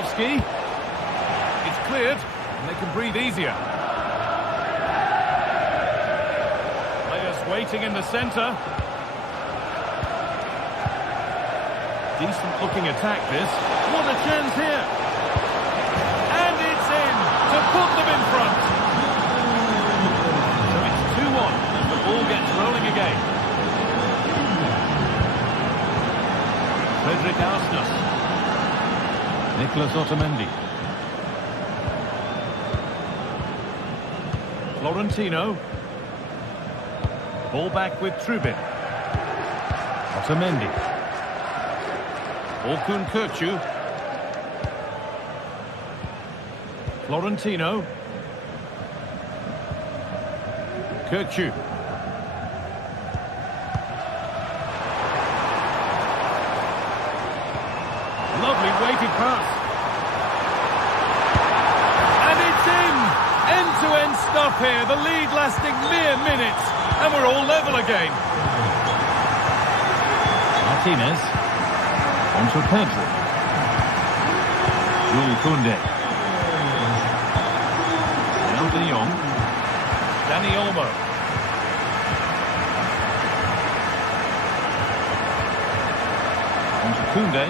Lewandowski. It's cleared, and they can breathe easier. Players waiting in the centre. Decent-looking attack, this. What a chance here! And it's in to put them in front. So it's 2-1 as the ball gets rolling again. Frederick Arsnus. Nicolas Otamendi. Florentino. Ball back with Trubin. Otamendi. Orkun Kökçü. Florentino. Kökçü. Lovely weighted pass. And it's in! End-to-end stuff here. The lead lasting mere minutes. And we're all level again. Martinez. On to Pedro. Jules Koundé. Now De Jong. Dani Olmo. On to Koundé.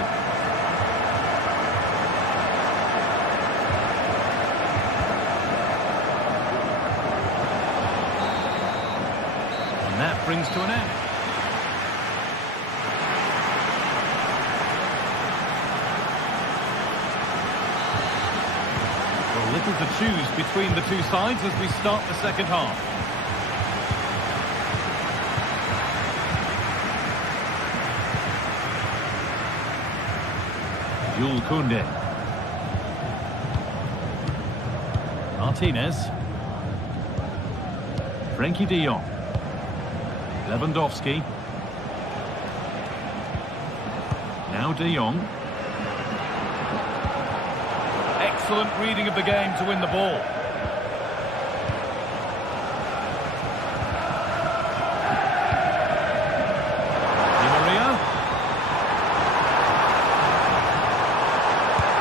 And that brings to an end. Little to choose between the two sides as we start the second half. Jules Koundé. Martinez. Frenkie de Jong. Lewandowski. Now de Jong. Excellent reading of the game to win the ball. Di Maria.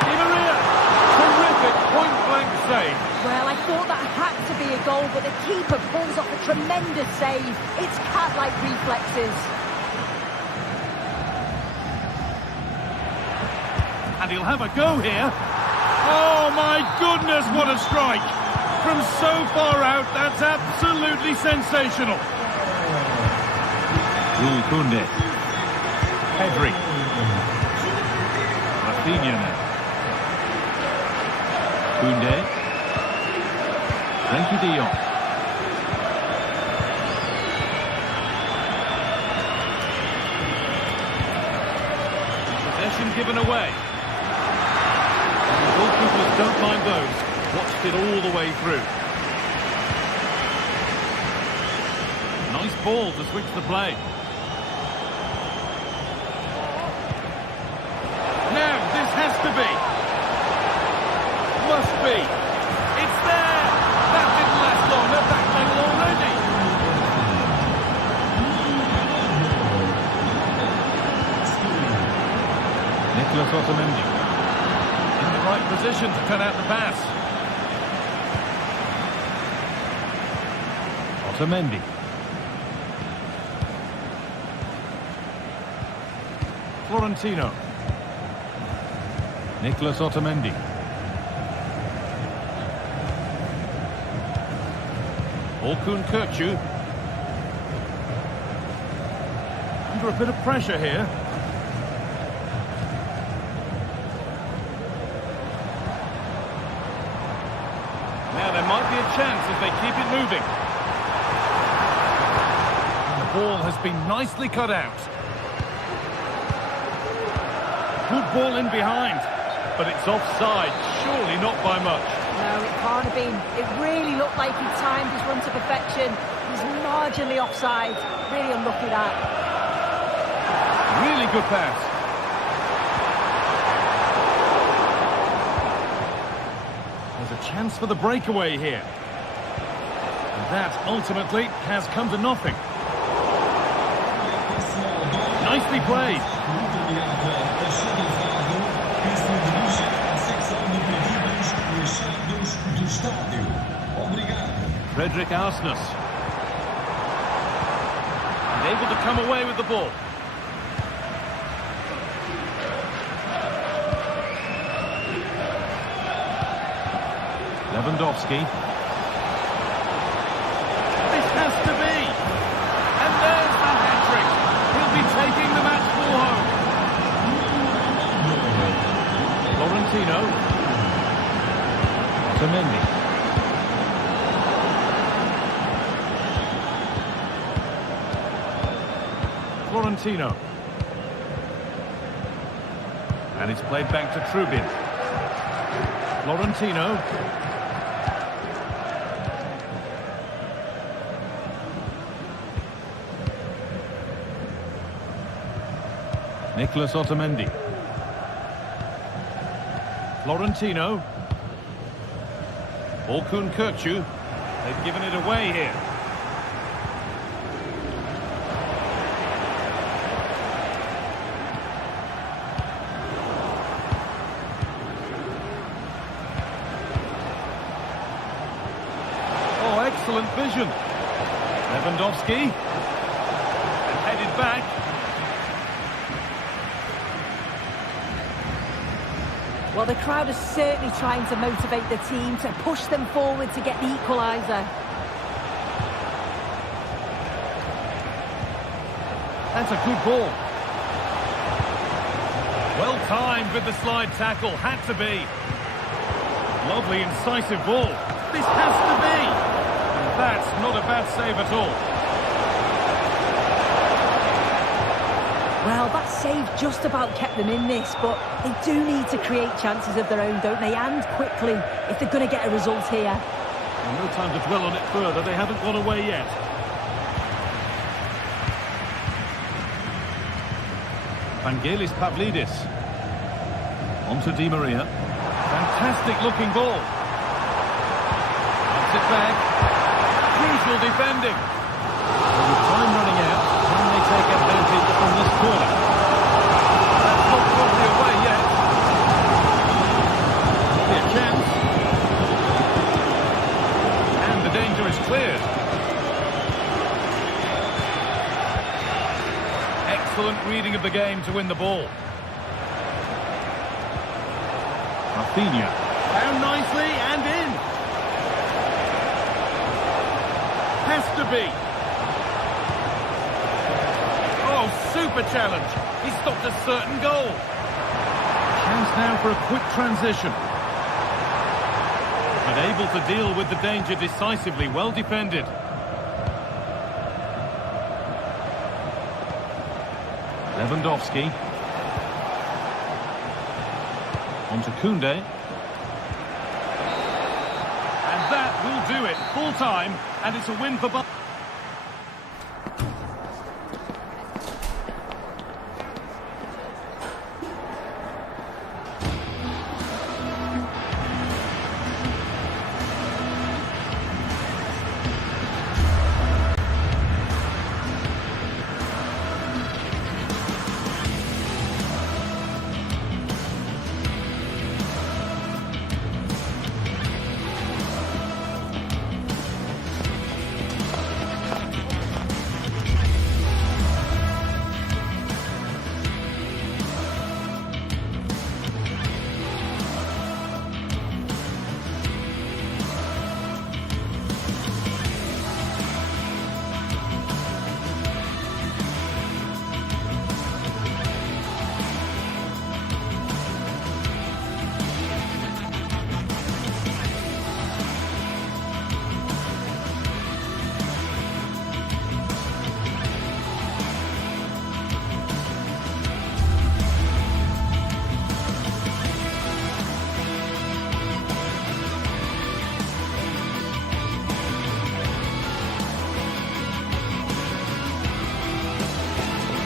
Di Maria. Terrific point-blank save. Well, I thought that had to be a goal, but the keeper pulls off a tremendous save. It's cat-like reflexes. And he'll have a go here. Oh my goodness, what a strike! From so far out, that's absolutely sensational. Jules Koundé. Pedri. Rafinha now. Koundé. Frenkie de Jong. Possession given away. Goalkeepers don't mind those. Watched it all the way through. Nice ball to switch the play. Now, this has to be. Must be. It's there! That didn't last long. They're back level already. Nicolas Otamendi. Right position to cut out the pass. Otamendi. Florentino. Nicolas Otamendi. Orkun Kökçü. Under a bit of pressure here. Might be a chance if they keep it moving. And the ball has been nicely cut out. Good ball in behind, but it's offside, surely not by much. No, it can't have been. It really looked like he timed his run to perfection. He's marginally offside. Really unlucky that. Really good pass. There's a chance for the breakaway here. And that ultimately has come to nothing. Nicely played. estádio. Obrigado. Frederick Arsness. And able to come away with the ball. Lewandowski. This has to be. And there's the hat-trick. He'll be taking the match ball home. Florentino. Otamendi. Florentino. And it's played back to Trubin. Florentino. Nicolas Otamendi. Florentino. Orkun Kökçü. They've given it away here. Oh, excellent vision. Lewandowski. And headed back. Well, the crowd is certainly trying to motivate the team to push them forward to get the equaliser. That's a good ball. Well timed with the slide tackle, had to be. Lovely incisive ball. This has to be. And that's not a bad save at all. Well, that save just about kept them in this, but they do need to create chances of their own, don't they? And quickly, if they're going to get a result here. Well, no time to dwell on it further. They haven't got away yet. Vangelis Pavlidis. On to Di Maria. Fantastic looking ball. Puts it back. Crucial defending. Well, with time running out, can they take advantage from this corner? That's not probably away yet. Be a chance. And the danger is cleared. Excellent reading of the game to win the ball. Rafinha. Down nicely and in. Has to be. Oh, super challenge. He stopped a certain goal. Chance now for a quick transition. But able to deal with the danger decisively. Well defended. Lewandowski. On to Koundé. And that will do it. Full time, and it's a win for Barcelona.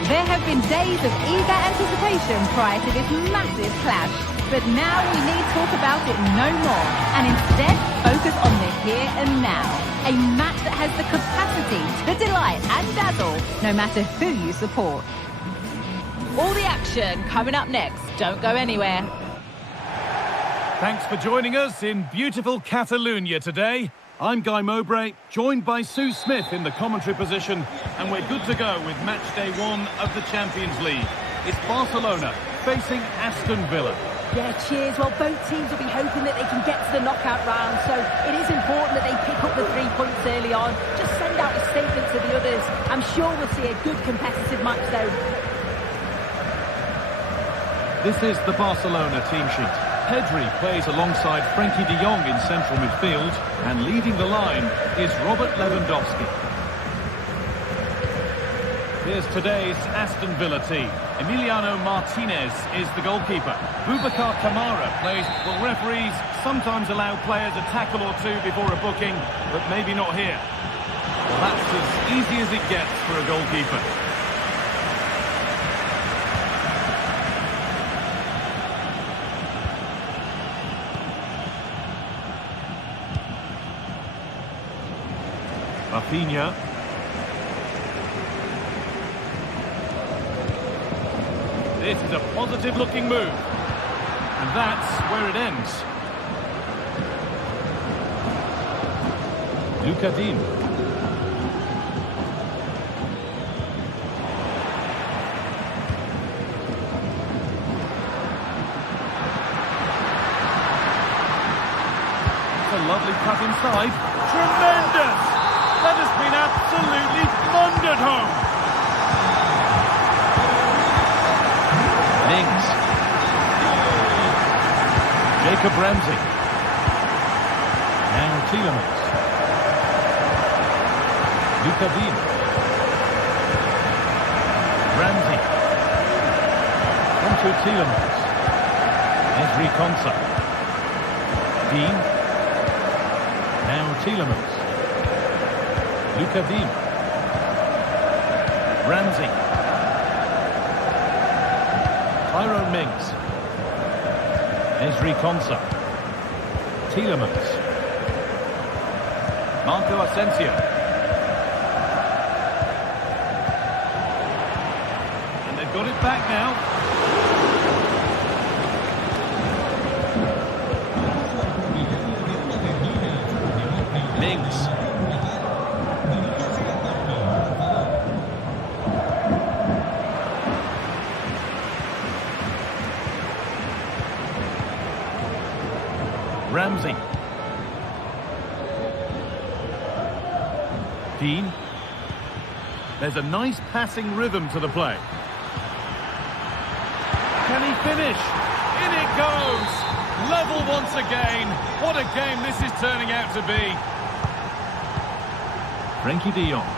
There have been days of eager anticipation prior to this massive clash. But now we need talk about it no more, and instead focus on the here and now. A match that has the capacity to delight and dazzle, no matter who you support. All the action coming up next. Don't go anywhere. Thanks for joining us in beautiful Catalonia today. I'm Guy Mowbray, joined by Sue Smith in the commentary position, and we're good to go with match day 1 of the Champions League. It's Barcelona facing Aston Villa. Yeah, cheers. Well, both teams will be hoping that they can get to the knockout round, so it is important that they pick up the 3 points early on. Just send out a statement to the others. I'm sure we'll see a good competitive match, though. This is the Barcelona team sheet. Pedri plays alongside Frenkie de Jong in central midfield, and leading the line is Robert Lewandowski. Here's today's Aston Villa team. Emiliano Martinez is the goalkeeper. Boubacar Kamara plays. Well, referees sometimes allow players a tackle or two before a booking, but maybe not here. Well, that's as easy as it gets for a goalkeeper. Rafinha. This is a positive-looking move. And that's where it ends. Lucadine. It's a lovely cut inside. Tremendous! That has been absolutely thundered home. Mings. Jacob Ramsey. Now Tielemans. Lucadine. Ramsey. Onto Tielemans. Ezri Konsa. Dean. Now Tielemans. Lucadine. Ramsey. Tyrone Mings. Ezri Konsa. Tielemans. Marco Asensio. And they've got it back now. Mings. Ramsey. Dean. There's a nice passing rhythm to the play. Can he finish? In it goes! Level once again. What a game this is turning out to be. Frenkie de Jong.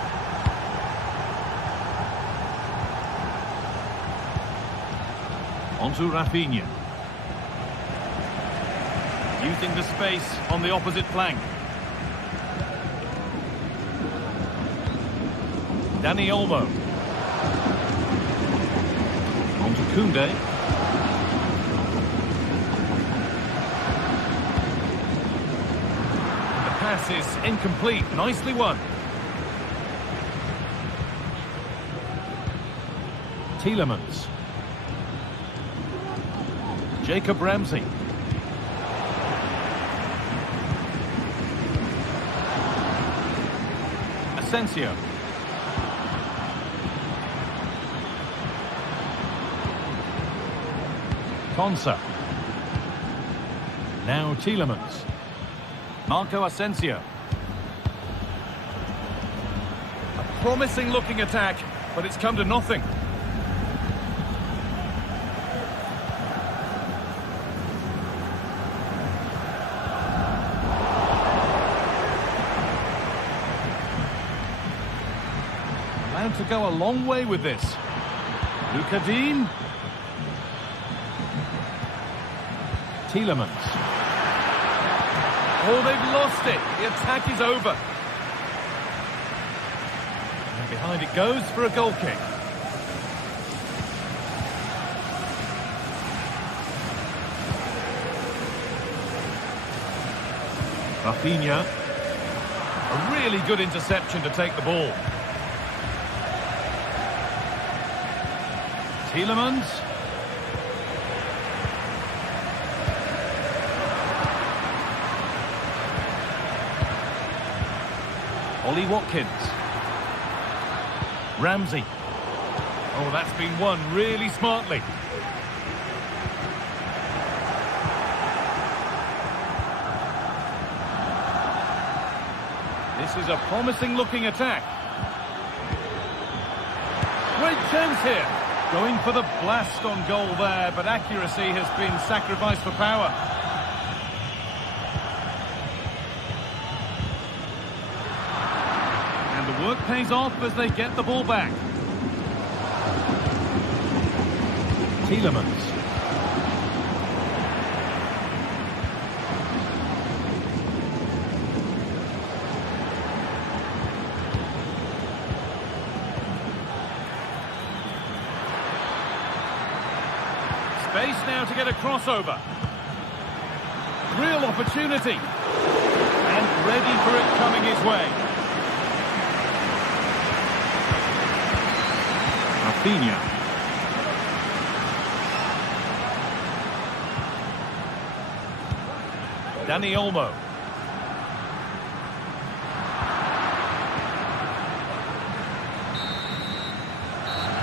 Onto Rafinha. Using the space on the opposite flank. Dani Olmo. Onto Koundé. The pass is incomplete. Nicely won. Tielemans. Jacob Ramsey. Asensio. Konsa. Now Tielemans. Marco Asensio. A promising looking attack, but it's come to nothing. To go a long way with this. Lucadine. Tielemans. Oh, they've lost it. The attack is over. And behind it goes for a goal kick. Rafinha. A really good interception to take the ball. Tielemans. Ollie Watkins. Ramsey. Oh, that's been won really smartly. This is a promising-looking attack. Great chance here. Going for the blast on goal there, but accuracy has been sacrificed for power. And the work pays off as they get the ball back. Tielemans. Space now to get a crossover. Real opportunity. And ready for it coming his way. Rafinha. Dani Olmo.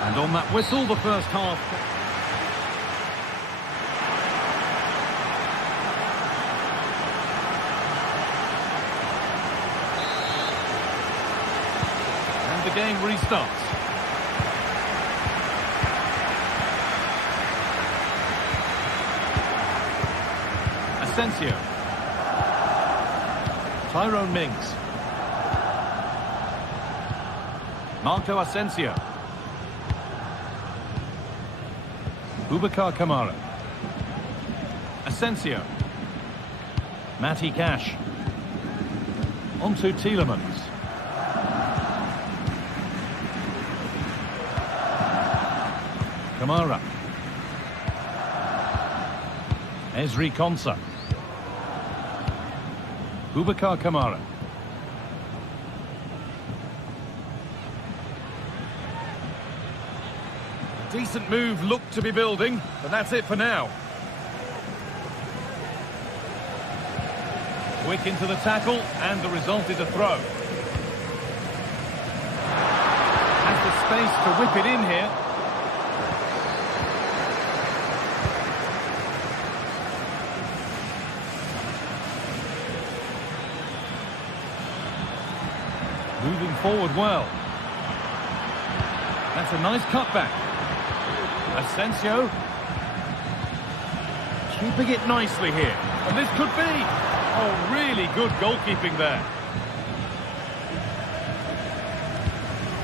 And on that whistle, the first half. And the game restarts. Asensio. Tyrone Mings. Marco Asensio. Boubacar Kamara. Asensio. Matty Cash. On to Tielemans. Kamara. Ezri Konsa. Boubacar Kamara. Decent move looked to be building, but that's it for now. Quick into the tackle, and the result is a throw. Has the space to whip it in here. Moving forward well. That's a nice cutback. Asensio. Keeping it nicely here. And this could be. Oh, really good goalkeeping there.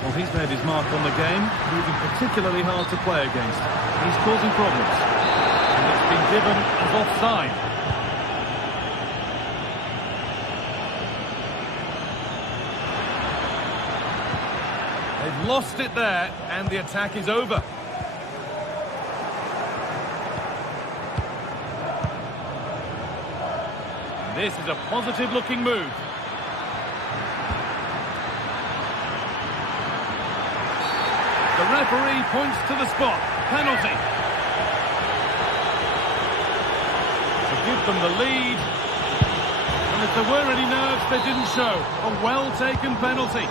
Well, he's made his mark on the game, moving particularly hard to play against. He's causing problems. And it's been given as offside. They've lost it there, and the attack is over. This is a positive-looking move. The referee points to the spot. Penalty. To give them the lead. And if there were any nerves, they didn't show. A well-taken penalty.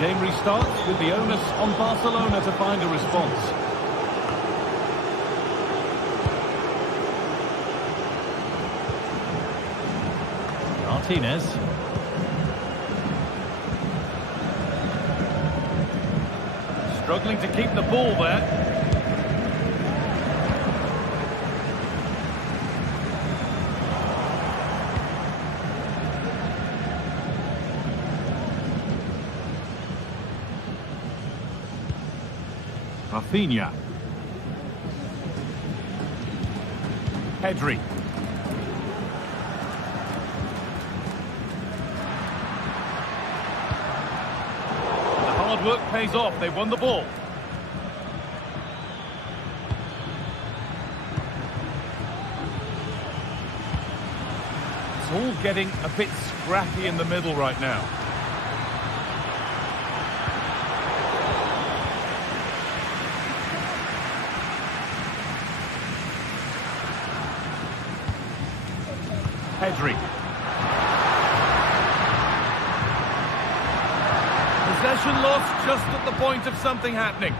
Game restarts with the onus on Barcelona to find a response. Martinez. Struggling to keep the ball there. Rafinha. Pedri. The hard work pays off. They won the ball. It's all getting a bit scrappy in the middle right now. Pedri. Possession lost just at the point of something happening.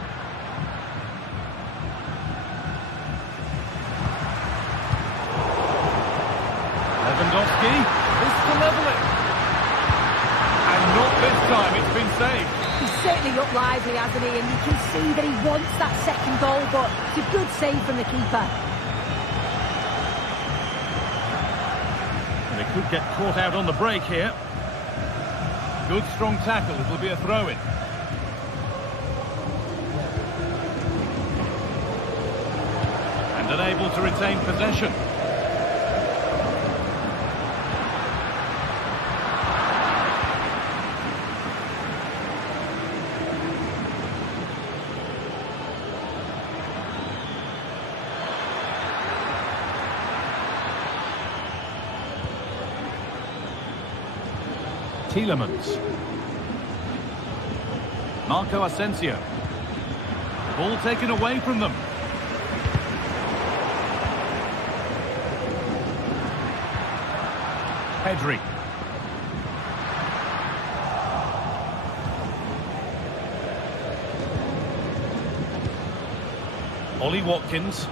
Lewandowski is to level it. And not this time, it's been saved. He's certainly looked lively, hasn't he? And you can see that he wants that second goal, but it's a good save from the keeper. And they could get caught out on the break here. Good strong tackle, it'll be a throw-in. And unable to retain possession. Tielemans. Marco Asensio. Ball taken away from them. Pedri. Ollie Watkins.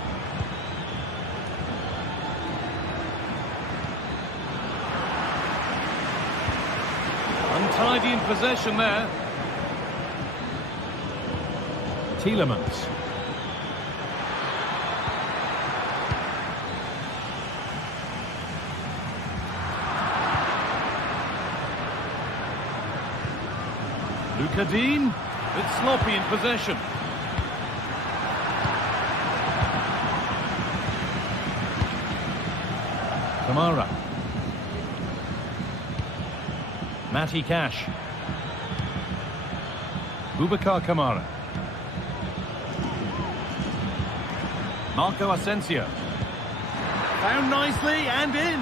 Untidy in possession there. Tielemans. Luka Dean. It's sloppy in possession. Kamara. Matty Cash. Boubacar Kamara. Marco Asensio. Found nicely and in.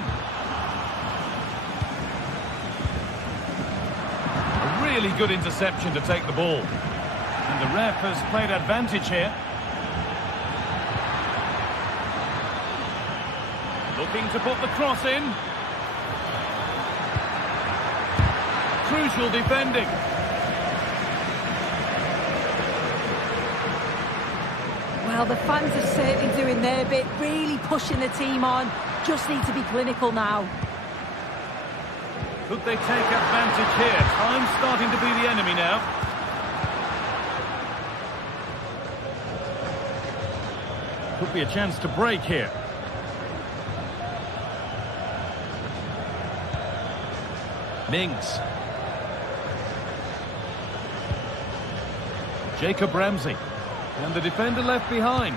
A really good interception to take the ball. And the ref has played advantage here. Looking to put the cross in. Crucial defending. Well, the fans are certainly doing their bit, really pushing the team on. Just need to be clinical now. Could they take advantage here? Time's starting to be the enemy now. Could be a chance to break here. Mings. Jacob Ramsey. And the defender left behind.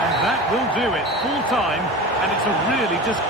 And that will do it. Full time. And it's a really just...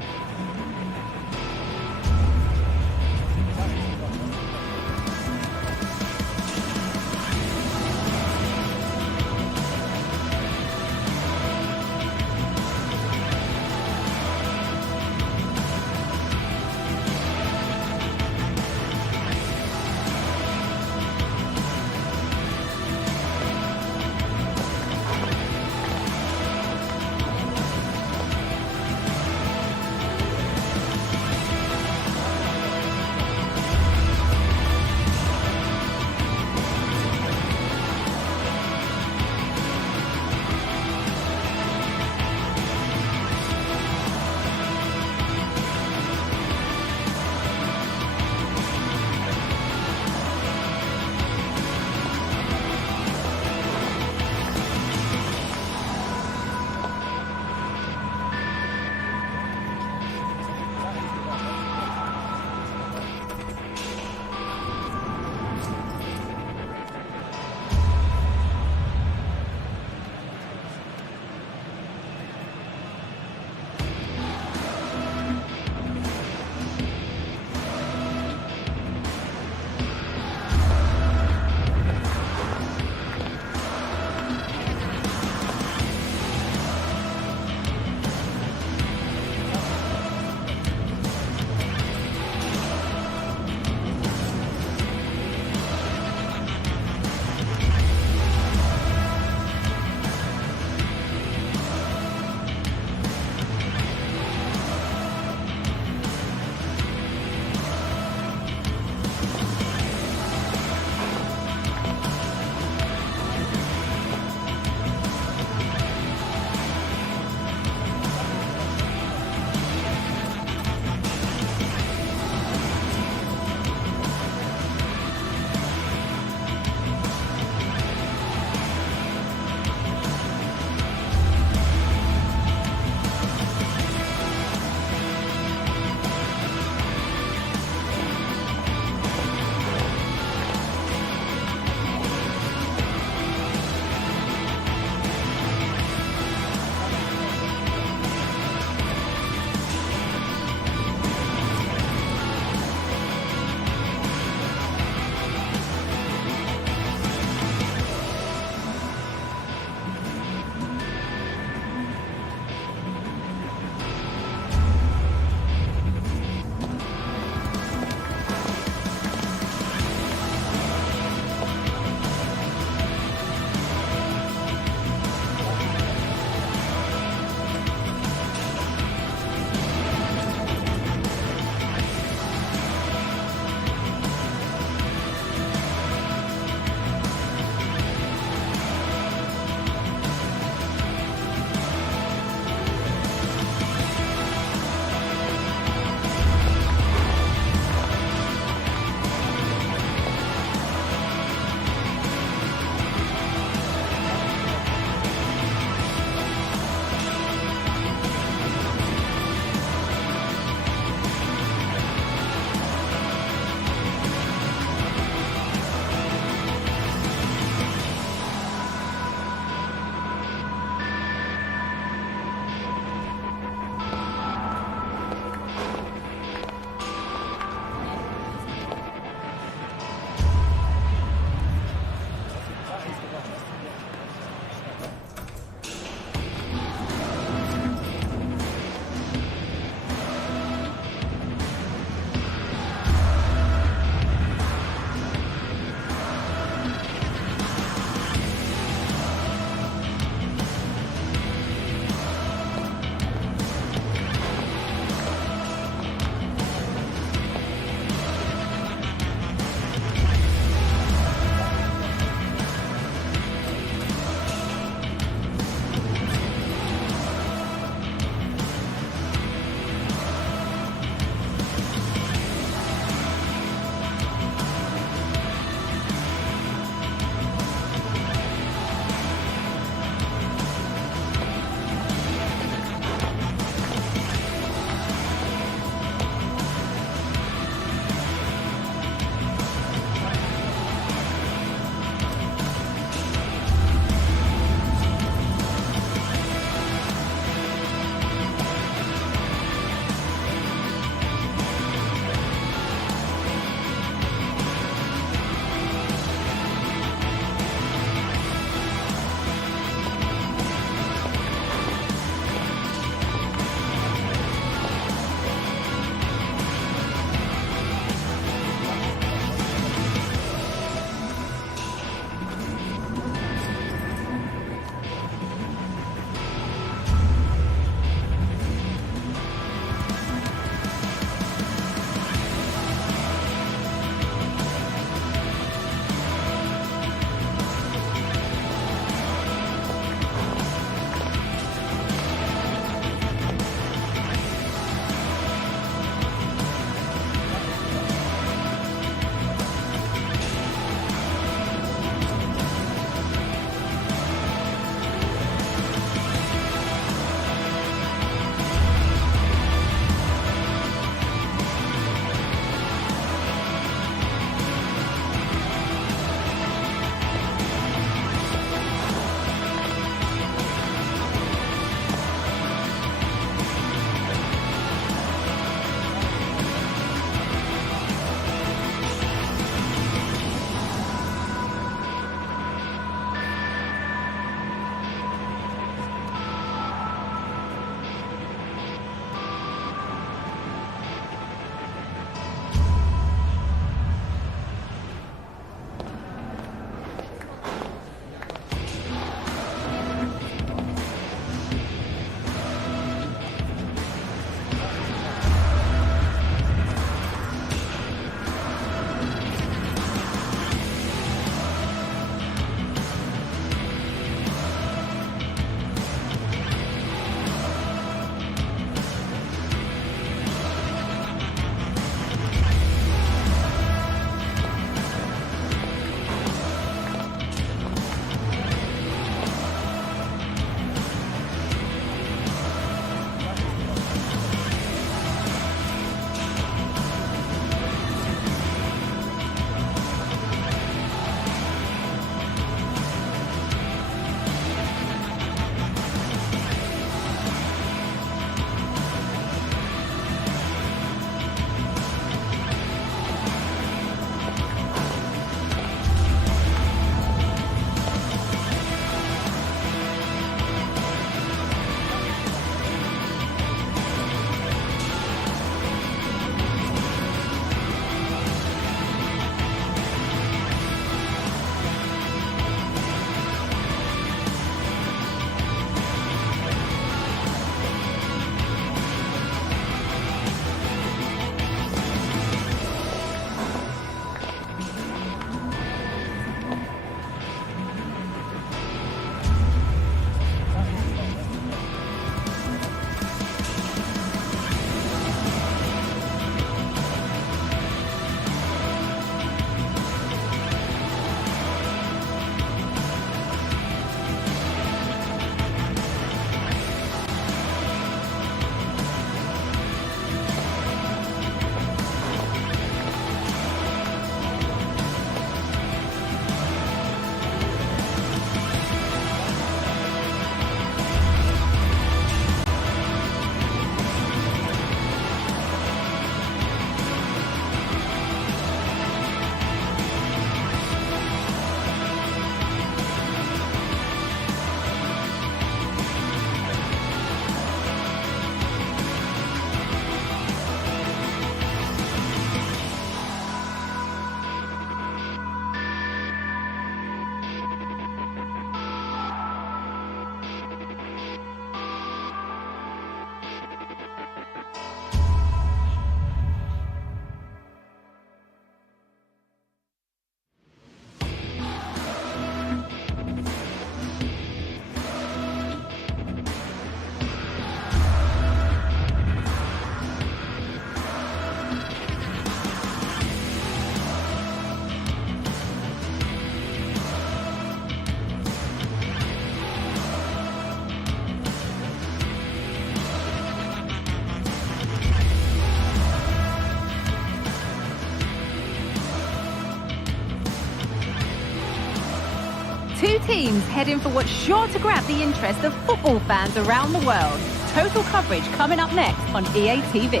Two teams heading for what's sure to grab the interest of football fans around the world. Total coverage coming up next on EA TV.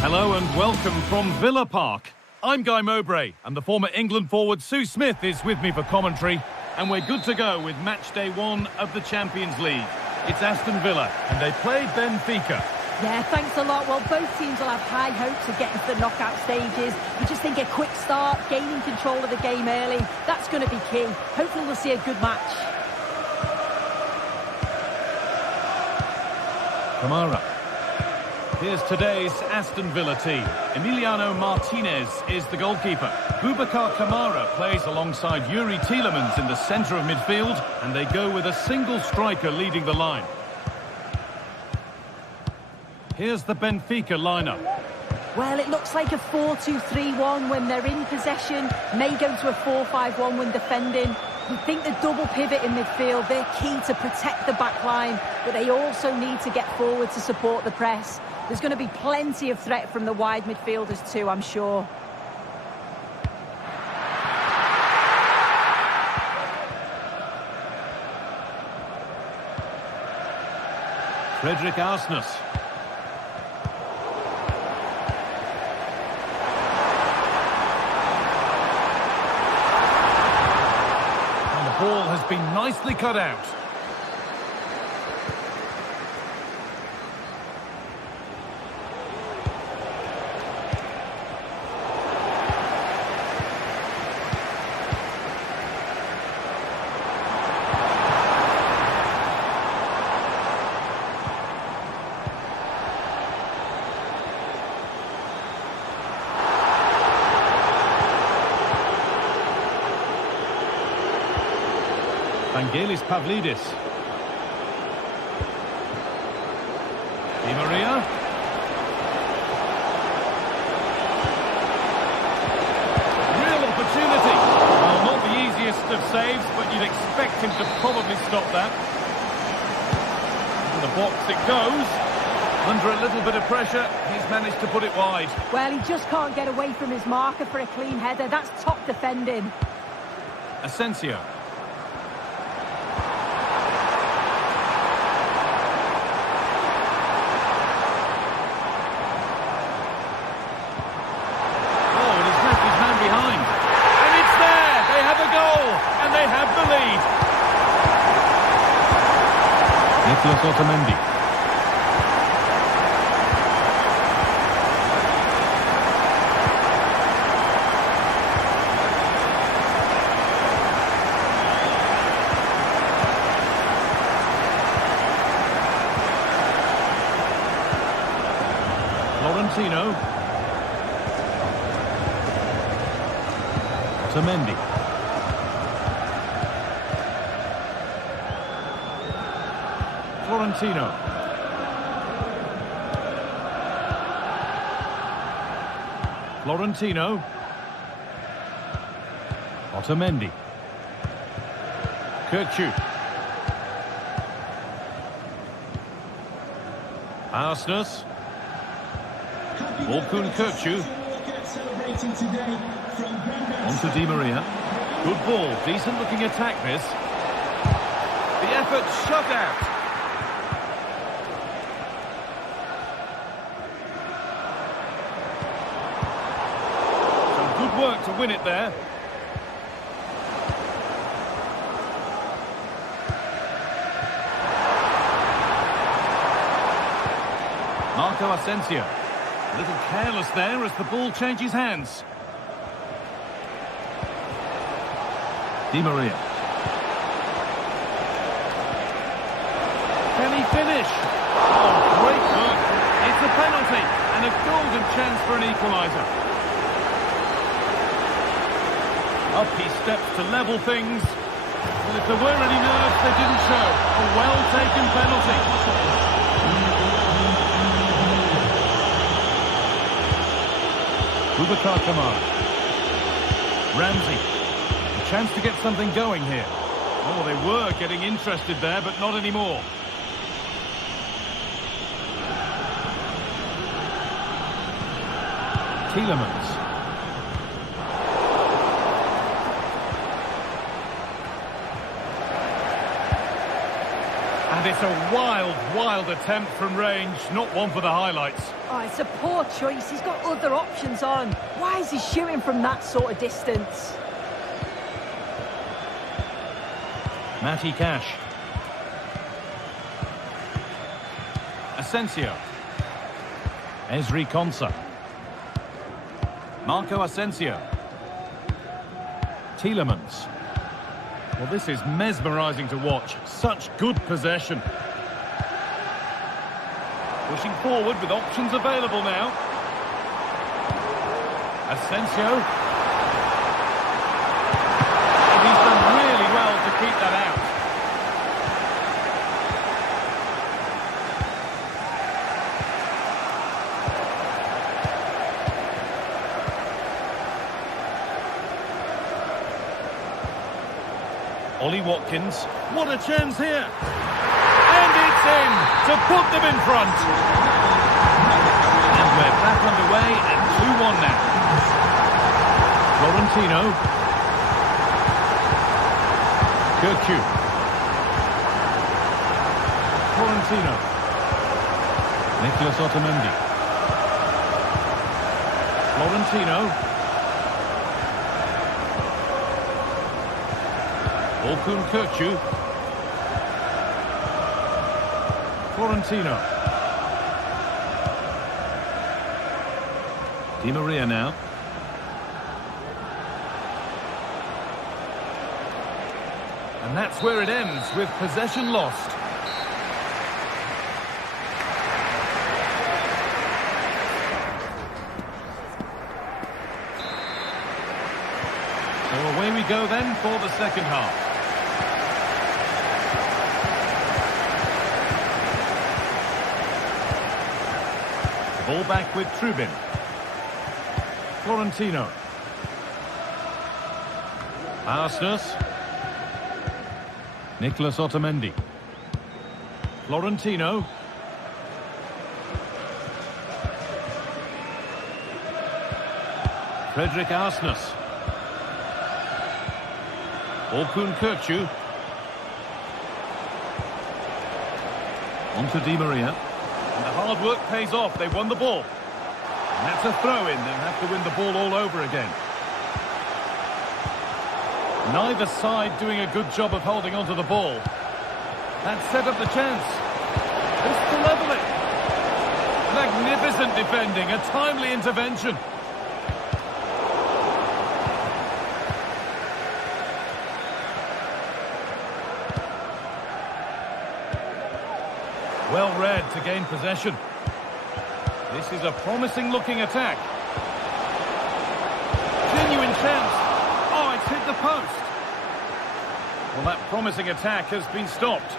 Hello and welcome from Villa Park. I'm Guy Mowbray, and the former England forward Sue Smith is with me for commentary, and we're good to go with match day 1 of the Champions League. It's Aston Villa, and they play Benfica. Yeah, thanks a lot. Well, both teams will have high hopes of getting to the knockout stages. You just think a quick start, gaining control of the game early, that's going to be key. Hopefully we'll see a good match. Kamara. Here's today's Aston Villa team. Emiliano Martinez is the goalkeeper. Boubacar Kamara plays alongside Yuri Tielemans in the centre of midfield, and they go with a single striker leading the line. Here's the Benfica lineup. Well, it looks like a 4-2-3-1 when they're in possession, may go to a 4-5-1 when defending. We think the double pivot in midfield, they're key to protect the back line, but they also need to get forward to support the press. There's going to be plenty of threat from the wide midfielders too, I'm sure. Frederick Arsnes. And the ball has been nicely cut out. Vangelis Pavlidis. Di Maria. Real opportunity. Well, not the easiest of saves, but you'd expect him to probably stop that. In the box it goes. Under a little bit of pressure, he's managed to put it wide. Well, he just can't get away from his marker for a clean header. That's top defending. Asensio. Otamendi. Florentino. Otamendi. Florentino. Florentino. Otamendi. Kirkçü. Arsnes. Orkun Kirkçü. On to Di Maria. Good ball, decent looking attack this. The effort shut out. Work to win it there. Marco Asensio. A little careless there as the ball changes hands. Di Maria. Can he finish? Oh, great work. It's a penalty and a golden chance for an equaliser. Up he steps to level things. Well, if there were any nerves, they didn't show. A well-taken penalty. Boubacar Kamara. Ramsey. A chance to get something going here. Oh, they were getting interested there, but not anymore. Tielemans. And it's a wild attempt from range. Not one for the highlights. Oh, it's a poor choice. He's got other options on. Why is he shooting from that sort of distance? Matty Cash. Asensio. Ezri Konsa. Marco Asensio. Tielemans. Well, this is mesmerising to watch. Such good possession. Pushing forward with options available now. Asensio. And he's done really well to keep that out. Ollie Watkins, what a chance here! And it's in to put them in front. And we're back underway at 2-1 now. Florentino. Kirku. Florentino. Nicolas Otamendi. Florentino. Orkun Kökçü. Florentino. Di Maria now. And that's where it ends, with possession lost. So away we go then for the second half. Ball back with Trubin. Florentino. Arsenus. Nicolas Otamendi. Florentino. Frederick Arsenus. Orkun Kökçü. On to Di Maria. And the hard work pays off. They won the ball. And that's a throw-in. They'll have to win the ball all over again. Neither side doing a good job of holding onto the ball. That set up the chance. Just to level it. Magnificent defending. A timely intervention. Well read to gain possession. This is a promising looking attack. Genuine chance. Oh, it's hit the post. Well, that promising attack has been stopped.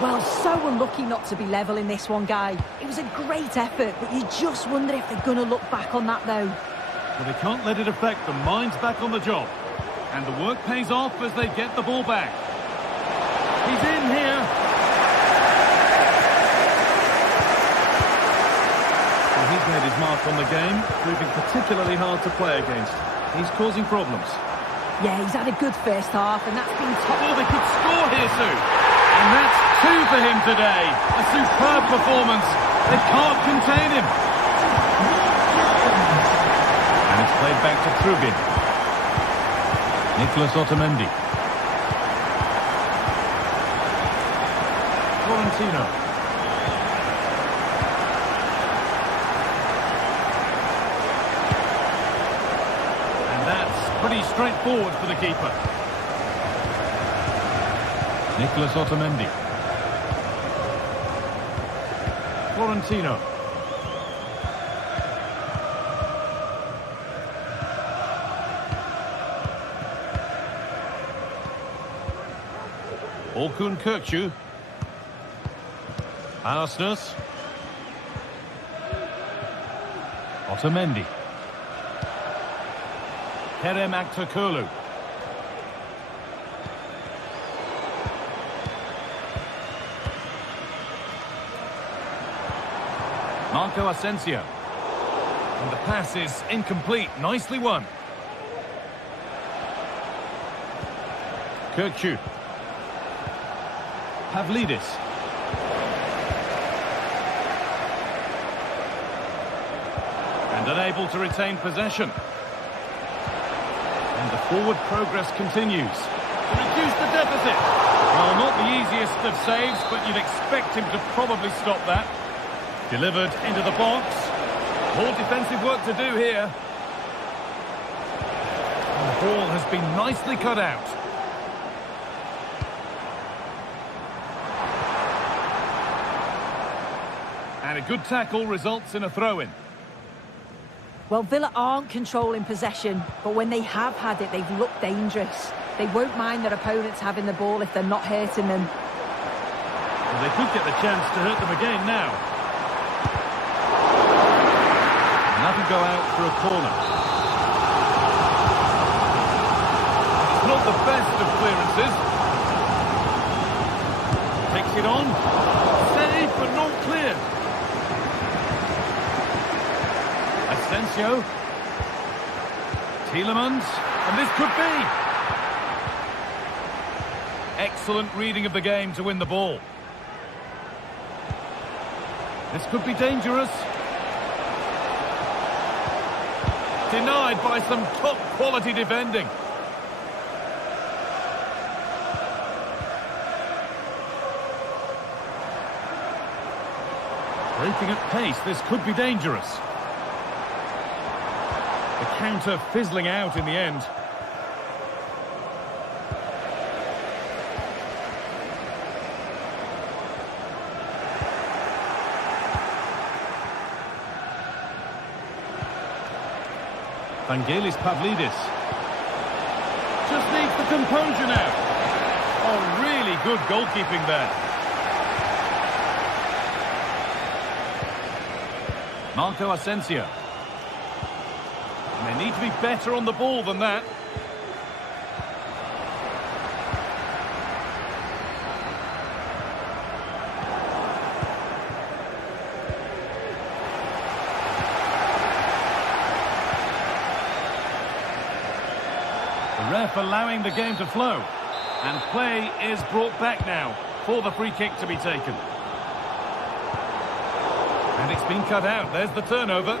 Well, so unlucky not to be level in this one, Guy. It was a great effort, but you just wonder if they're going to look back on that, though. Well, they can't let it affect them. Mind's back on the job. And the work pays off as they get the ball back. He's in here. He's made his mark on the game, proving particularly hard to play against. He's causing problems. Yeah, he's had a good first half, and that's been top. Oh, they could score here, Sue. And that's 2 for him today. A superb performance. They can't contain him. And it's played back to Trubin. Nicolas Otamendi. Florentino. Pretty straightforward for the keeper. Nicolas Otamendi. Florentino. Orkun Kökçü. Arsenus. Otamendi. Kerem Aktürkoğlu. Marco Asensio. And the pass is incomplete. Nicely won. Kökçü. Pavlidis. And unable to retain possession. And the forward progress continues. To reduce the deficit. Well, not the easiest of saves, but you'd expect him to probably stop that. Delivered into the box. More defensive work to do here. And the ball has been nicely cut out. And a good tackle results in a throw-in. Well, Villa aren't controlling possession, but when they have had it, they've looked dangerous. They won't mind their opponents having the ball if they're not hurting them. Well, they could get the chance to hurt them again now. And that'll go out for a corner. It's not the best of clearances. Takes it on. Save, but not clear. Asensio. Tielemans. And this could be. Excellent reading of the game to win the ball. This could be dangerous. Denied by some top-quality defending. Breaking at pace, this could be dangerous. The counter fizzling out in the end. Vangelis Pavlidis. Just needs the composure now. Oh, really good goalkeeping there. Marco Asensio. And they need to be better on the ball than that. The ref allowing the game to flow. And play is brought back now for the free kick to be taken. And it's been cut out. There's the turnover.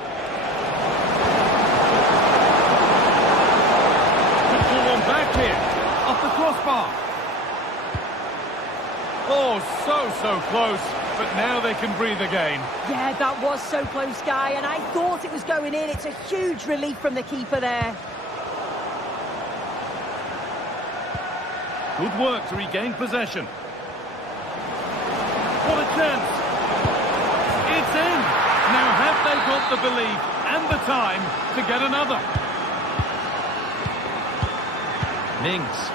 Could pull one back here. Off the crossbar. Oh, so close. But now they can breathe again. Yeah, that was so close, Guy, and I thought it was going in. It's a huge relief from the keeper there. Good work to regain possession. What a chance. It's in. Now have they got the belief and the time to get another? Mings.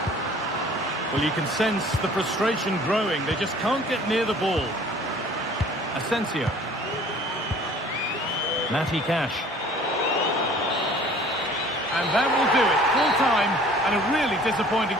Well, you can sense the frustration growing. They just can't get near the ball. Asensio. Matty Cash. And that will do it. Full time and a really disappointing...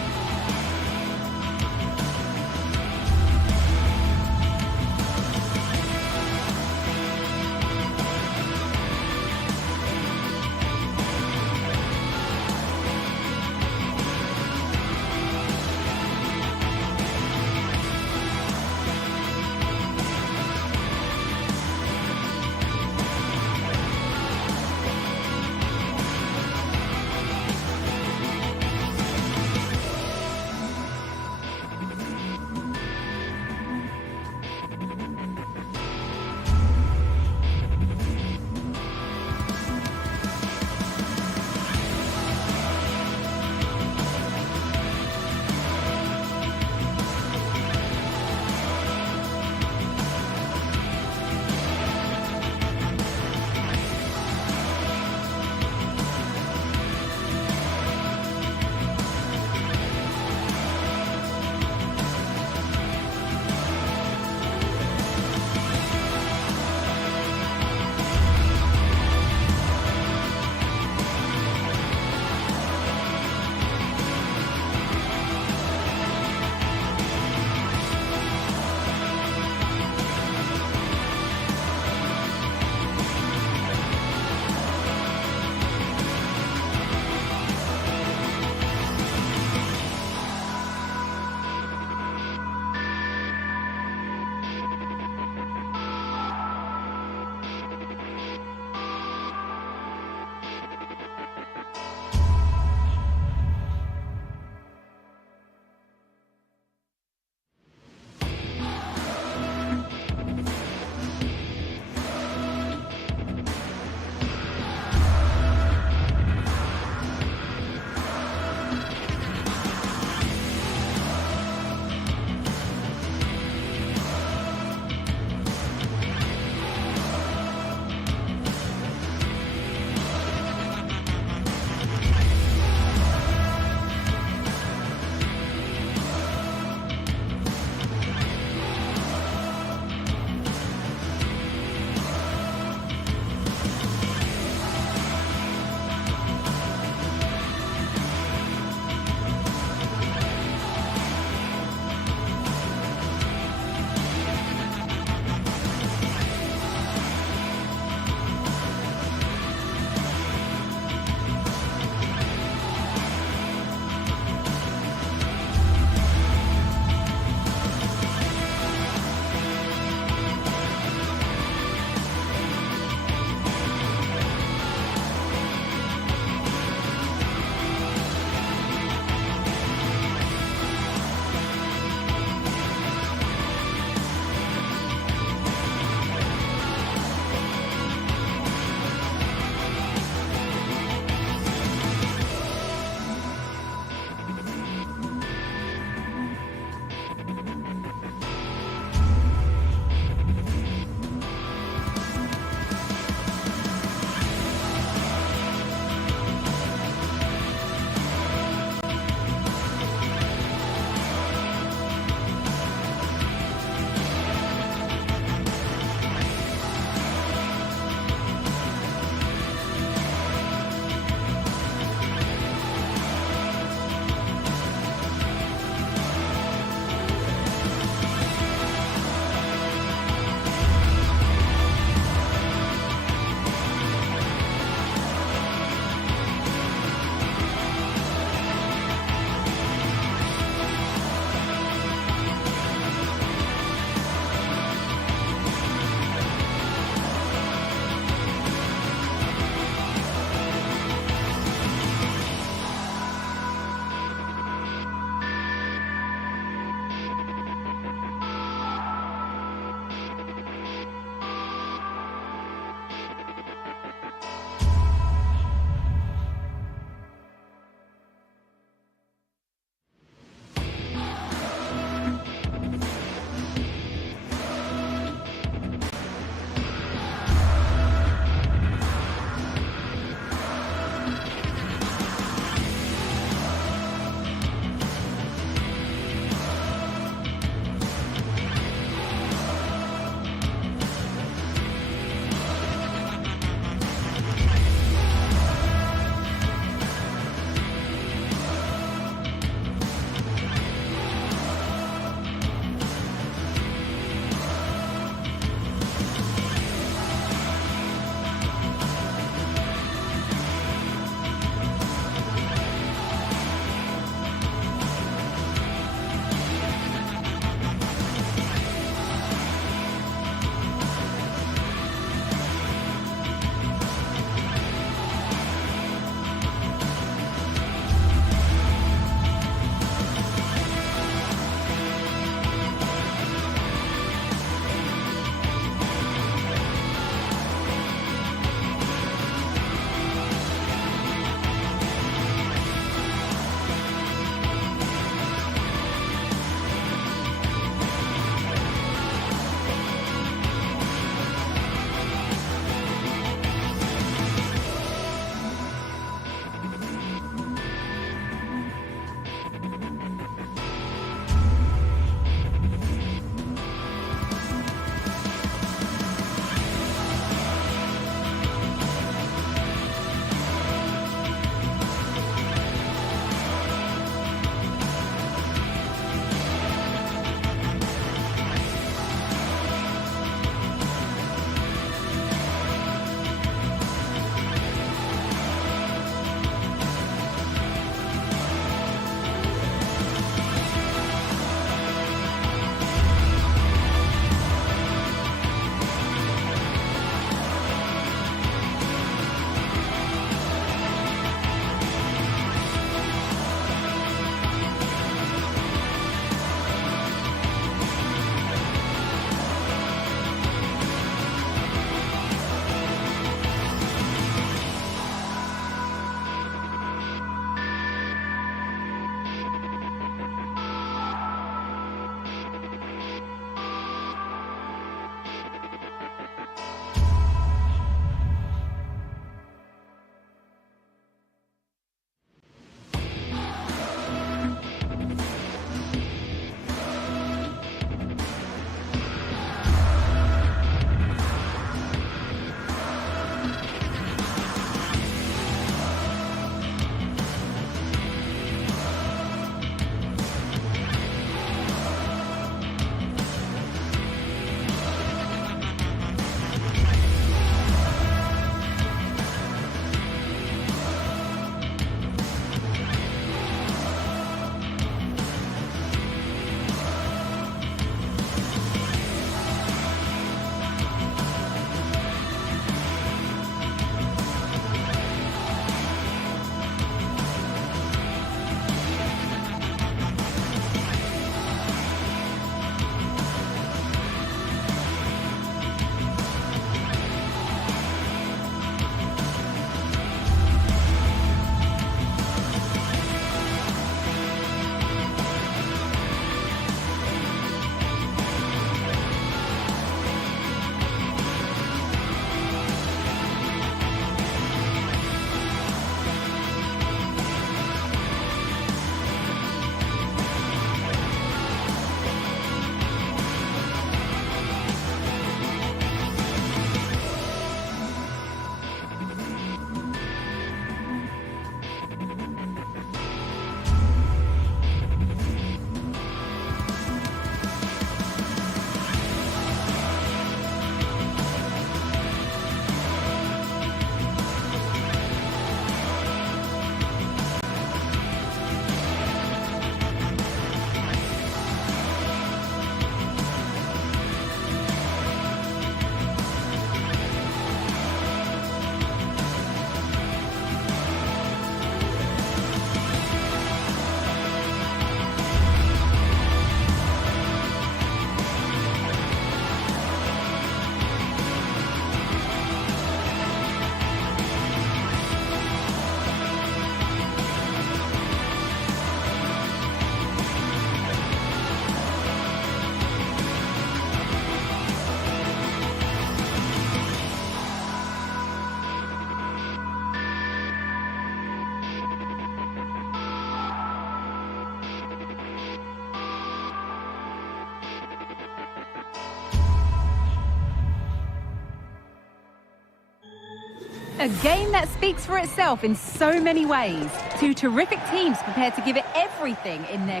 A game that speaks for itself in so many ways. Two terrific teams prepared to give it everything in their...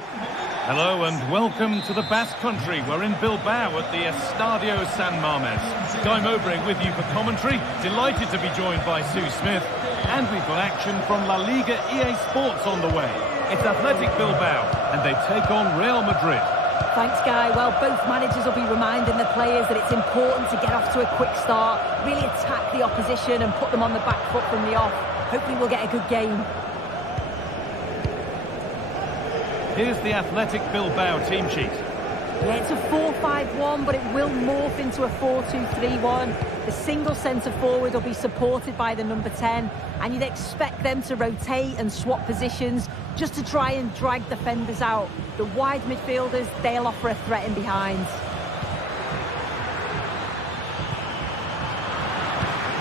Hello and welcome to the Basque Country. We're in Bilbao at the Estadio San Mamés. Guy Mowbray with you for commentary. Delighted to be joined by Sue Smith. And we've got action from La Liga EA Sports on the way. It's Athletic Bilbao and they take on Real Madrid. Thanks, Guy. Well, both managers will be reminding the players that it's important to get off to a quick start, really attack the opposition and put them on the back foot from the off. Hopefully we'll get a good game. Here's the Athletic Bilbao team sheet. Yeah, it's a 4-5-1, but it will morph into a 4-2-3-1. The single centre-forward will be supported by the number 10, and you'd expect them to rotate and swap positions just to try and drag defenders out. The wide midfielders, they'll offer a threat in behind.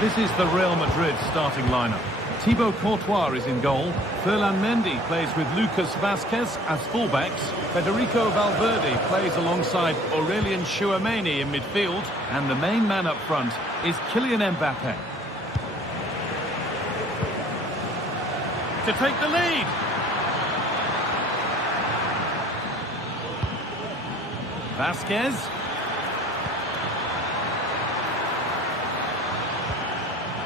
This is the Real Madrid starting lineup. Thibaut Courtois is in goal. Ferland Mendy plays with Lucas Vázquez as fullbacks. Federico Valverde plays alongside Aurelien Tchouameni in midfield. And the main man up front is Kylian Mbappé. To take the lead. Vázquez.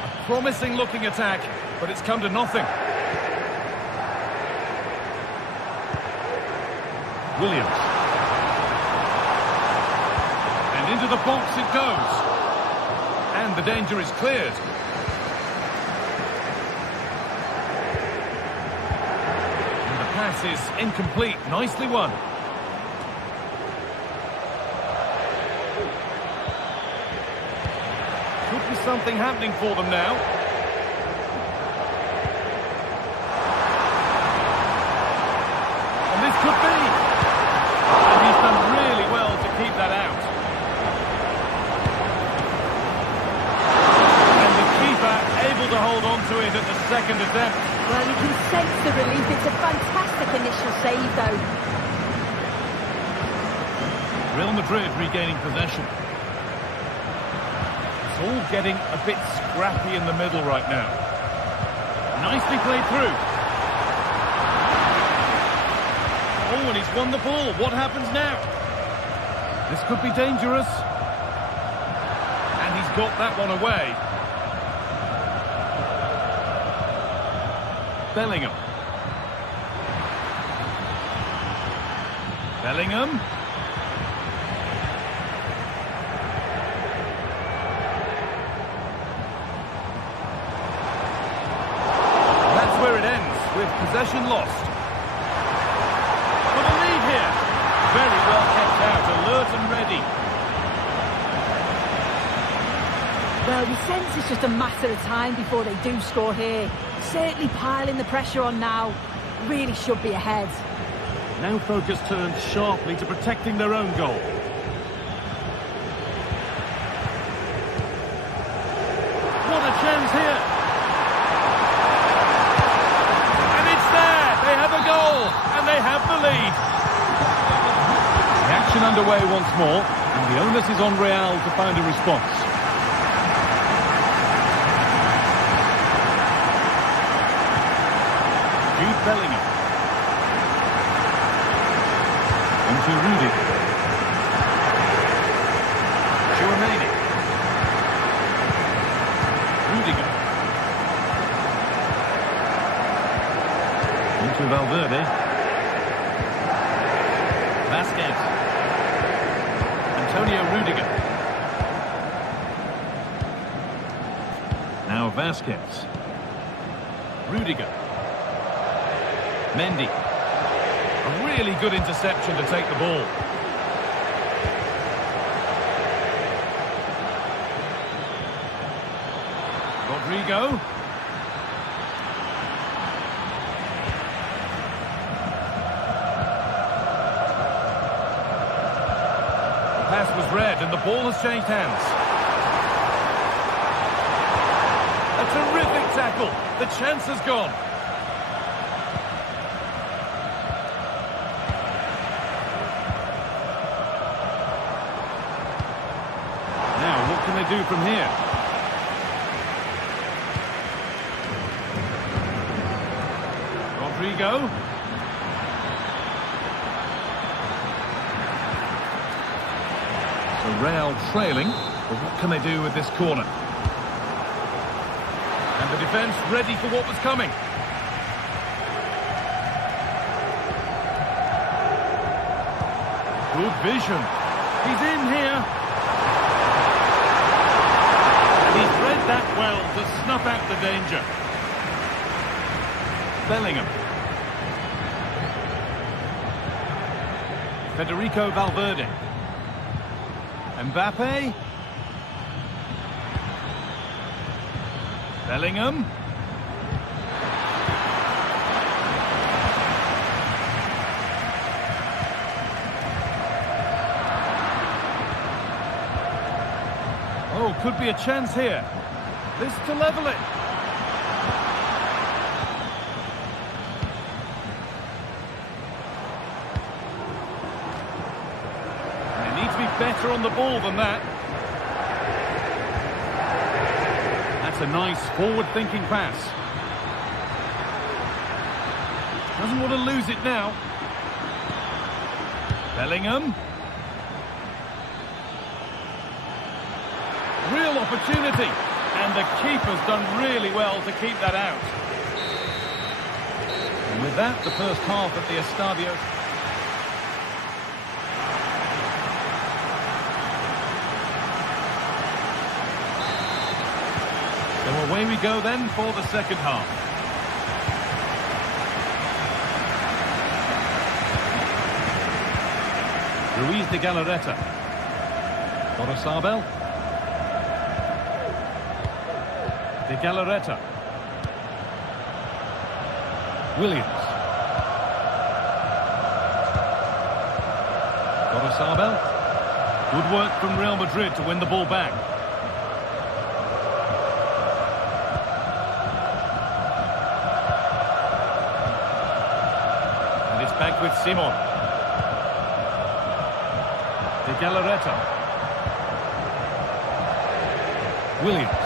A promising looking attack, but it's come to nothing. Williams. And into the box it goes. And the danger is cleared. And the pass is incomplete. Nicely won. Could be something happening for them now. And this could be. And he's done really well to keep that out. And the keeper able to hold on to it at the second attempt. Well, you can sense the relief. It's a fantastic initial save, though. Real Madrid regaining possession. It's all getting a bit scrappy in the middle right now. Nicely played through. Oh, and he's won the ball. What happens now? This could be dangerous. And he's got that one away. Bellingham. Bellingham. With possession lost. For the lead here. Very well kept out, alert and ready. Well, you sense it's just a matter of time before they do score here. Certainly piling the pressure on now. Really should be ahead. Now focus turns sharply to protecting their own goal. What a chance here. And they have the lead. The action underway once more, and the onus is on Real to find a response. Jude Bellingham. Into Rudy. Tchouameni. Rudiger. To Valverde. Vázquez. Antonio Rudiger. Now Vázquez. Rudiger. Mendy. A really good interception to take the ball. Rodrigo. Pass was read and the ball has changed hands. A terrific tackle. The chance has gone. Now, what can they do from here? Rodrigo. So Real trailing, but what can they do with this corner? And the defence ready for what was coming. Good vision. He's in here. And he's read that well to snuff out the danger. Bellingham. Federico Valverde. Mbappe. Bellingham. Oh, could be a chance here. This to level it. And they need to be better on the ball than that. That's a nice forward-thinking pass. Doesn't want to lose it now. Bellingham. Real opportunity, and the keeper's done really well to keep that out. And with that, the first half at the Estadio. So away we go then for the second half. Ruiz de Galarreta. Orozabal. De Galarreta. Williams. Orozabal. Good work from Real Madrid to win the ball back. And it's back with Simon. De Galarreta. Williams.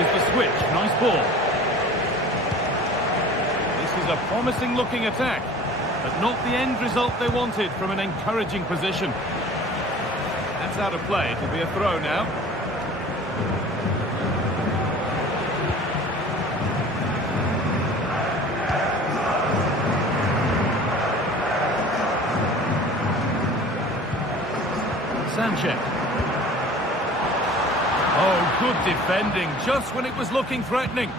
Here's the switch. Nice ball. This is a promising looking attack, but not the end result they wanted from an encouraging position. That's out of play. It'll be a throw now. Sanchez. Oh, good defending, just when it was looking threatening.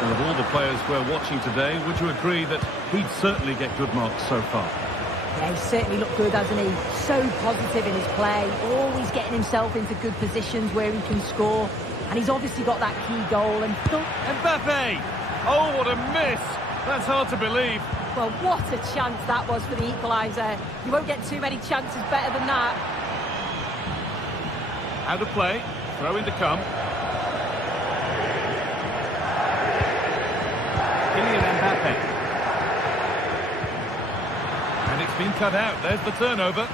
And of all the players we're watching today, would you agree that he'd certainly get good marks so far? Yeah, he's certainly looked good, hasn't he? So positive in his play, always getting himself into good positions where he can score. And he's obviously got that key goal. And Mbappe! Oh, what a miss! That's hard to believe. Well, what a chance that was for the equaliser. You won't get too many chances better than that. Out of play. Throw in to come. Kylian Mbappe. And it's been cut out. There's the turnover.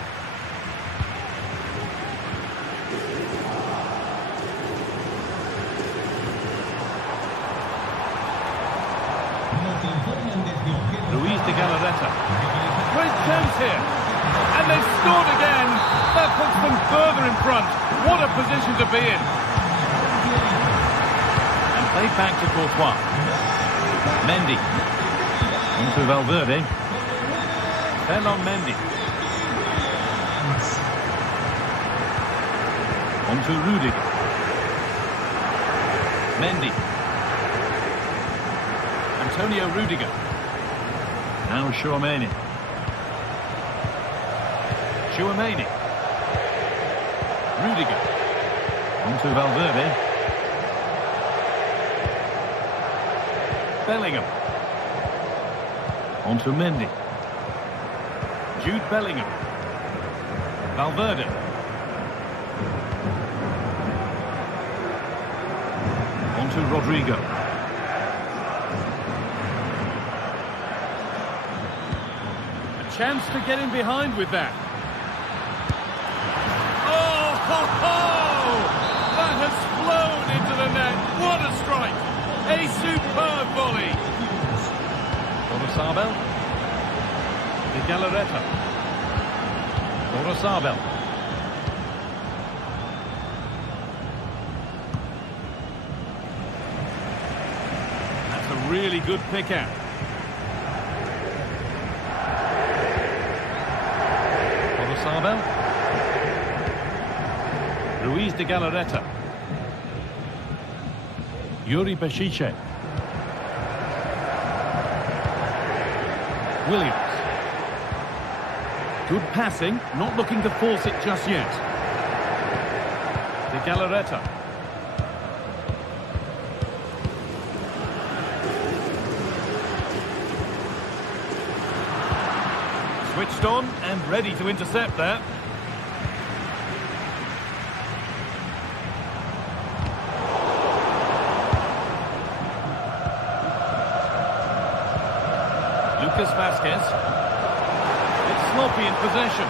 Ruiz de Galarreta. Great chance here. And they've scored again. That puts them further in front. What a position to be in. And played back to Courtois. Mendy. Into Valverde. Then on Mendy. Onto Rudiger. Mendy. Antonio Rudiger. Now Chouameni. Chouameni. Rudiger. Onto Valverde. Bellingham. Onto Mendy. Jude Bellingham. Valverde. Onto Rodrigo. chance to get in behind with that. Oh, ho, ho! That has flown into the net. What a strike! A superb volley. Orosabel. De Galarreta. Orosabel. That's a really good pick out. Orosabel. Ruiz de Galarreta. Yuri Bešice. Williams. Good passing, not looking to force it just yet. De Galarreta. Switched on and ready to intercept that. Lucas Vázquez. It's sloppy in possession.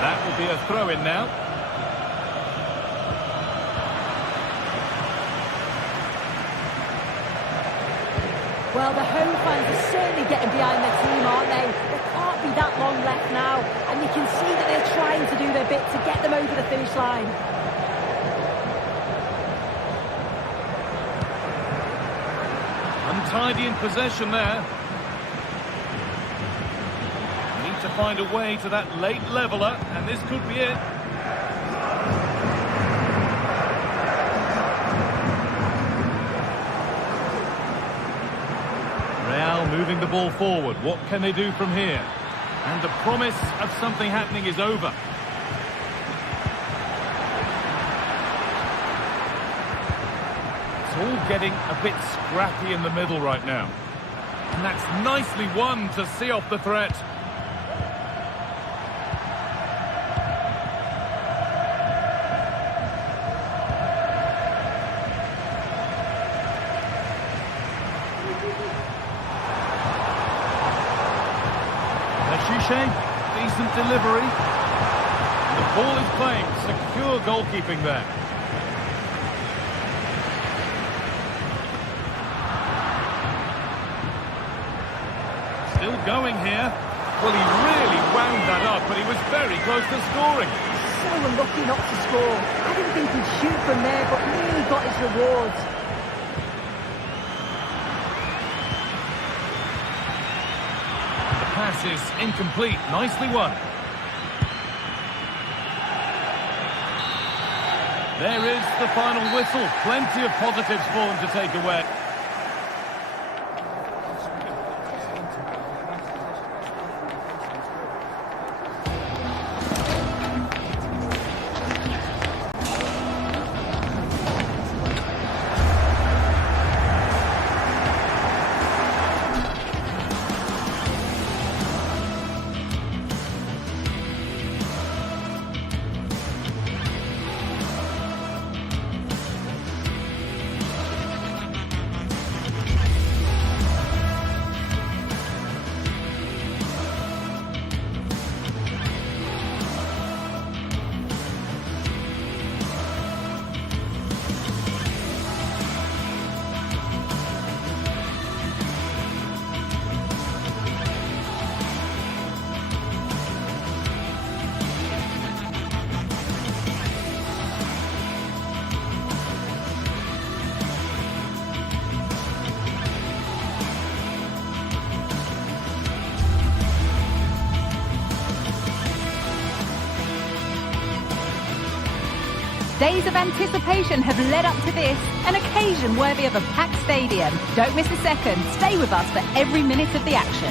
That will be a throw-in now. Well, the home fans are certainly getting behind their team, aren't they? There can't be that long left now, and you can see that they're trying to do their bit to get them over the finish line. Untidy in possession there. Need to find a way to that late leveller, and this could be it. Real moving the ball forward. What can they do from here? And the promise of something happening is over. It's all getting a bit scrappy in the middle right now. And that's nicely won to see off the threat. Decent delivery. The ball is playing. Secure goalkeeping there. Still going here. Well, he really wound that up, but he was very close to scoring. So unlucky not to score. I didn't think he'd shoot from there, but really got his rewards. Pass is incomplete. Nicely won. There is the final whistle. Plenty of positives for him to take away. Days of anticipation have led up to this, an occasion worthy of a packed stadium. Don't miss a second. Stay with us for every minute of the action.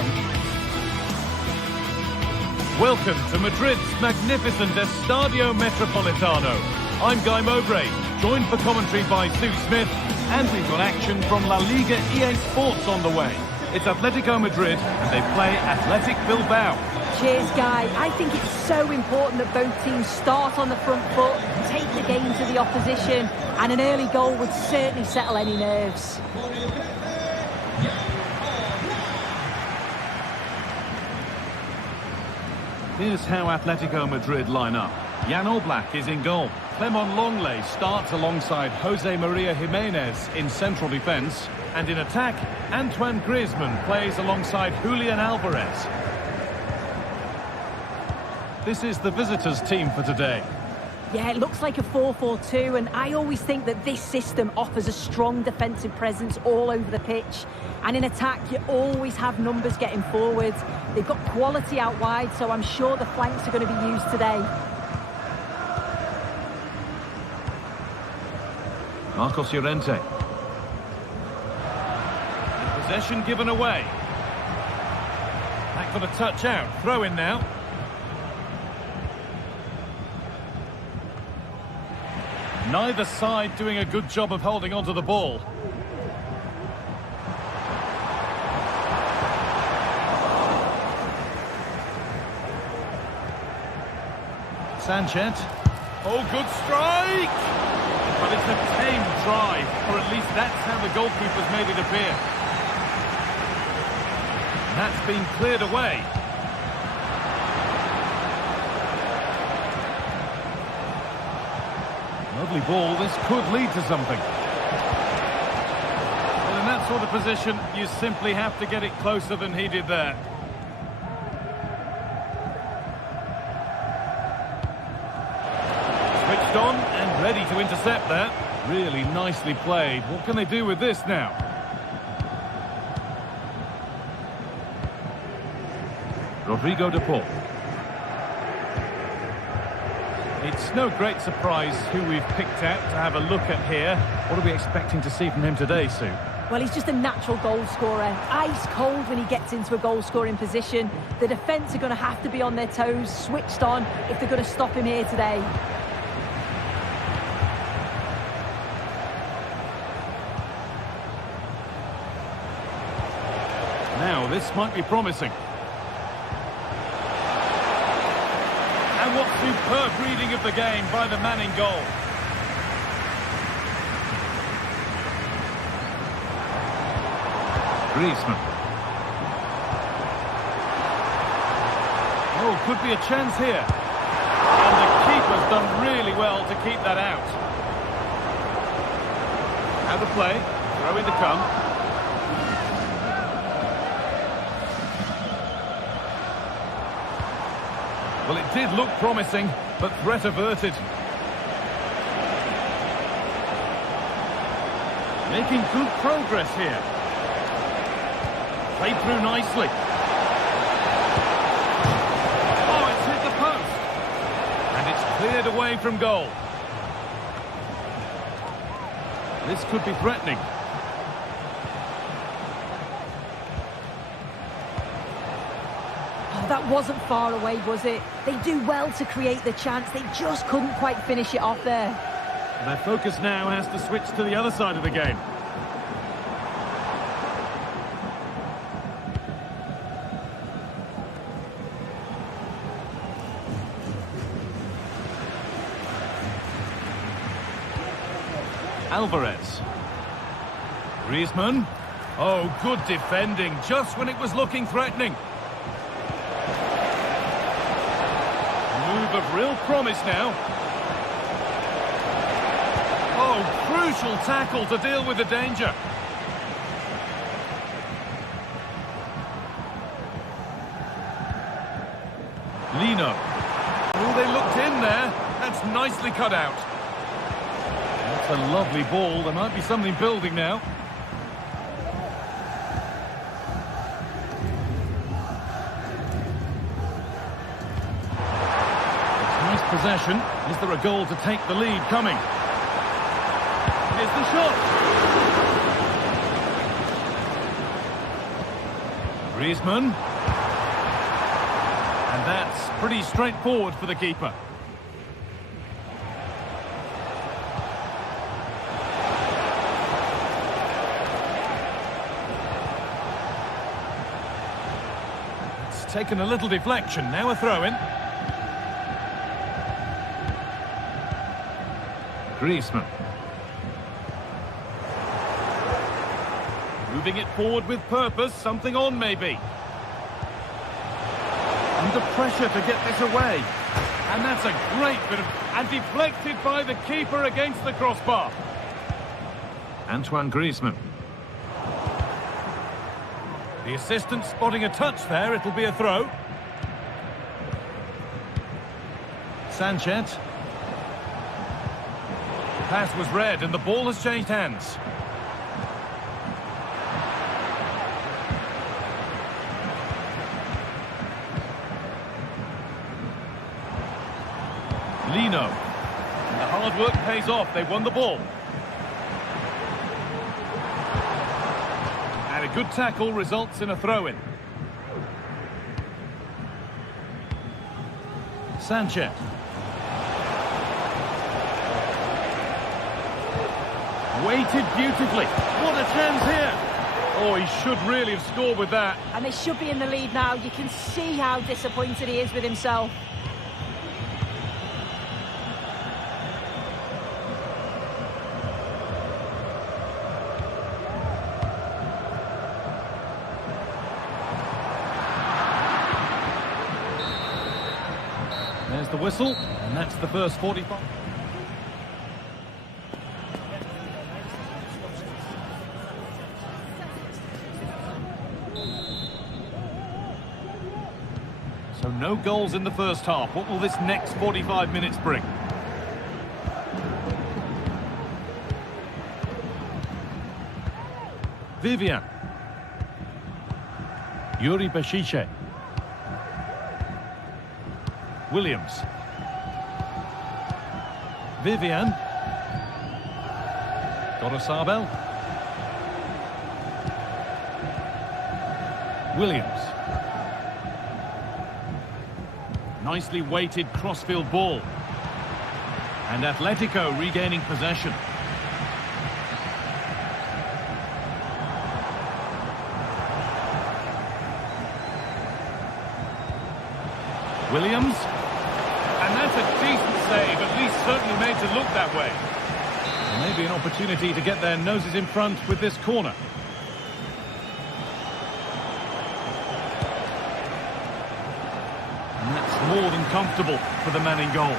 Welcome to Madrid's magnificent Estadio Metropolitano. I'm Guy Mowbray, joined for commentary by Sue Smith, and we've got action from La Liga GTSports on the way. It's Atletico Madrid, and they play Athletic Bilbao. Cheers, Guy. I think it's so important that both teams start on the front foot, take the game to the opposition, and an early goal would certainly settle any nerves. Here's how Atletico Madrid line up. Jan Oblak is in goal. Clement Longley starts alongside Jose Maria Jimenez in central defence. And in attack, Antoine Griezmann plays alongside Julian Alvarez. This is the visitors' team for today. Yeah, it looks like a 4-4-2, and I always think that this system offers a strong defensive presence all over the pitch. And in attack, you always have numbers getting forward. They've got quality out wide, so I'm sure the flanks are going to be used today. Marcos Llorente. Possession given away. That got a touch out. Throw in now. Neither side doing a good job of holding onto the ball. Sanchez. Oh, good strike! But it's a tame drive, or at least that's how the goalkeeper's made it appear. That's been cleared away. Lovely ball, this could lead to something. Well, in that sort of position, you simply have to get it closer than he did there. Switched on and ready to intercept that. Really nicely played. What can they do with this now? Rodrigo de Paul. It's no great surprise who we've picked out to have a look at here. What are we expecting to see from him today, Sue? Well, he's just a natural goal scorer. Ice cold when he gets into a goal-scoring position. The defence are going to have to be on their toes, switched on, if they're going to stop him here today. Now, this might be promising. And what superb reading of the game by the man in goal. Griezmann. Oh, could be a chance here. And the keeper's done really well to keep that out. Out of play. Throw in to come. Well, it did look promising, but threat averted. Making good progress here. Played through nicely. Oh, it's hit the post. And it's cleared away from goal. This could be threatening. That wasn't far away, was it? They do well to create the chance. They just couldn't quite finish it off there. Their focus now has to switch to the other side of the game. Alvarez. Griezmann. Oh, good defending, just when it was looking threatening. Move of real promise now. Oh, crucial tackle to deal with the danger. Lino. Oh, they looked in there. That's nicely cut out. That's a lovely ball. There might be something building now. Nice possession. Is there a goal to take the lead coming? Here's the shot. Griezmann. And that's pretty straightforward for the keeper. It's taken a little deflection. Now a throw-in. Griezmann. Moving it forward with purpose, something on maybe. Under pressure to get this away. And that's a great bit of... And deflected by the keeper against the crossbar. Antoine Griezmann. The assistant spotting a touch there, it'll be a throw. Sanchez. The pass was read and the ball has changed hands. Lino. And the hard work pays off. They won the ball. And a good tackle results in a throw-in. Sanchez. Waited beautifully. What a chance here. Oh, he should really have scored with that. And they should be in the lead now. You can see how disappointed he is with himself. There's the whistle, and that's the first 45. So no goals in the first half. What will this next 45 minutes bring? Vivian. Yuri Bashiche. Williams. Vivian. Gorosabel. Williams. Nicely weighted crossfield ball. And Atletico regaining possession. Williams. And that's a decent save, at least certainly made to look that way. And maybe an opportunity to get their noses in front with this corner. And that's more than comfortable for the man in goal.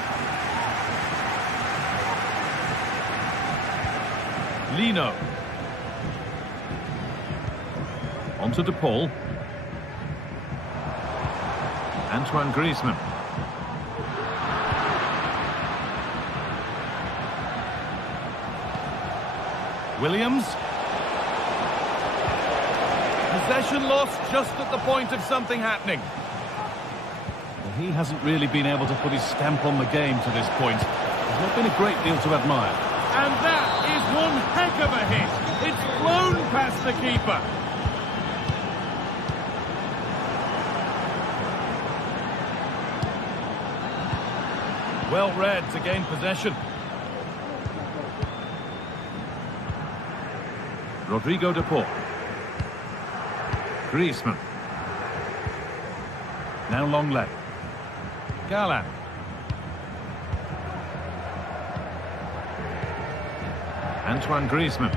Lino. On to De Paul. Antoine Griezmann. Williams. Possession lost just at the point of something happening. Well, he hasn't really been able to put his stamp on the game to this point. There's not been a great deal to admire. And that is one heck of a hit. It's flown past the keeper. Well read to gain possession. Rodrigo De Paul. Griezmann. Now Longley. Galán. Antoine Griezmann.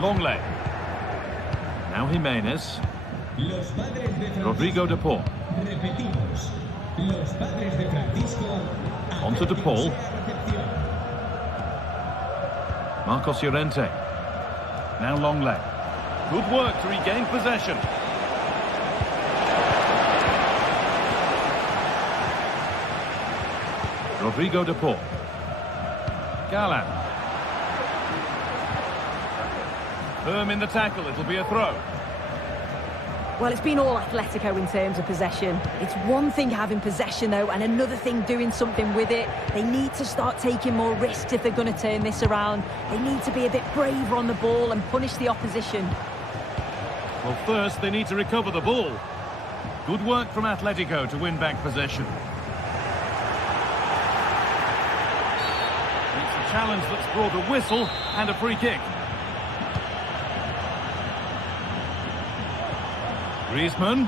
Longley. Now Jimenez. Rodrigo De Paul. On to De Paul. Marcos Llorente. Now Longley. Good work to regain possession. Rodrigo De Paul. Galán. Firm in the tackle, it'll be a throw. Well, it's been all Atletico in terms of possession. It's one thing having possession, though, and another thing doing something with it. They need to start taking more risks if they're going to turn this around. They need to be a bit braver on the ball and punish the opposition. Well, first, they need to recover the ball. Good work from Atletico to win back possession. It's a challenge that's brought a whistle and a free kick. Griezmann.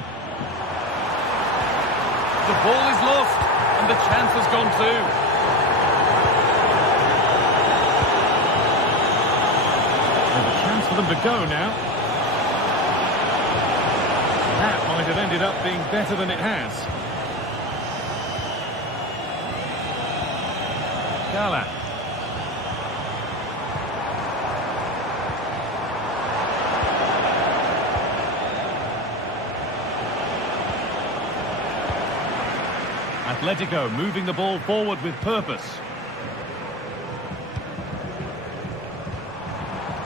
The ball is lost, and the chance has gone too. for them to go now. That might have ended up being better than it has. Gala. Atletico moving the ball forward with purpose.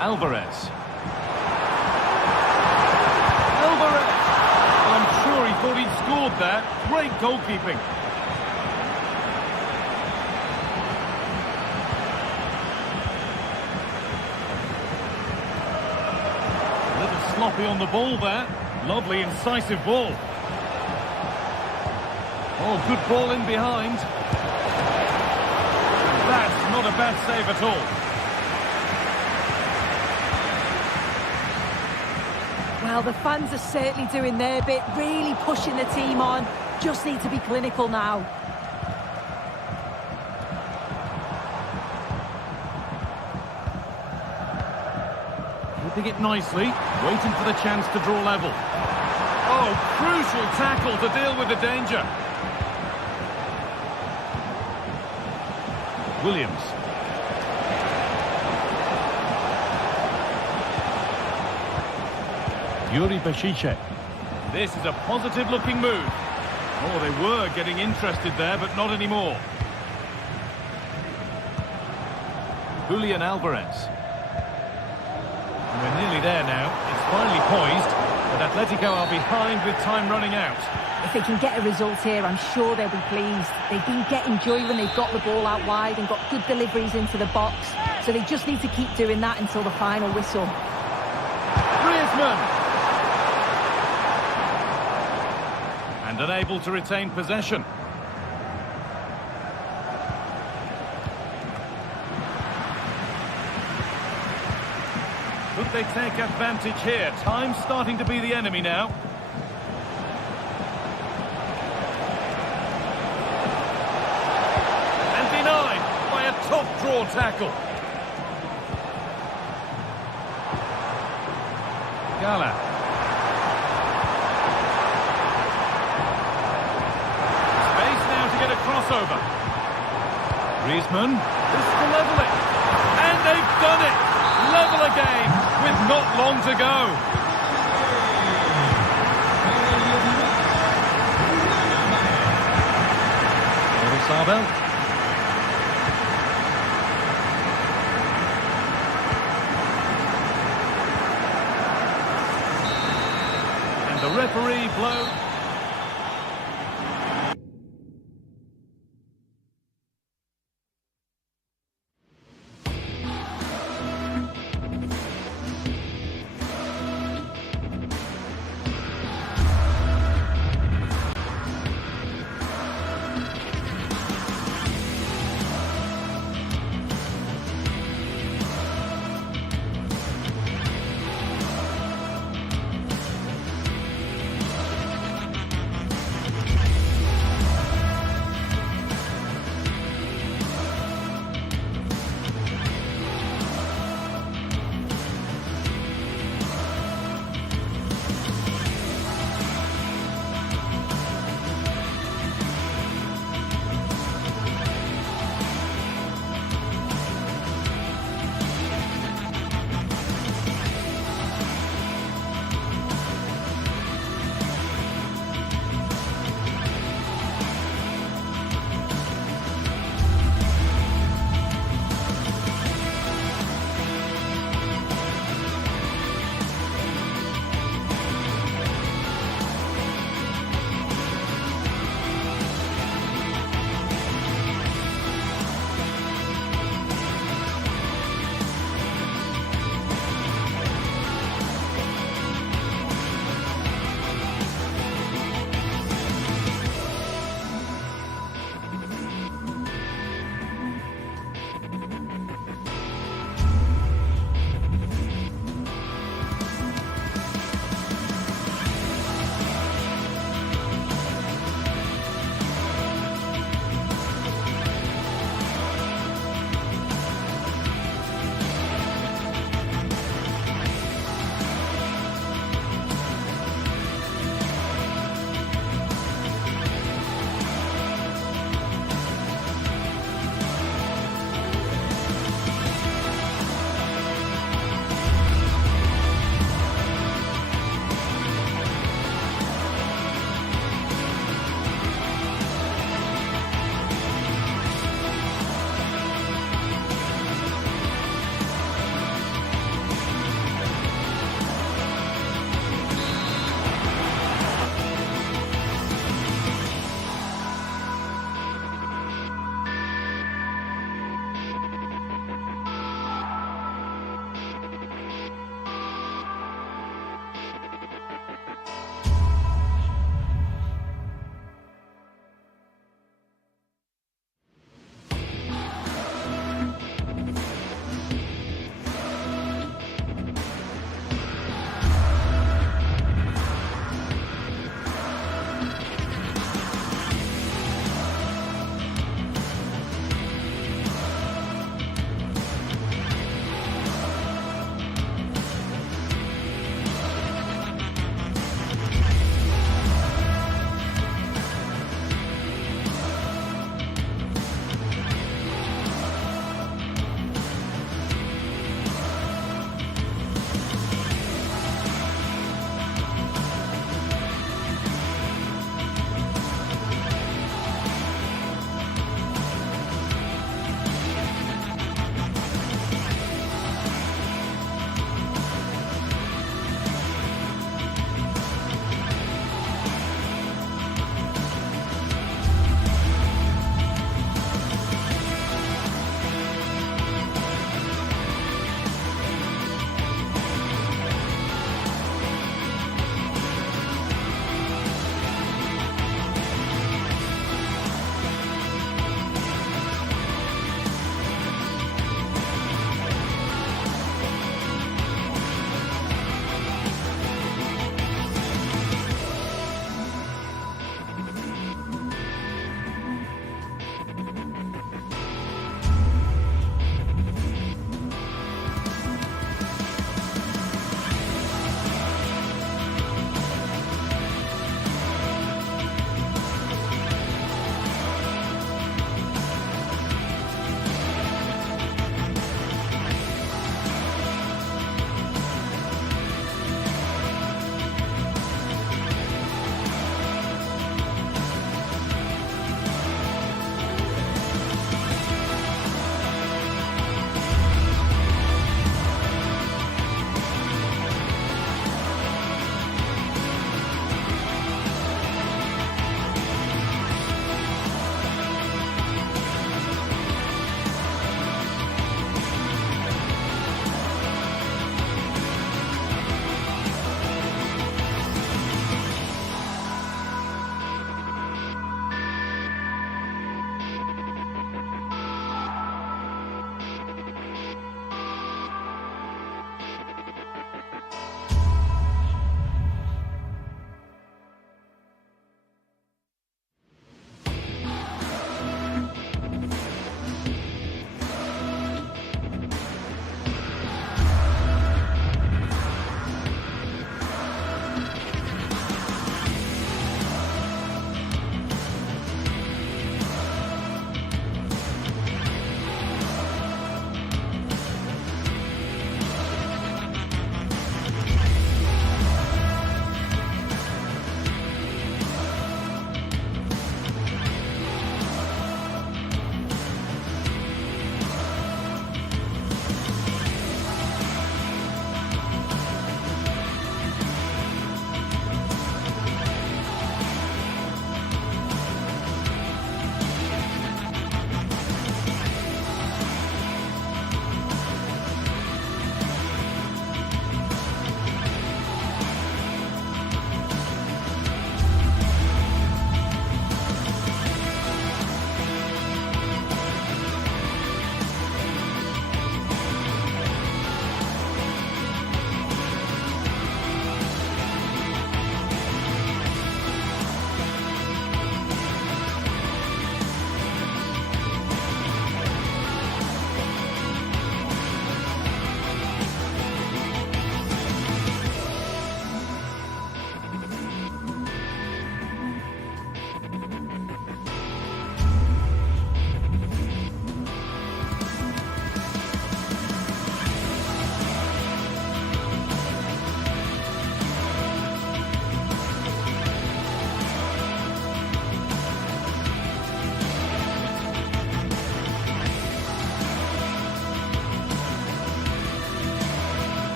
Alvarez. Alvarez! Well, I'm sure he thought he'd scored there. Great goalkeeping. A little sloppy on the ball there. Lovely, incisive ball. Oh, good ball in behind. That's not a bad save at all. Well, the fans are certainly doing their bit, really pushing the team on. Just need to be clinical now. Keeping it nicely, waiting for the chance to draw level. Oh, crucial tackle to deal with the danger. Williams. Yuri Bešiček. This is a positive-looking move. Oh, they were getting interested there, but not anymore. Julian Alvarez. And we're nearly there now. It's finally poised, but Atletico are behind with time running out. If they can get a result here, I'm sure they'll be pleased. They've been getting joy when they've got the ball out wide and got good deliveries into the box. So they just need to keep doing that until the final whistle. Griezmann! And unable to retain possession. Could they take advantage here? Time's starting to be the enemy now. And denied by a top draw tackle. Gala. Crossover. Griezmann, this to level it. And they've done it. Level again with not long to go. Sabel. And the referee blows.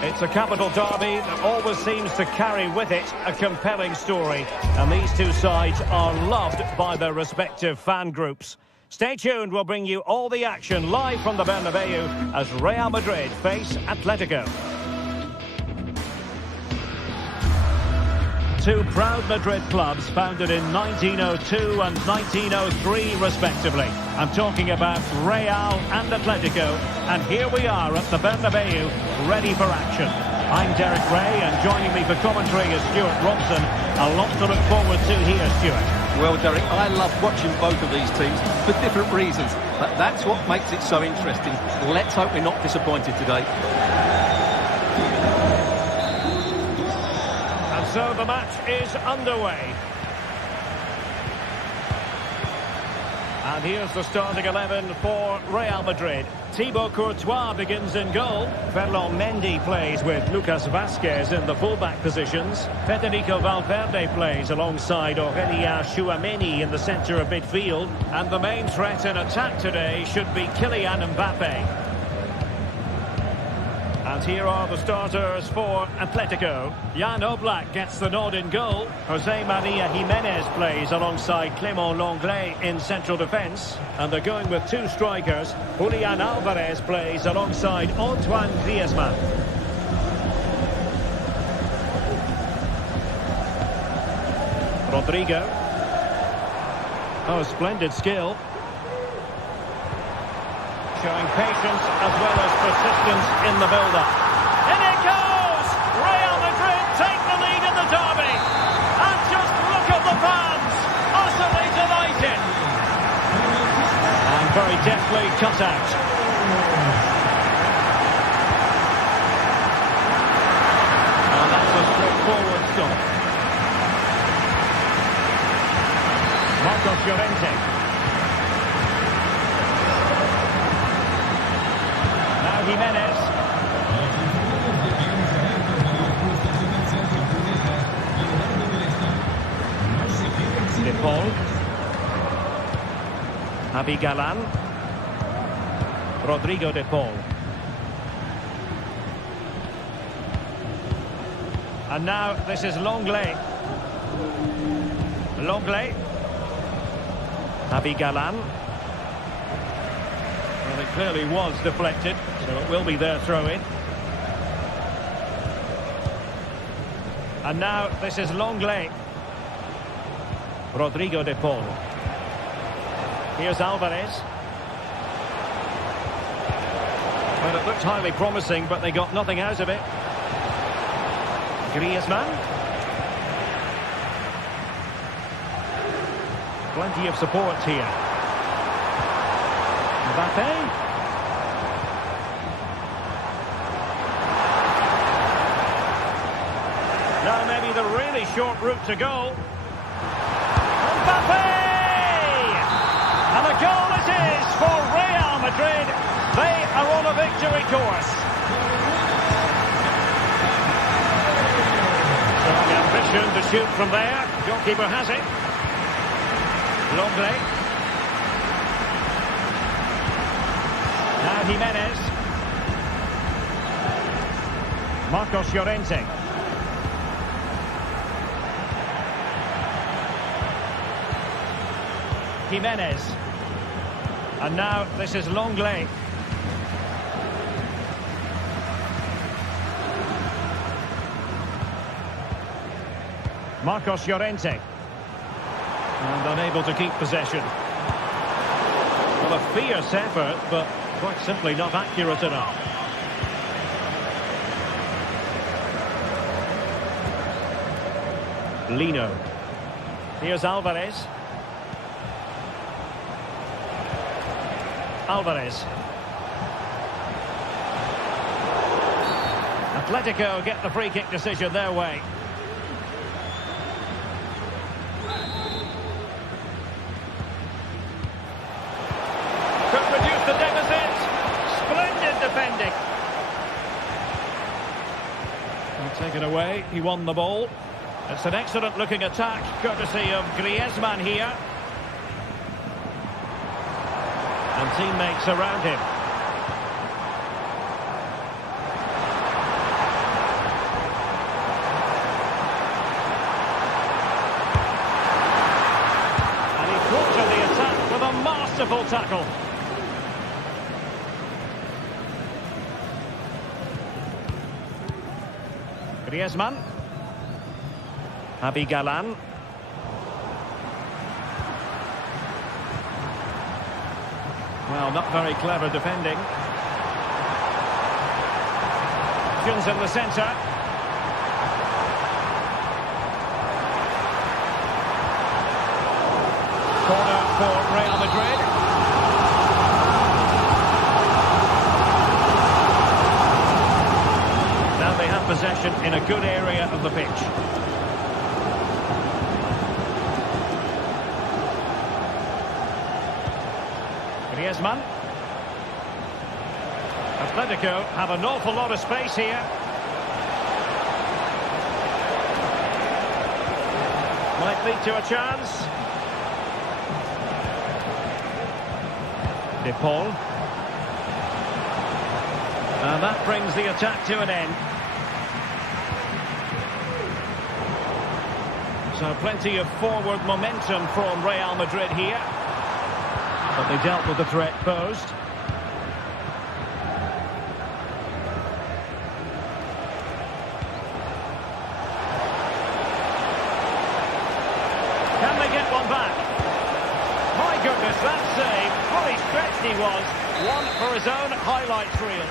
It's a capital derby that always seems to carry with it a compelling story. And these two sides are loved by their respective fan groups. Stay tuned, we'll bring you all the action live from the Bernabeu as Real Madrid face Atletico. Two proud Madrid clubs founded in 1902 and 1903 respectively. I'm talking about Real and Atletico, and here we are at the Bernabeu, ready for action. I'm Derek Ray, and joining me for commentary is Stuart Robson. A lot to look forward to here, Stuart. Well, Derek, I love watching both of these teams for different reasons, but that's what makes it so interesting. Let's hope we're not disappointed today. So the match is underway. And here's the starting 11 for Real Madrid. Thibaut Courtois begins in goal. Ferland Mendy plays with Lucas Vazquez in the fullback positions. Federico Valverde plays alongside Aurélien Tchouameni in the centre of midfield. And the main threat in attack today should be Kylian Mbappe. And here are the starters for Atletico. Jan Oblak gets the nod in goal. Jose Maria Jimenez plays alongside Clément Lenglet in central defence. And they're going with two strikers. Julian Alvarez plays alongside Antoine Griezmann. Rodrigo. Oh, splendid skill. Showing patience as well as persistence in the build-up. In it goes! Real Madrid take the lead in the derby. And just look at the fans. Utterly delighted. And very deftly cut out. And that's a straightforward stop. Marcos Llorente. Jimenez. De Paul. Javi Galán. Rodrigo De Paul. And now this is Lenglet. Lenglet. Javi Galán. Well, it clearly was deflected, so it will be their throw-in. And now this is Lenglet. Rodrigo De Paul. Here's Alvarez. Well, it looked highly promising, but they got nothing out of it. Griezmann. Plenty of support here. Mbappe. Now maybe the really short route to goal. Mbappe! And a goal it is for Real Madrid. They are on a victory course. Showing ambition to shoot from there. Goalkeeper has it. Lenglet. Now Jimenez. Marcos Llorente. Jimenez. And now this is Lenglet. Marcos Llorente. And unable to keep possession. Well, a fierce effort, but quite simply not accurate enough. Lino. Here's Alvarez. Alvarez. Atletico get the free kick decision their way. Could reduce the deficit. Splendid defending. And taken away. He won the ball. It's an excellent looking attack, courtesy of Griezmann here. And teammates around him. Beautiful tackle. Griezmann. Abigalan. Well, not very clever defending. Options in the centre. Corner for Real Madrid. Now they have possession in a good area of the pitch. Griezmann. Atletico have an awful lot of space here. Might lead to a chance. De Paul. And that brings the attack to an end. So plenty of forward momentum from Real Madrid here. But they dealt with the threat posed. Can they get one back? My goodness, that save. Fully stretched he was. One for his own highlights reel.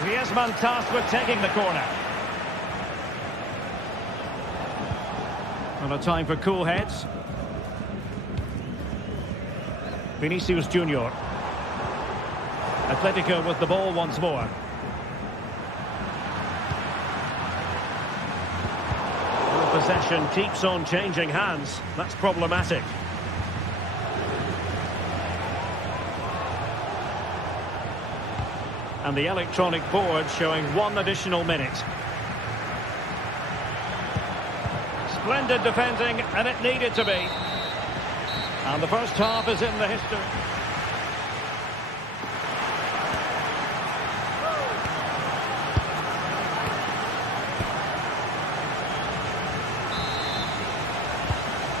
Griezmann tasked with taking the corner. And a time for cool heads. Vinicius Junior. Atletico with the ball once more. The possession keeps on changing hands. That's problematic. And the electronic board showing 1 additional minute. Splendid defending, and it needed to be. And the first half is in the history.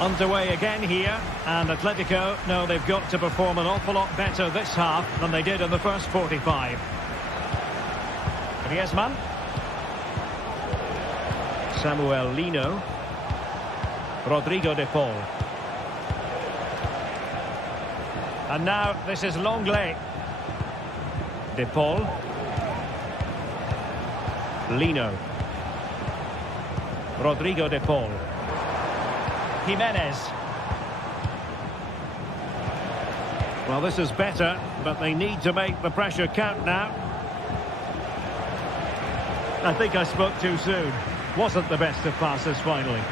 Underway again here, and Atletico know they've got to perform an awful lot better this half than they did in the first 45. Griezmann. Samuel Lino. Rodrigo de Paul. And now this is Longley. De Paul. Lino. Rodrigo de Paul. Jimenez. Well, this is better, but they need to make the pressure count now. I think I spoke too soon. Wasn't the best of passes finally.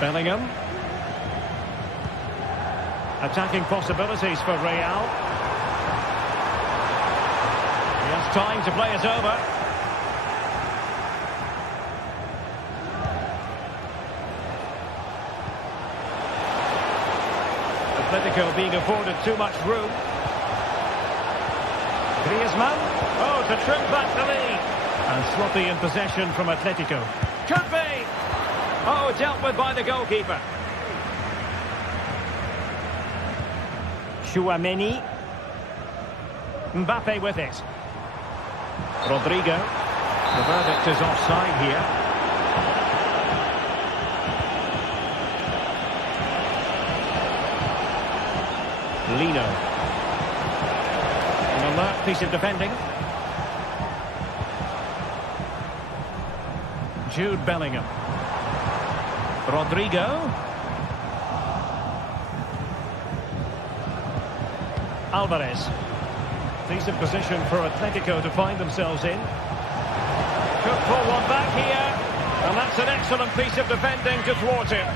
Bellingham. Attacking possibilities for Real. He has time to play it over. Atletico being afforded too much room. Griezmann. Oh, to trim back the lead. And sloppy in possession from Atletico. Could be. Oh, dealt with by the goalkeeper. Chouameni. Mbappe with it. Rodrigo. The verdict is offside here. Lino. An alert piece of defending. Jude Bellingham. Rodrigo. Alvarez. Decent position for Atletico to find themselves in. Could pull one back here. And that's an excellent piece of defending to thwart it.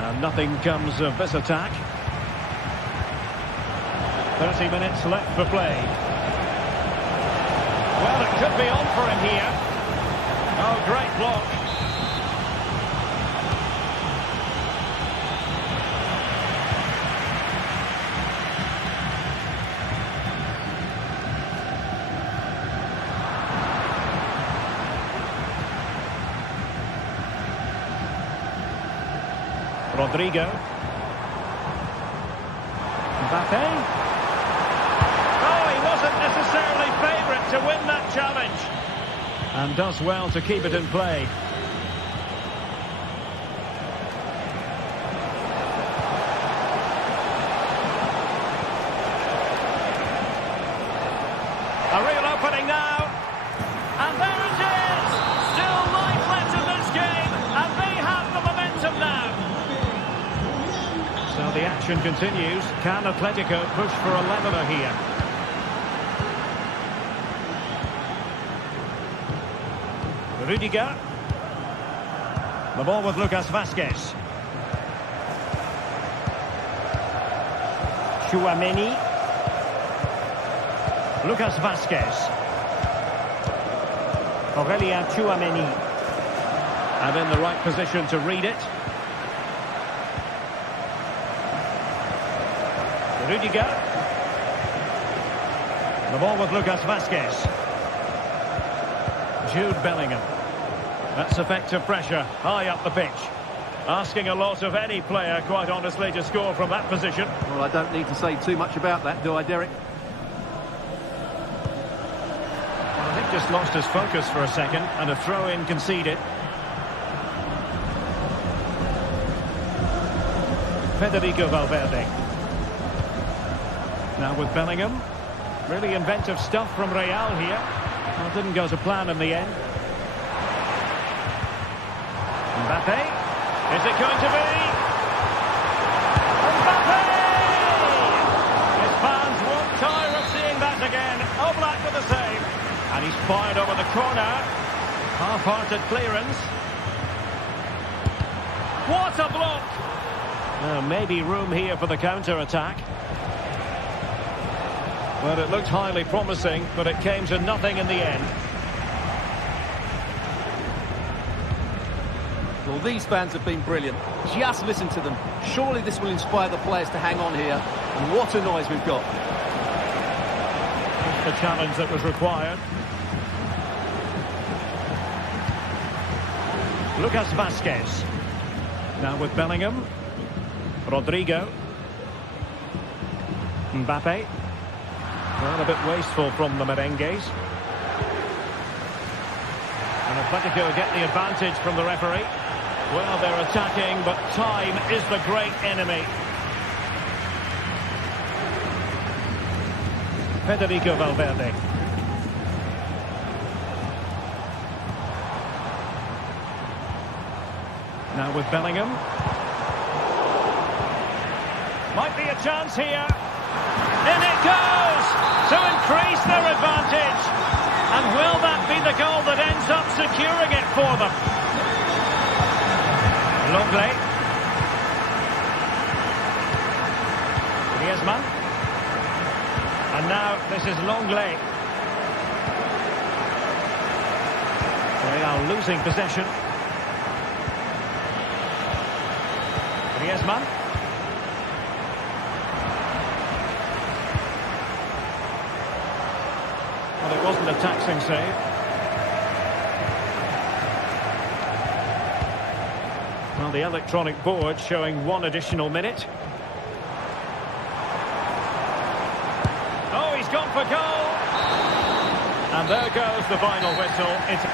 And nothing comes of this attack. 30 minutes left for play. Well, it could be on for him here. Oh, great block. Rodrigo. Mbappe. Oh, he wasn't necessarily favourite to win that challenge. And does well to keep it in play. A real opening now. And there it is! Still life left in this game, and they have the momentum now. So the action continues. Can Atletico push for a leveller here? Rudiger. The ball with Lucas Vazquez. Tchouaméni. Lucas Vazquez. Aurélien Tchouaméni. And in the right position to read it. Rudiger. The ball with Lucas Vazquez. Jude Bellingham. That's effective pressure, high up the pitch. Asking a lot of any player, quite honestly, to score from that position. Well, I don't need to say too much about that, do I, Derek? I think just lost his focus for a second, and a throw-in conceded. Federico Valverde. Now with Bellingham. Really inventive stuff from Real here. Well, it didn't go to plan in the end. Mbappe. Is it going to be? Mbappe! His fans won't tire of seeing that again. Oblak with the save. And he's fired over the corner. Half-hearted clearance. What a block! Maybe room here for the counter-attack. Well, it looked highly promising, but it came to nothing in the end. Well, these fans have been brilliant. Just listen to them. Surely this will inspire the players to hang on here. And what a noise we've got. The challenge that was required. Lucas Vazquez. Now with Bellingham. Rodrigo. Mbappe. Well, a bit wasteful from the merengues. And Atletico get the advantage from the referee. Well, they're attacking, but time is the great enemy. Federico Valverde. Now with Bellingham. Might be a chance here. In it goes! To increase their advantage. And will that be the goal that ends up securing it for them? Longley. Griezmann. And now this is Longley. They are losing possession. Griezmann. Well, it wasn't a taxing save. Well, the electronic board showing 1 additional minute. Oh, he's gone for goal! And there goes the final whistle. It's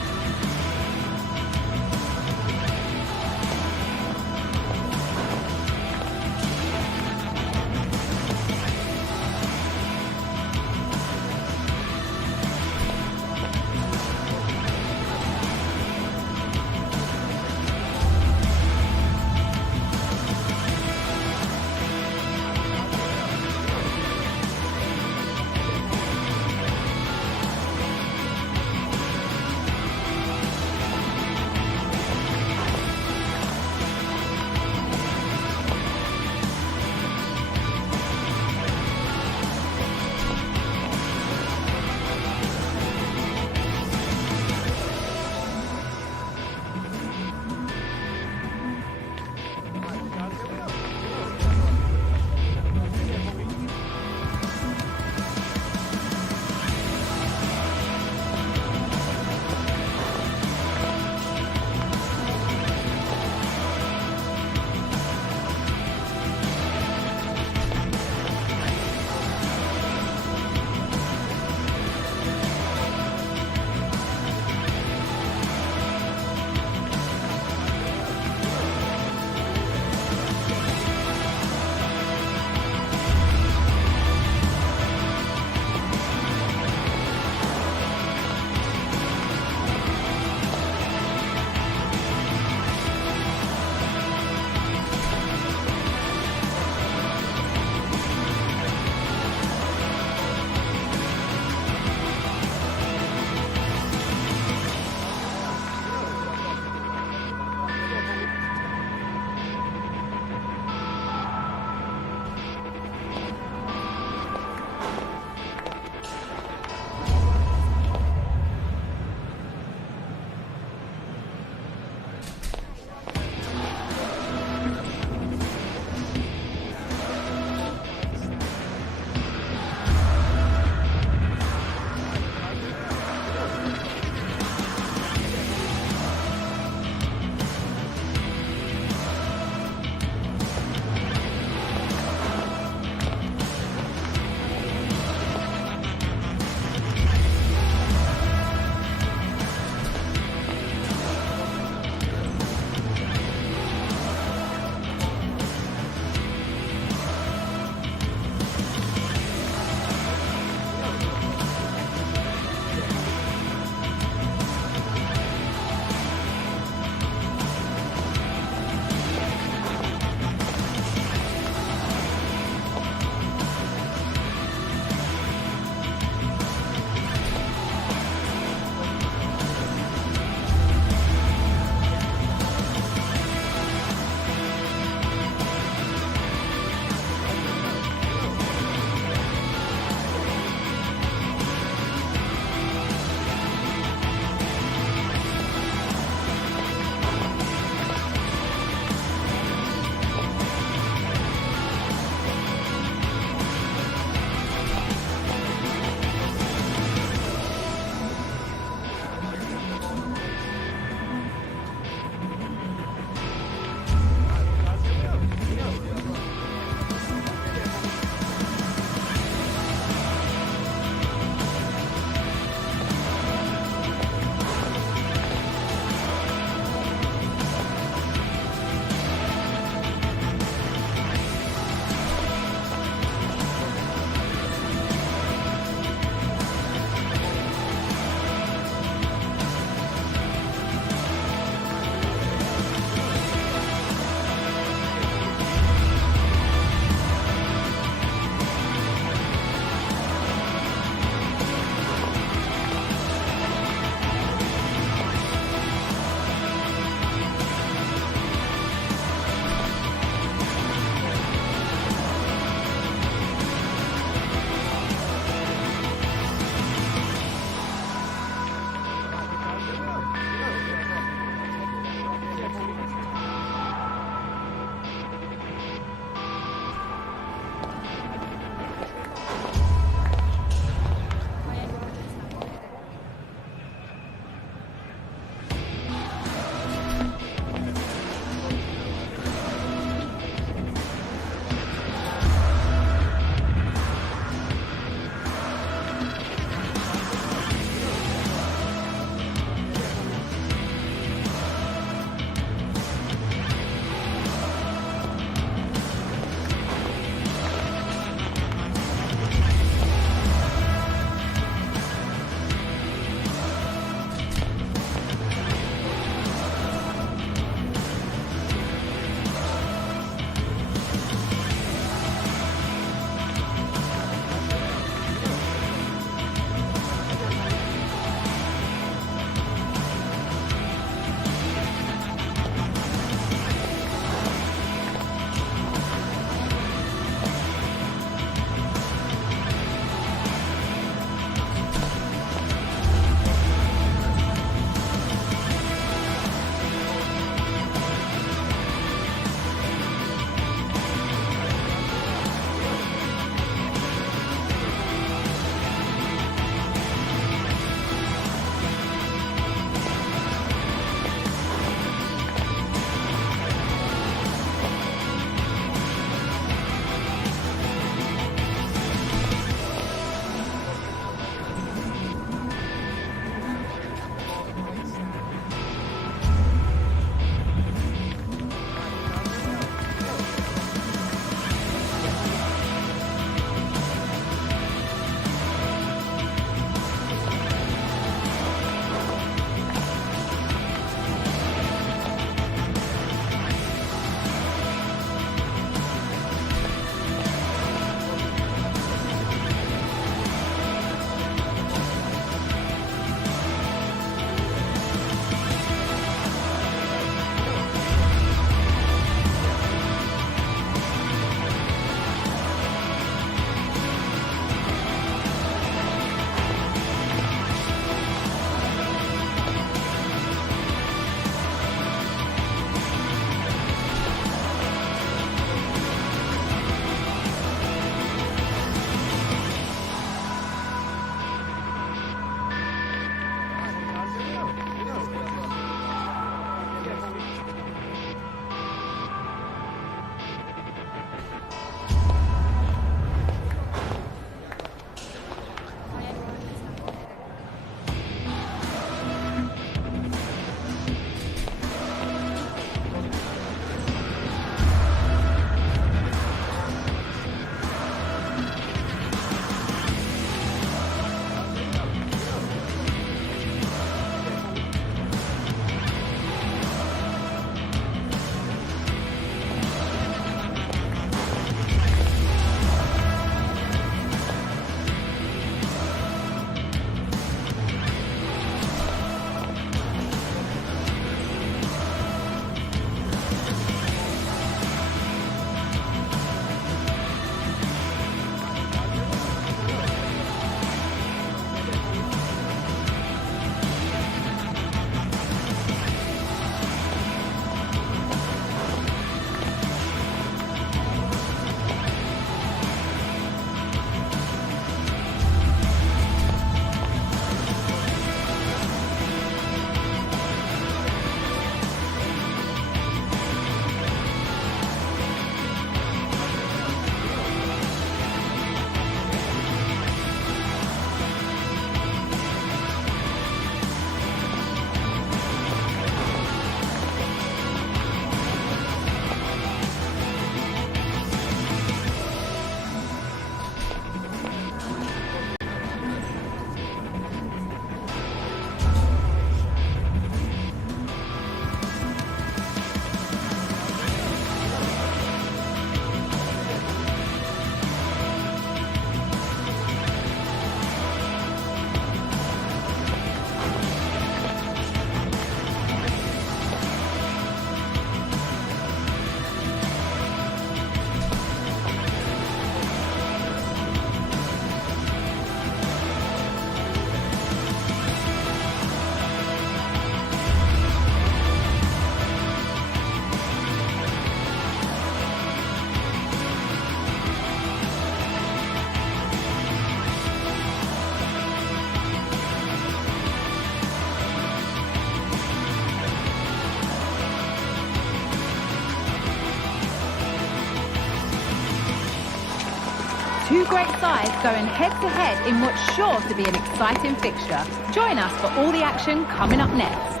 Two great sides going head-to-head in what's sure to be an exciting fixture. Join us for all the action coming up next.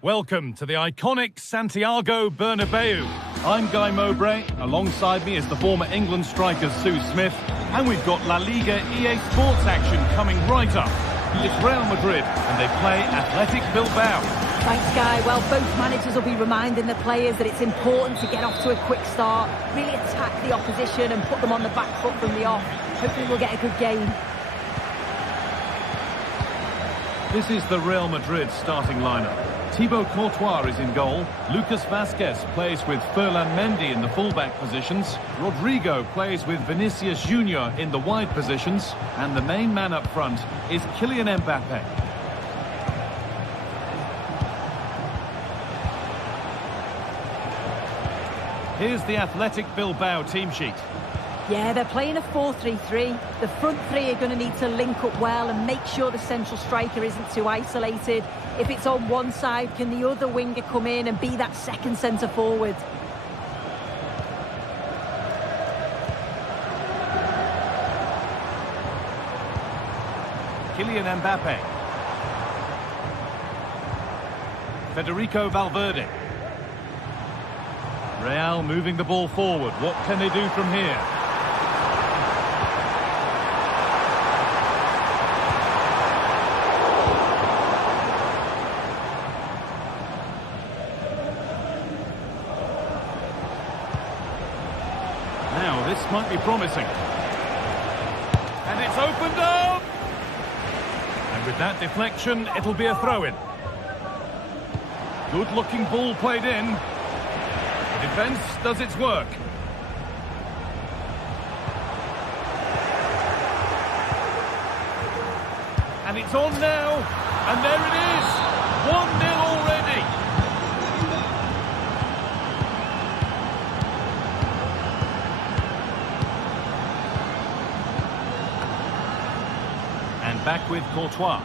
Welcome to the iconic Santiago Bernabeu. I'm Guy Mowbray. Alongside me is the former England striker Sue Smith. And we've got La Liga EA Sports action coming right up. It's Real Madrid and they play Athletic Bilbao. Thanks, Guy. Well, both managers will be reminding the players that it's important to get off to a quick start, really attack the opposition and put them on the back foot from the off. Hopefully we'll get a good game. This is the Real Madrid starting lineup. Thibaut Courtois is in goal. Lucas Vazquez plays with Ferland Mendy in the fullback positions. Rodrigo plays with Vinicius Junior in the wide positions. And the main man up front is Kylian Mbappe. Here's the Athletic Bilbao team sheet. Yeah, they're playing a 4-3-3. The front three are going to need to link up well and make sure the central striker isn't too isolated. If it's on one side, can the other winger come in and be that second centre forward? Kylian Mbappe. Federico Valverde. Real moving the ball forward. What can they do from here? Now, this might be promising. And it's opened up! And with that deflection, it'll be a throw-in. Good-looking ball played in. The defence does its work. And it's on now. And there it is. 1-0 already. And back with Courtois.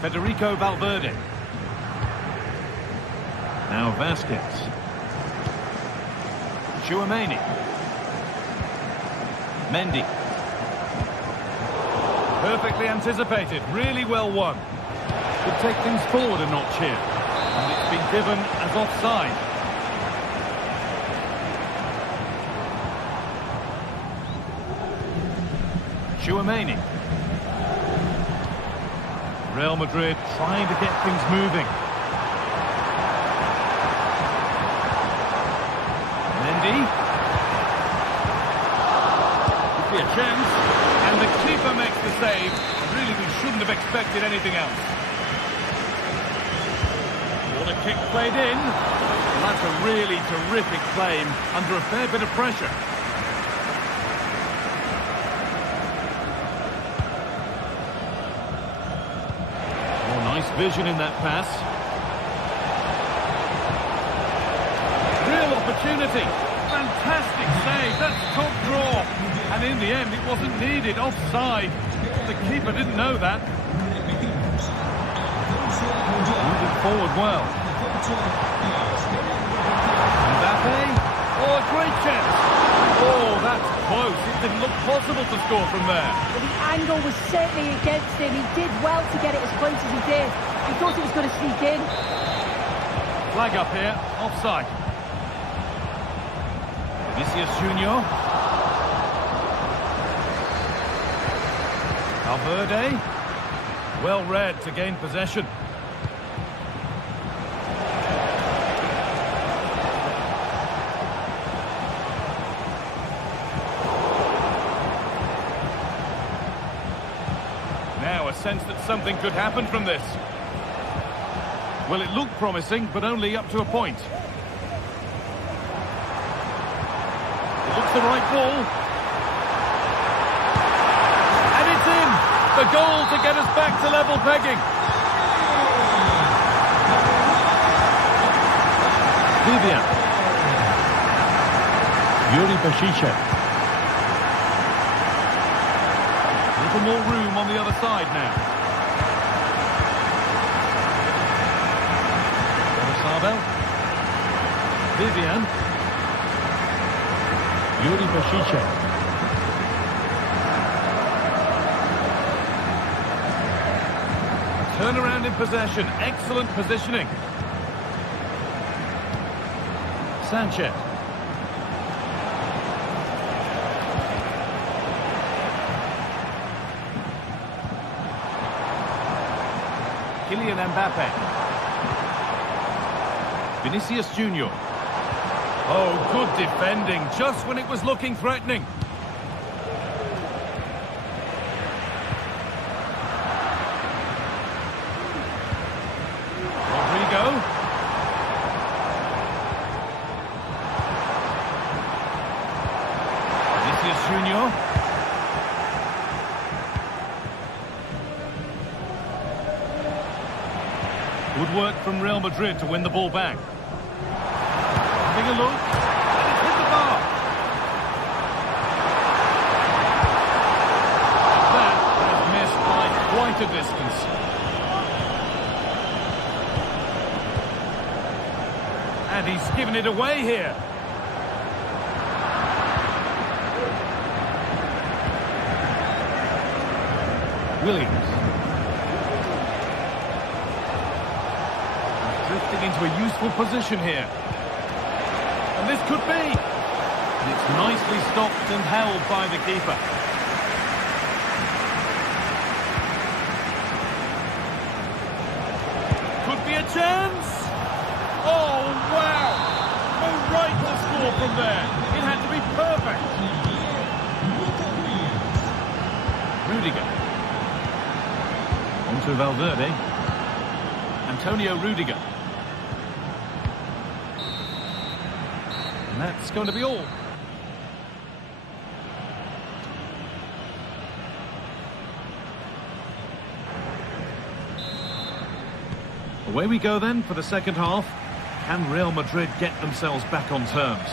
Federico Valverde. Now Vazquez. Tchouaméni. Mendy. Perfectly anticipated, really well won. Could take things forward a notch here. And it's been given as offside. Tchouaméni. Real Madrid trying to get things moving. Mendy. Could be a chance. And the keeper makes the save. Really, we shouldn't have expected anything else. What a kick played in. Well, that's a really terrific claim under a fair bit of pressure. Nice vision in that pass. Real opportunity. Fantastic save. That's top draw. And in the end, it wasn't needed. Offside. The keeper didn't know that. Moving forward well. Mbappe. Oh, a great chance. Oh, that's close. It didn't look possible to score from there. Well, the angle was certainly against him. He did well to get it as close as he did. He thought he was going to sneak in. Flag up here. Offside. Vinicius Junior. Valverde. Well read to gain possession. Now a sense that something could happen from this. Well, it looked promising, but only up to a point. It looks the right ball. And it's in! The goal to get us back to level pegging. Vivian. Yuri Bashiche. A little more room on the other side now. Bernabeu. Vivian. Yuri Bashiche. Turnaround in possession. Excellent positioning. Sanchez. Kylian Mbappe. Vinicius Junior. Oh, good defending, just when it was looking threatening. Rodrigo. Vinicius Junior. Good work from Real Madrid to win the ball back. Having a look, and it's hit the bar. That has missed by quite a distance. And he's given it away here. Williams. Drifting into a useful position here. And this could be. And it's nicely stopped and held by the keeper. Could be a chance. Oh, wow. No right to score from there. It had to be perfect. Rudiger. On to Valverde. Antonio Rudiger. And that's going to be all. Away we go then for the second half. Can Real Madrid get themselves back on terms?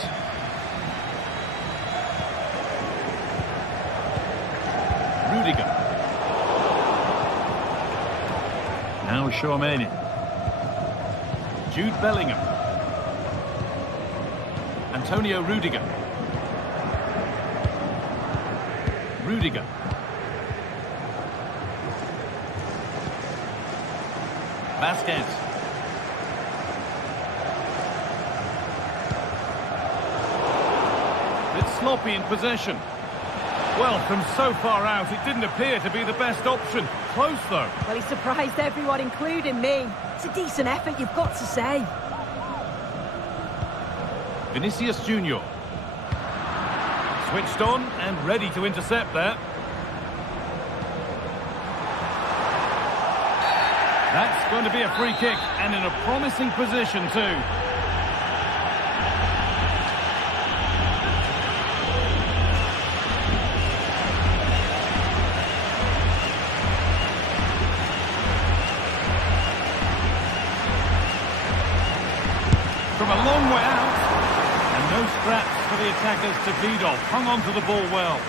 Rudiger. Now Tchouaméni. Jude Bellingham. Antonio Rudiger. Rudiger. Vasquez. It's sloppy in possession. Well, from so far out, it didn't appear to be the best option. Close, though. Well, he surprised everyone, including me. It's a decent effort, you've got to say. Vinicius Junior. Switched on and ready to intercept there. That's going to be a free kick, and in a promising position too. From a long way out, and no scraps for the attackers to feed off. Hung on to the ball well.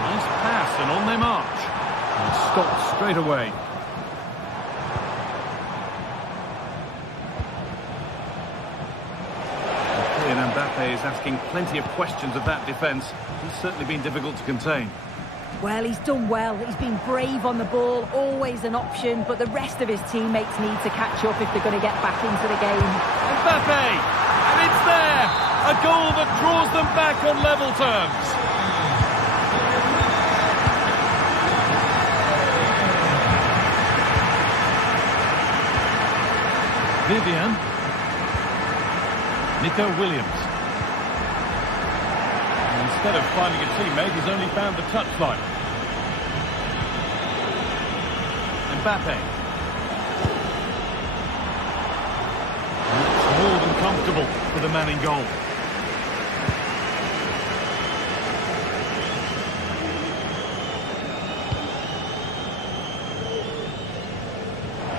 Nice pass, and on they march. And stopped straight away. And Mbappe is asking plenty of questions of that defence. He's certainly been difficult to contain. Well, he's done well. He's been brave on the ball, always an option, but the rest of his teammates need to catch up if they're going to get back into the game. Mbappe! And it's there! A goal that draws them back on level terms. Vivian. Nico Williams. And instead of finding a teammate, he's only found the touchline. Mbappe. Looks more than comfortable for the man in goal.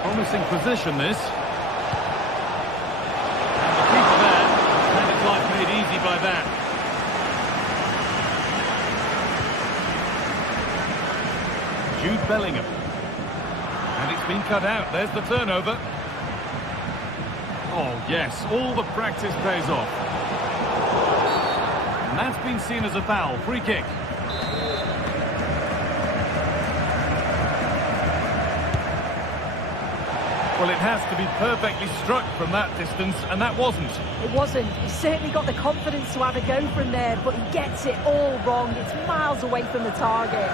Promising position, this. By that. Jude Bellingham. And it's been cut out. There's the turnover. Oh, yes, all the practice pays off. And that's been seen as a foul. Free kick. Well, it has to be perfectly struck from that distance, and that wasn't. It wasn't. He certainly got the confidence to have a go from there, but he gets it all wrong. It's miles away from the target.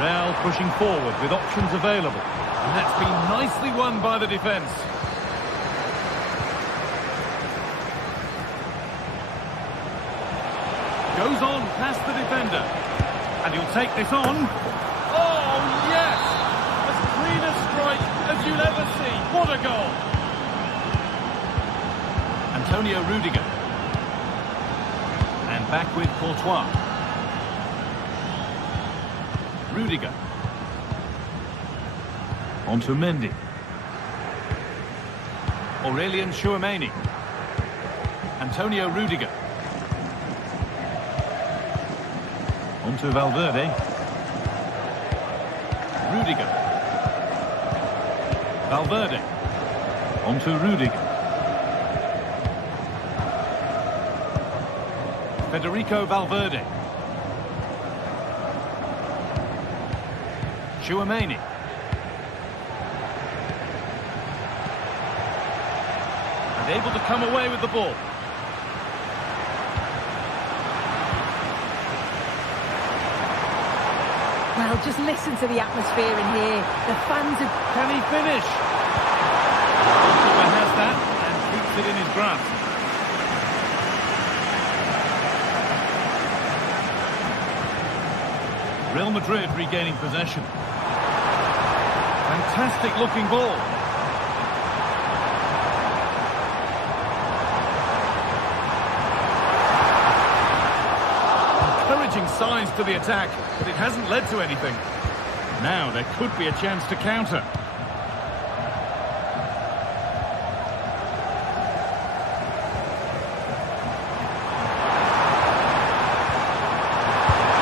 Real pushing forward with options available. And that's been nicely won by the defence. Goes on past the defender. And he'll take this on. Oh, yes! As clean a strike as you'll ever see. What a goal! Antonio Rudiger. And back with Courtois. Rudiger. On to Mendy. Aurelien Tchouameni. Antonio Rudiger. On to Valverde. Rudiger. Valverde. On to Rudiger. Federico Valverde. Tchouameni. And able to come away with the ball. Well, just listen to the atmosphere in here. The fans are... Can he finish? Goalkeeper has that and keeps it in his grasp. Real Madrid regaining possession. Fantastic looking ball. Encouraging signs to the attack, but it hasn't led to anything. Now there could be a chance to counter.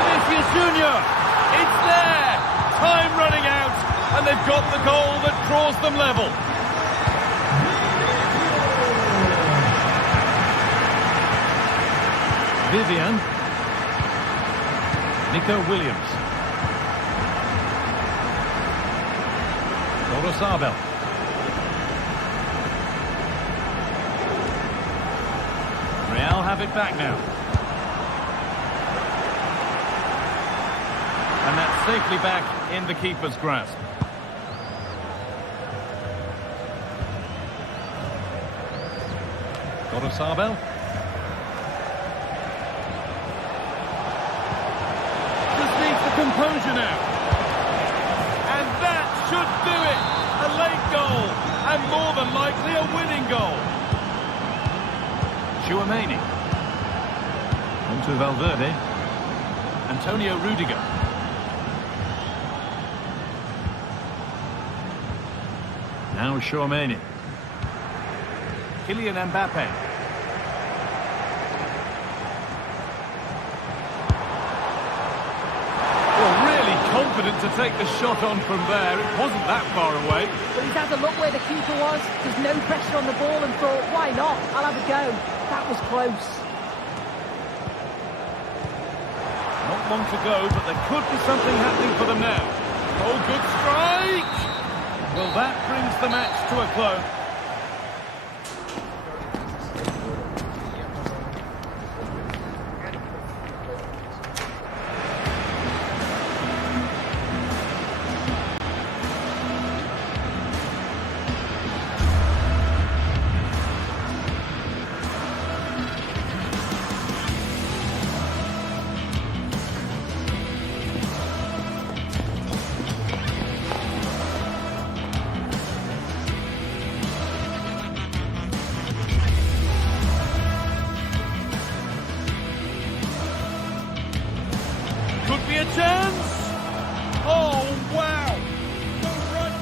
Vinicius Junior, it's there! Time running out, and they've got the goal that draws them level. Vivian. Nico Williams. Sabel. Real have it back now. And that's safely back in the keeper's grasp. Sabel. Just needs the composure now. And that should do it. A late goal, and more than likely a winning goal. Tchouameni. On to Valverde. Antonio Rudiger. Now Tchouameni. Kylian Mbappe. Confident to take the shot on from there. It wasn't that far away. But he's had a look where the keeper was. There's no pressure on the ball and thought, why not? I'll have a go. That was close. Not long to go, but there could be something happening for them now. Oh, good strike! Well, that brings the match to a close. Be a chance! Oh, wow! The run!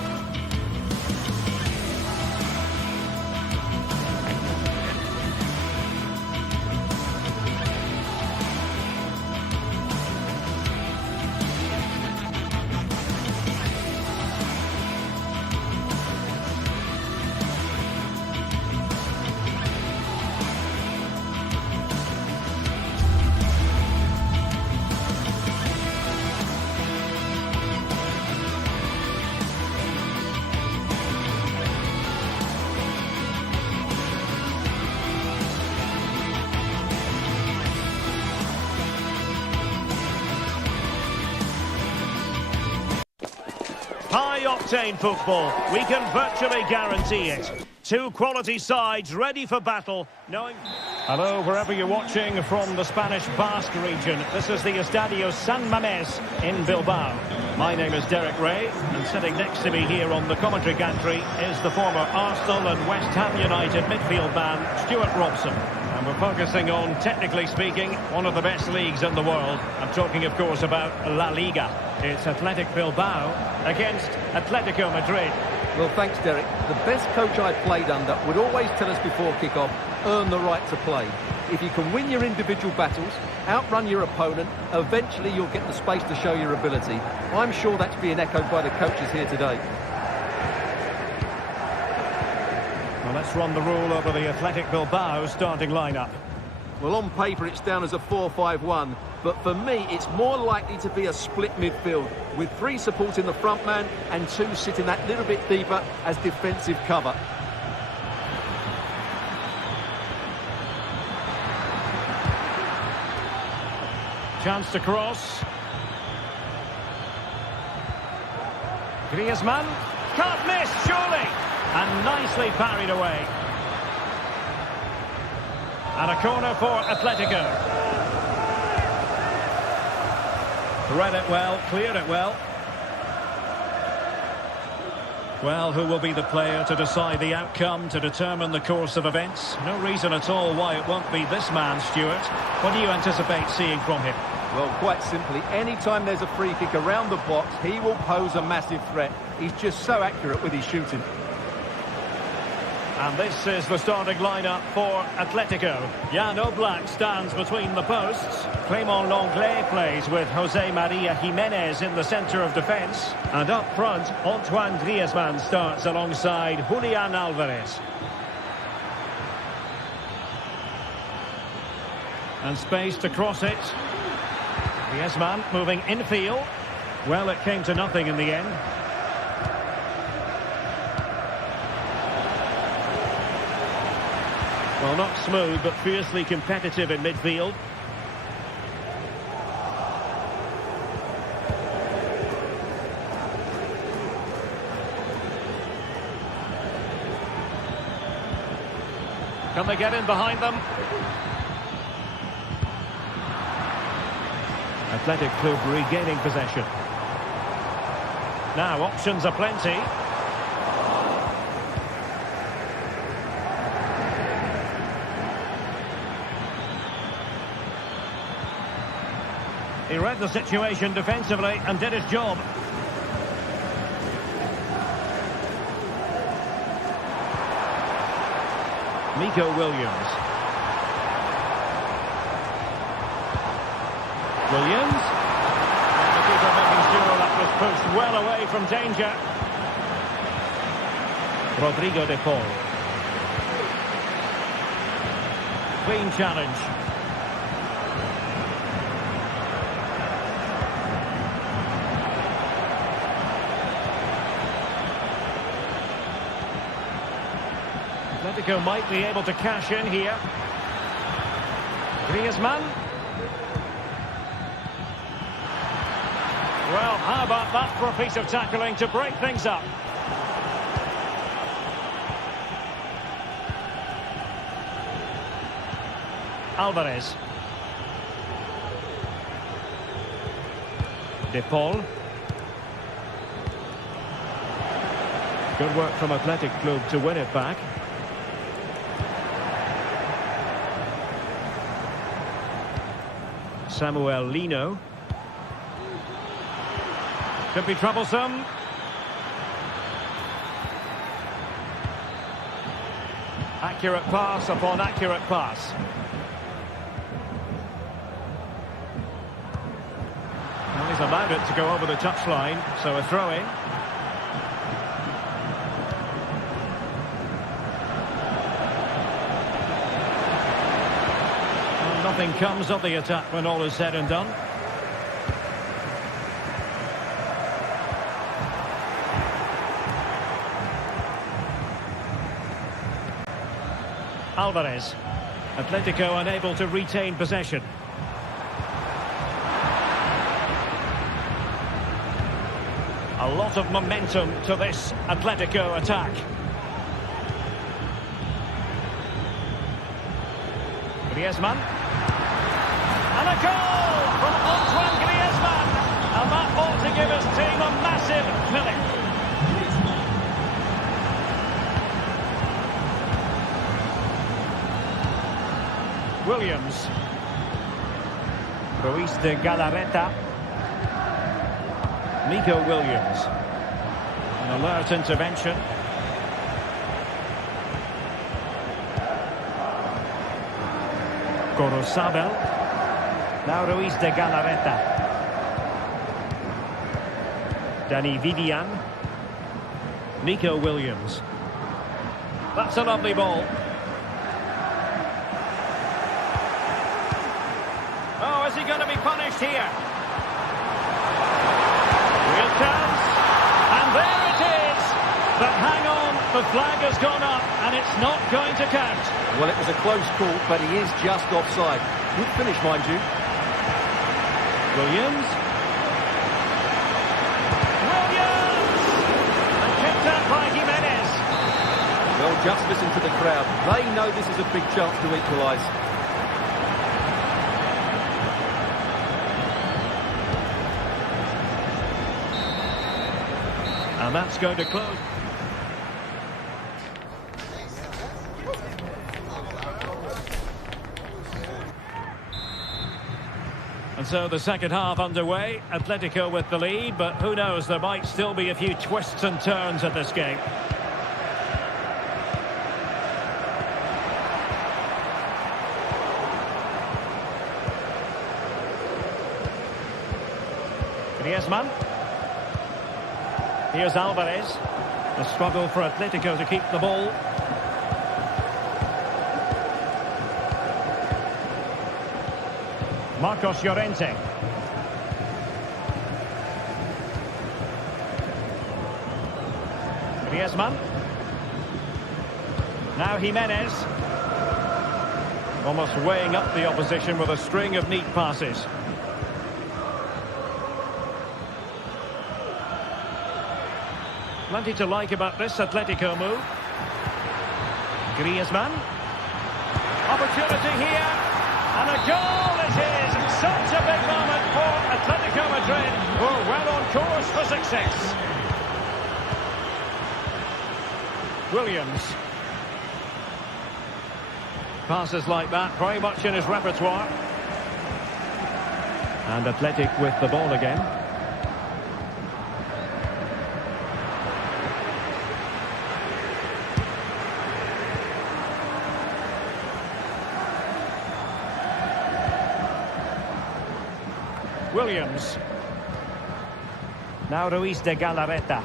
high-octane football. We can virtually guarantee it. Two quality sides ready for battle, knowing... Hello, wherever you're watching from the Spanish Basque region. This is the Estadio San Mamés in Bilbao. My name is Derek Ray, and sitting next to me here on the commentary gantry is the former Arsenal and West Ham United midfield man, Stuart Robson. And we're focusing on, technically speaking, one of the best leagues in the world. I'm talking, of course, about La Liga. It's Athletic Bilbao against Atletico Madrid. Well, thanks, Derek. The best coach I played under would always tell us before kick-off, earn the right to play. If you can win your individual battles, outrun your opponent, eventually you'll get the space to show your ability. I'm sure that's being echoed by the coaches here today. Well, let's run the rule over the Athletic Bilbao starting lineup. Well, on paper it's down as a 4-5-1, but for me it's more likely to be a split midfield, with three supporting the front man and two sitting that little bit deeper as defensive cover. Chance to cross. Griezmann. Can't miss, surely! And nicely parried away. And a corner for Atletico. Read it well, cleared it well. Well, who will be the player to decide the outcome, to determine the course of events? No reason at all why it won't be this man, Stuart. What do you anticipate seeing from him? Well, quite simply, anytime there's a free kick around the box, he will pose a massive threat. He's just so accurate with his shooting. And this is the starting lineup for Atletico. Jan Oblak stands between the posts. Clément Lenglet plays with José María Jiménez in the centre of defence. And up front, Antoine Griezmann starts alongside Julián Álvarez. And space to cross it. Griezmann moving infield. Well, it came to nothing in the end. Well, not smooth, but fiercely competitive in midfield. Can they get in behind them? Athletic Club regaining possession. Now, options are plenty. He read the situation defensively and did his job. Nico Williams. Williams. And the keeper making sure that was pushed well away from danger. Rodrigo de Paul. Clean challenge. Atletico might be able to cash in here. Griezmann. Well, how about that for a piece of tackling to break things up? Álvarez. De Paul. Good work from Athletic Club to win it back. Samuel Lino. Could be troublesome. Accurate pass upon accurate pass. Well, he's allowed it to go over the touchline, so a throw-in. Nothing comes of the attack when all is said and done. Álvarez. Atletico unable to retain possession. A lot of momentum to this Atletico attack. Griezmann. And a goal from Antoine Griezmann. And that ought to give his team a massive fillip. Williams. Ruiz de Galarreta. Nico Williams. An alert intervention. Gorosabel. Now Ruiz de Galarreta. Danny Vivian. Nico Williams. That's a lovely ball. Oh, is he going to be punished here? Real chance. And there it is. But hang on, the flag has gone up and it's not going to count. Well, it was a close call, but he is just offside. Good finish, mind you. Williams. Williams! And kept out by Jimenez. Well, just listen to the crowd. They know this is a big chance to equalise. And that's going to close. And so the second half underway. Atletico with the lead, but who knows, there might still be a few twists and turns at this game. Griezmann. Here's Alvarez. The struggle for Atletico to keep the ball. Marcos Llorente. Griezmann. Now Jimenez. Almost weighing up the opposition with a string of neat passes. Plenty to like about this Atletico move. Griezmann. Opportunity here. And a goal it is. Such a big moment for Atletico Madrid, who are well on course for success. Williams. Passes like that, very much in his repertoire. And Athletic with the ball again. Williams. Now Ruiz de Galarreta.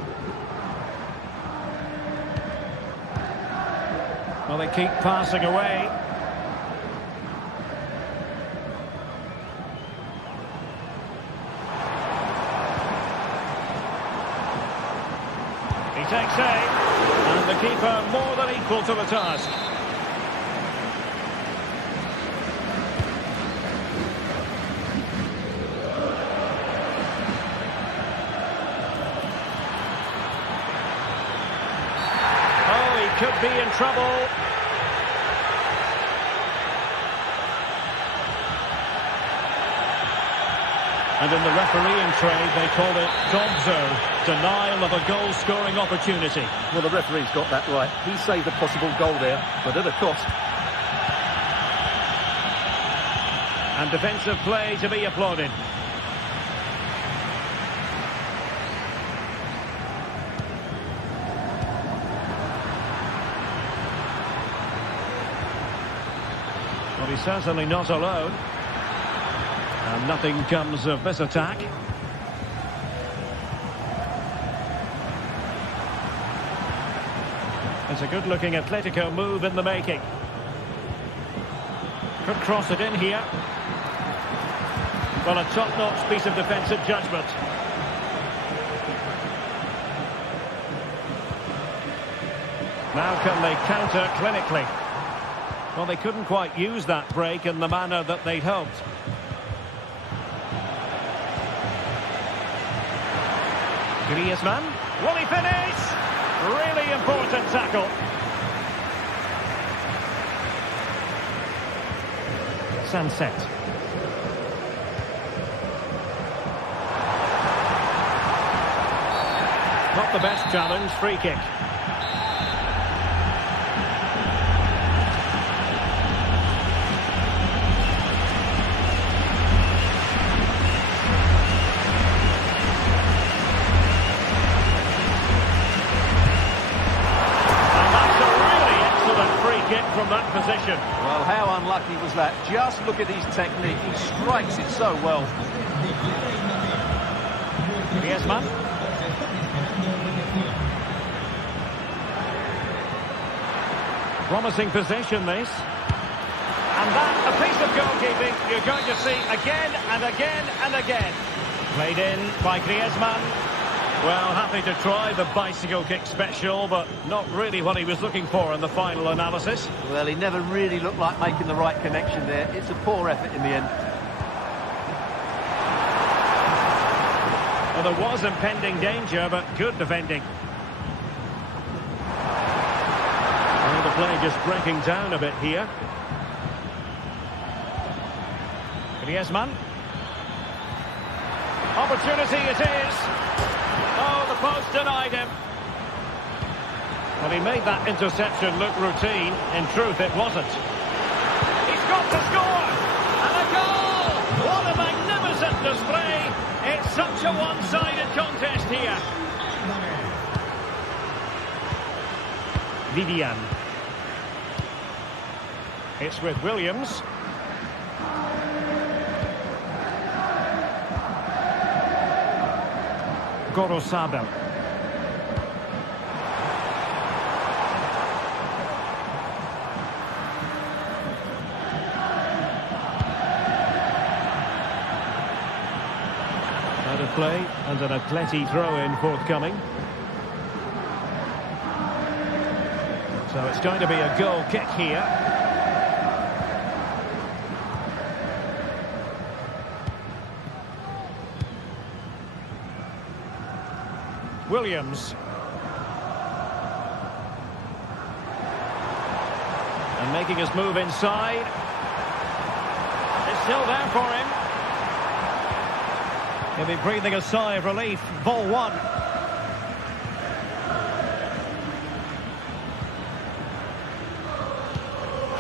Well, they keep passing away. He takes aim, and the keeper more than equal to the task. Could be in trouble. And in the refereeing trade, they call it DOGSO, denial of a goal-scoring opportunity. Well, the referee's got that right. He saved a possible goal there, but at a cost. And defensive play to be applauded. Well, he's certainly not alone. And nothing comes of this attack. It's a good-looking Atletico move in the making. Could cross it in here. Well, a top-notch piece of defensive judgment. Now can they counter clinically? Well, they couldn't quite use that break in the manner that they'd hoped. Griezmann. Will he finish? Really important tackle. Sunset. Not the best challenge, free kick. From that position. Well, how unlucky was that? Just look at his technique. He strikes it so well. Griezmann. Promising possession, this. And that, a piece of goalkeeping you're going to see again and again and again. Played in by Griezmann. Well, happy to try the bicycle kick special, but not really what he was looking for in the final analysis. Well, he never really looked like making the right connection there. It's a poor effort in the end. Well, there was impending danger, but good defending. Well, the play just breaking down a bit here. Griezmann. Opportunity it is. Oh, the post denied him. Well, he made that interception look routine. In truth, it wasn't. He's got to score! And a goal! What a magnificent display! It's such a one-sided contest here. Vivian. It's with Williams. Gorosabel. Out of play and an Atleti throw-in forthcoming. So it's going to be a goal kick here. Williams. And making his move inside. It's still there for him. He'll be breathing a sigh of relief. Ball one.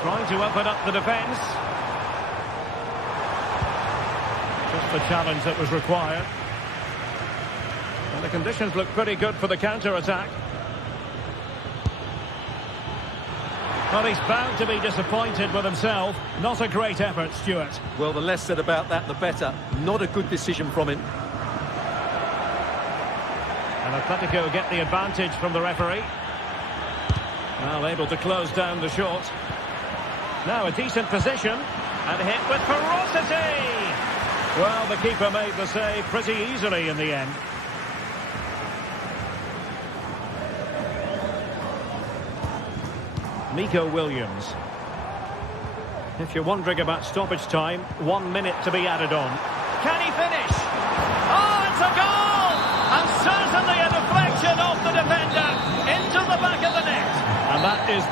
Trying to open up the defence. Just the challenge that was required. And the conditions look pretty good for the counter-attack. Well, he's bound to be disappointed with himself. Not a great effort, Stuart. Well, the less said about that, the better. Not a good decision from him. And Atletico get the advantage from the referee. Well, able to close down the shot. Now a decent position. And hit with ferocity. Well, the keeper made the save pretty easily in the end. Nico Williams. If you're wondering about stoppage time, 1 minute to be added on. Can he finish? Oh, it's a goal! And certainly a deflection off the defender into the back of the net. And that is...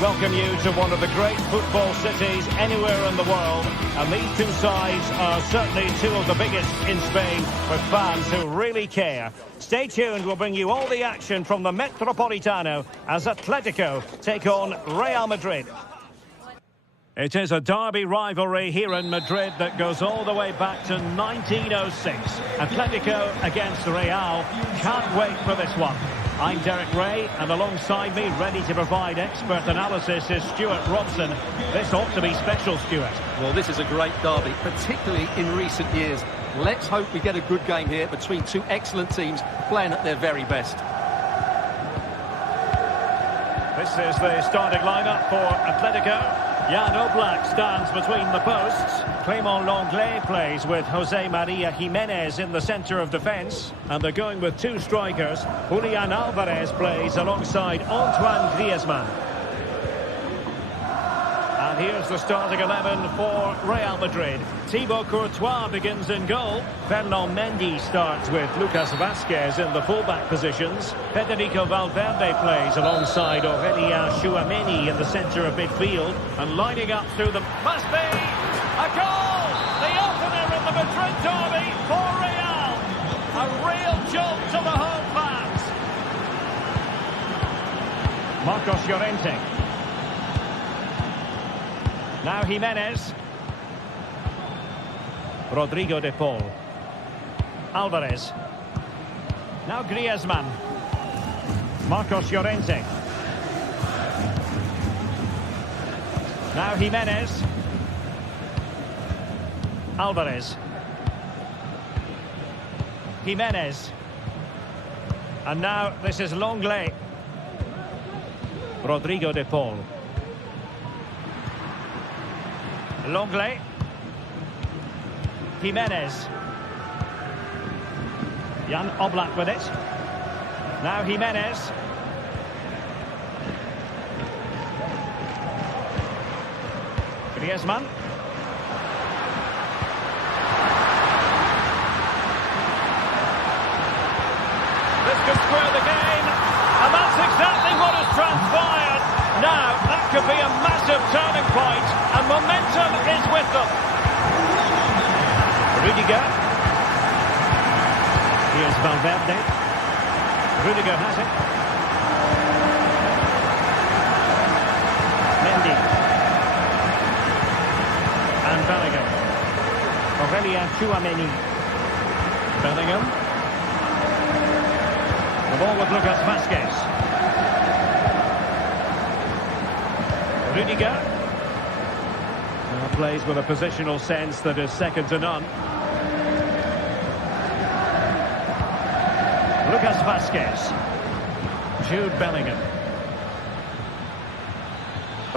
welcome you to one of the great football cities anywhere in the world. And these two sides are certainly two of the biggest in Spain, with fans who really care. Stay tuned, we'll bring you all the action from the Metropolitano as Atletico take on Real Madrid. It is a derby rivalry here in Madrid that goes all the way back to 1906. Atletico against Real. Can't wait for this one. I'm Derek Ray, and alongside me, ready to provide expert analysis, is Stuart Robson. This ought to be special, Stuart. Well, this is a great derby, particularly in recent years. Let's hope we get a good game here between two excellent teams playing at their very best. This is the starting lineup for Atletico. Jan Oblak stands between the posts. Clément Lenglet plays with Jose Maria Jimenez in the centre of defence. And they're going with two strikers. Julian Alvarez plays alongside Antoine Griezmann. And here's the starting 11 for Real Madrid. Thibaut Courtois begins in goal. Fernand Mendy starts with Lucas Vázquez in the fullback positions. Federico Valverde plays alongside Aurélien Tchouaméni in the centre of midfield. And lining up through the... Must be a goal! The opener in the Madrid Derby for Real. A real jolt to the home fans. Marcos Llorente. Now Jimenez. Rodrigo de Paul. Alvarez. Now Griezmann. Marcos Llorente. Now Jimenez. Alvarez. Jimenez. And now this is Lenglet. Rodrigo de Paul. Lenglet. Jimenez. Jan Oblak with it. Now Jimenez. Griezmann. This could square the game, and that's exactly what has transpired. Now, that could be a massive turning point, and momentum is with them. Rudiger. Here's Valverde. Rudiger has it. Mendy. And Bellingham. Aurélien Tchouaméni. Bellingham. The ball with Lucas Vázquez. Rudiger. Now plays with a positional sense that is second to none. Lucas Vázquez. Jude Bellingham.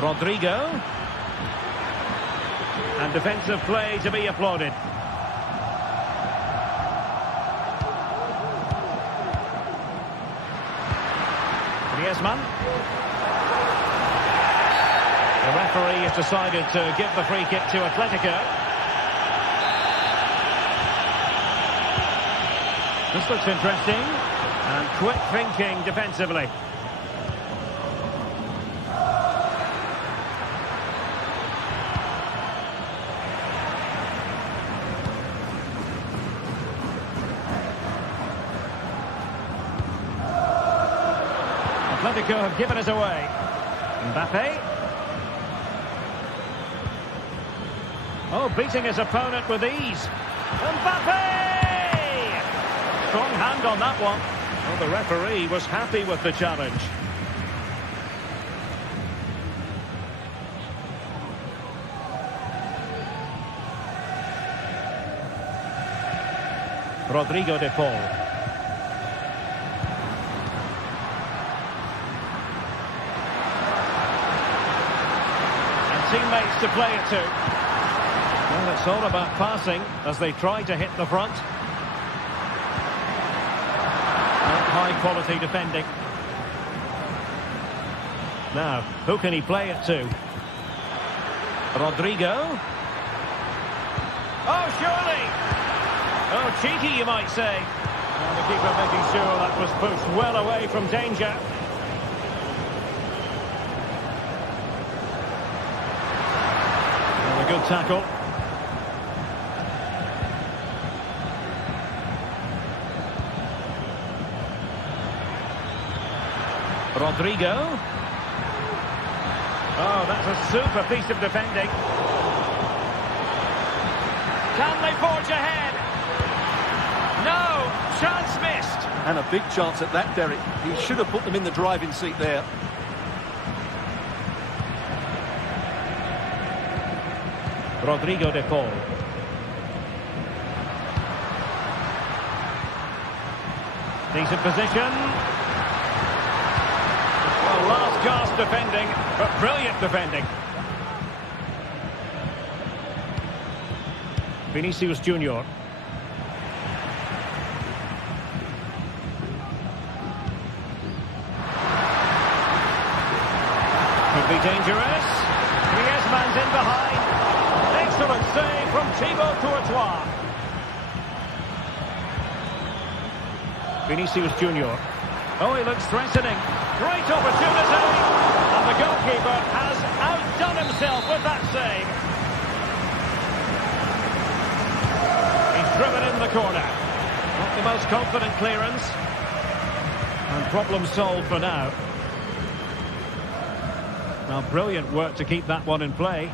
Rodrigo. And defensive play to be applauded. Griezmann. The referee has decided to give the free kick to Atletico. This looks interesting. And quick thinking defensively. Atletico have given us away. Mbappe. Oh, beating his opponent with ease. Mbappe! Strong hand on that one. Well, the referee was happy with the challenge. Rodrigo de Paul. And teammates to play it to. Well, it's all about passing as they try to hit the front. High-quality defending. Now, who can he play it to? Rodrigo. Oh, surely! Oh, cheeky, you might say. And the keeper making sure that was pushed well away from danger. good tackle. Rodrigo. Oh, that's a super piece of defending. Can they forge ahead? No, chance missed. And a big chance at that, Derek. He should have put them in the driving seat there. Rodrigo de Paul. Decent position. Well, last gasp defending, but brilliant defending. Vinicius Junior. Could be dangerous. Griezmann's in behind. Excellent save from Thibaut Courtois. Vinicius Junior. Oh, he looks threatening. Great opportunity. And the goalkeeper has outdone himself with that save. He's driven in the corner. Not the most confident clearance. And problem solved for now. Well, brilliant work to keep that one in play.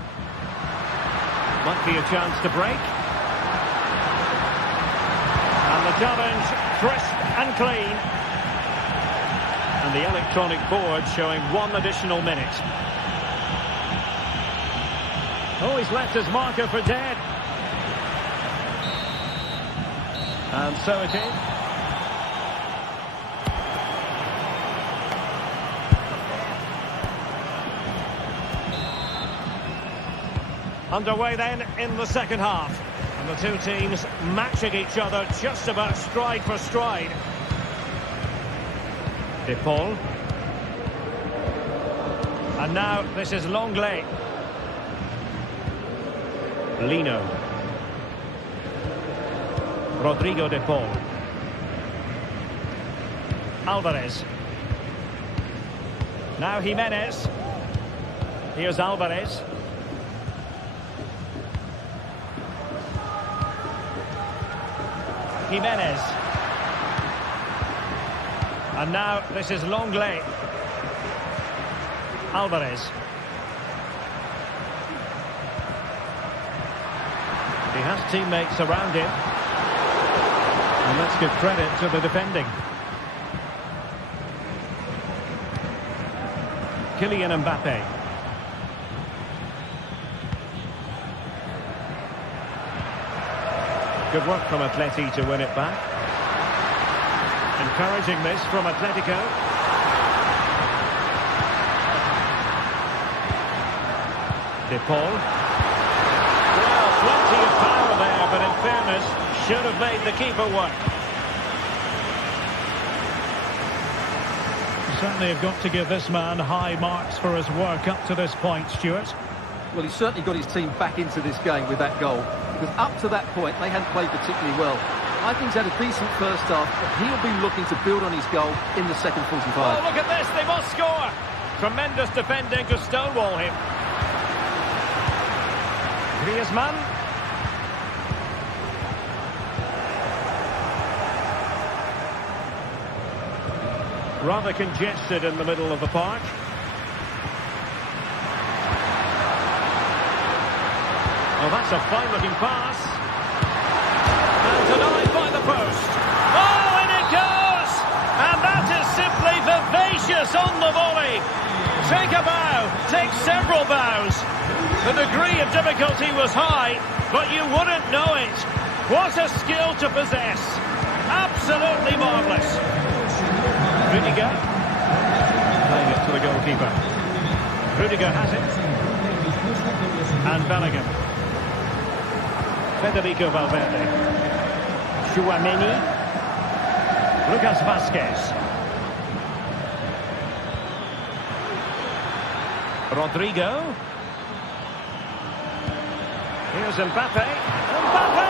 Might be a chance to break. And the challenge, crisp and clean. And the electronic board showing 1 additional minute. Oh, he's left his marker for dead. And so it is. Underway then in the second half. And the two teams matching each other just about stride for stride. De Paul. And now this is Longley. Lino. Rodrigo de Paul. Alvarez. Now Jimenez. Here's Alvarez. Jimenez. And now this is Longley. Alvarez. He has teammates around him. And let's give credit to the defending. Kylian Mbappe. Good work from Atleti to win it back. Encouraging this from Atletico. De Paul. Well, plenty of power there, but in fairness, should have made the keeper work. You certainly have got to give this man high marks for his work up to this point, Stuart. Well, he certainly got his team back into this game with that goal. Because up to that point, they hadn't played particularly well. I think he's had a decent first half, but he'll be looking to build on his goal in the second 45. Oh, look at this, they must score! Tremendous defending to stonewall him. Griezmann. Rather congested in the middle of the park. Oh, that's a fine-looking pass. And denied by the post. Oh, in it goes! And that is simply vivacious on the volley. Take a bow, take several bows. The degree of difficulty was high, but you wouldn't know it. What a skill to possess. Absolutely marvellous. Rudiger. Playing it to the goalkeeper. Rudiger has it. And Bellingham. Federico Valverde. Chouameni. Lucas Vazquez. Rodrigo. Here's Mbappe. Mbappe!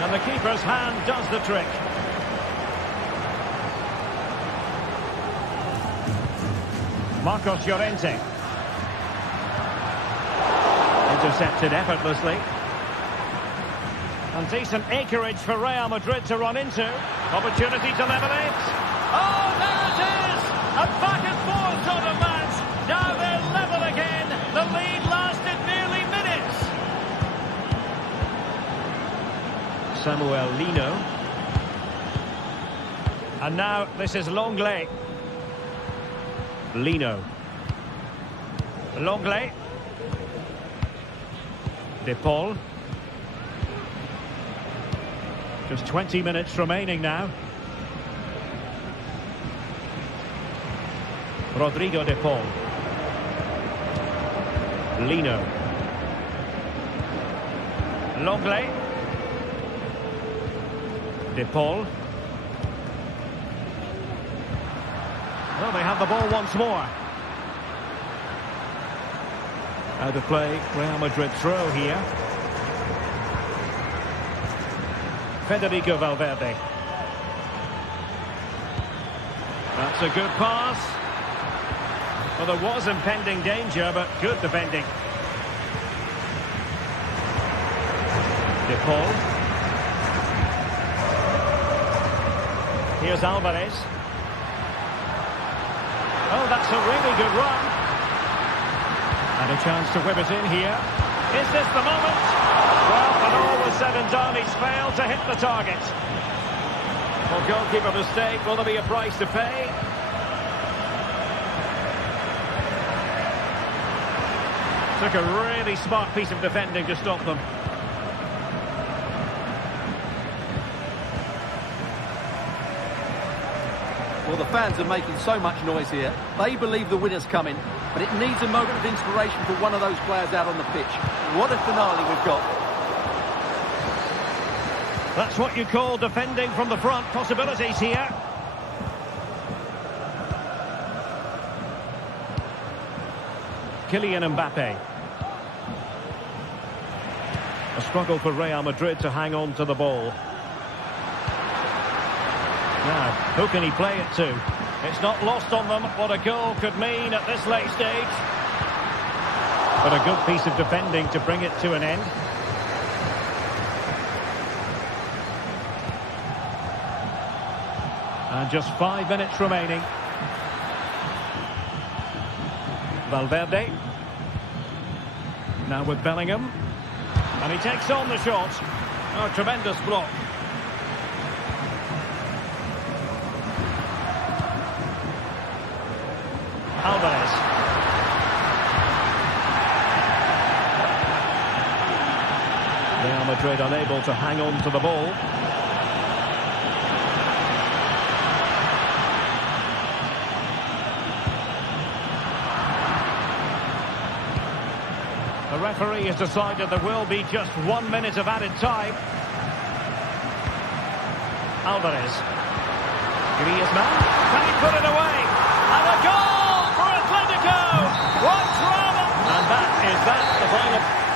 And the keeper's hand does the trick. Marcos Llorente. Intercepted effortlessly. And decent acreage for Real Madrid to run into. Opportunity to level it. Oh, there it is! A back and forth sort of match. Now they're level again. The lead lasted nearly minutes. Samuel Lino. And now this is Longley. Lino. Longley. De Paul. Just 20 minutes remaining now. Rodrigo De Paul. Lino. Longley. De Paul. Well, they have the ball once more. Out of play, Real Madrid throw here. Federico Valverde. That's a good pass. Well, there was impending danger, but good defending. De Paul. Here's Alvarez. Oh, that's a really good run. And a chance to whip it in here. Is this the moment? Well, when all was said and done, he's failed to hit the target. Well, goalkeeper mistake. Will there be a price to pay? Took a really smart piece of defending to stop them. Well, the fans are making so much noise here. They believe the winner's coming, but it needs a moment of inspiration for one of those players out on the pitch. What a finale we've got. That's what you call defending from the front. Possibilities here. Kylian Mbappe. A struggle for Real Madrid to hang on to the ball. Now, who can he play it to? It's not lost on them what a goal could mean at this late stage. But a good piece of defending to bring it to an end. And just 5 minutes remaining. Valverde. Now with Bellingham. And he takes on the shot. Oh, tremendous block. Alvarez. Real Madrid unable to hang on to the ball. The referee has decided there will be just 1 minute of added time. Alvarez. Griezmann. Can he put it away? And a goal for Atletico! What drama! And that is the final.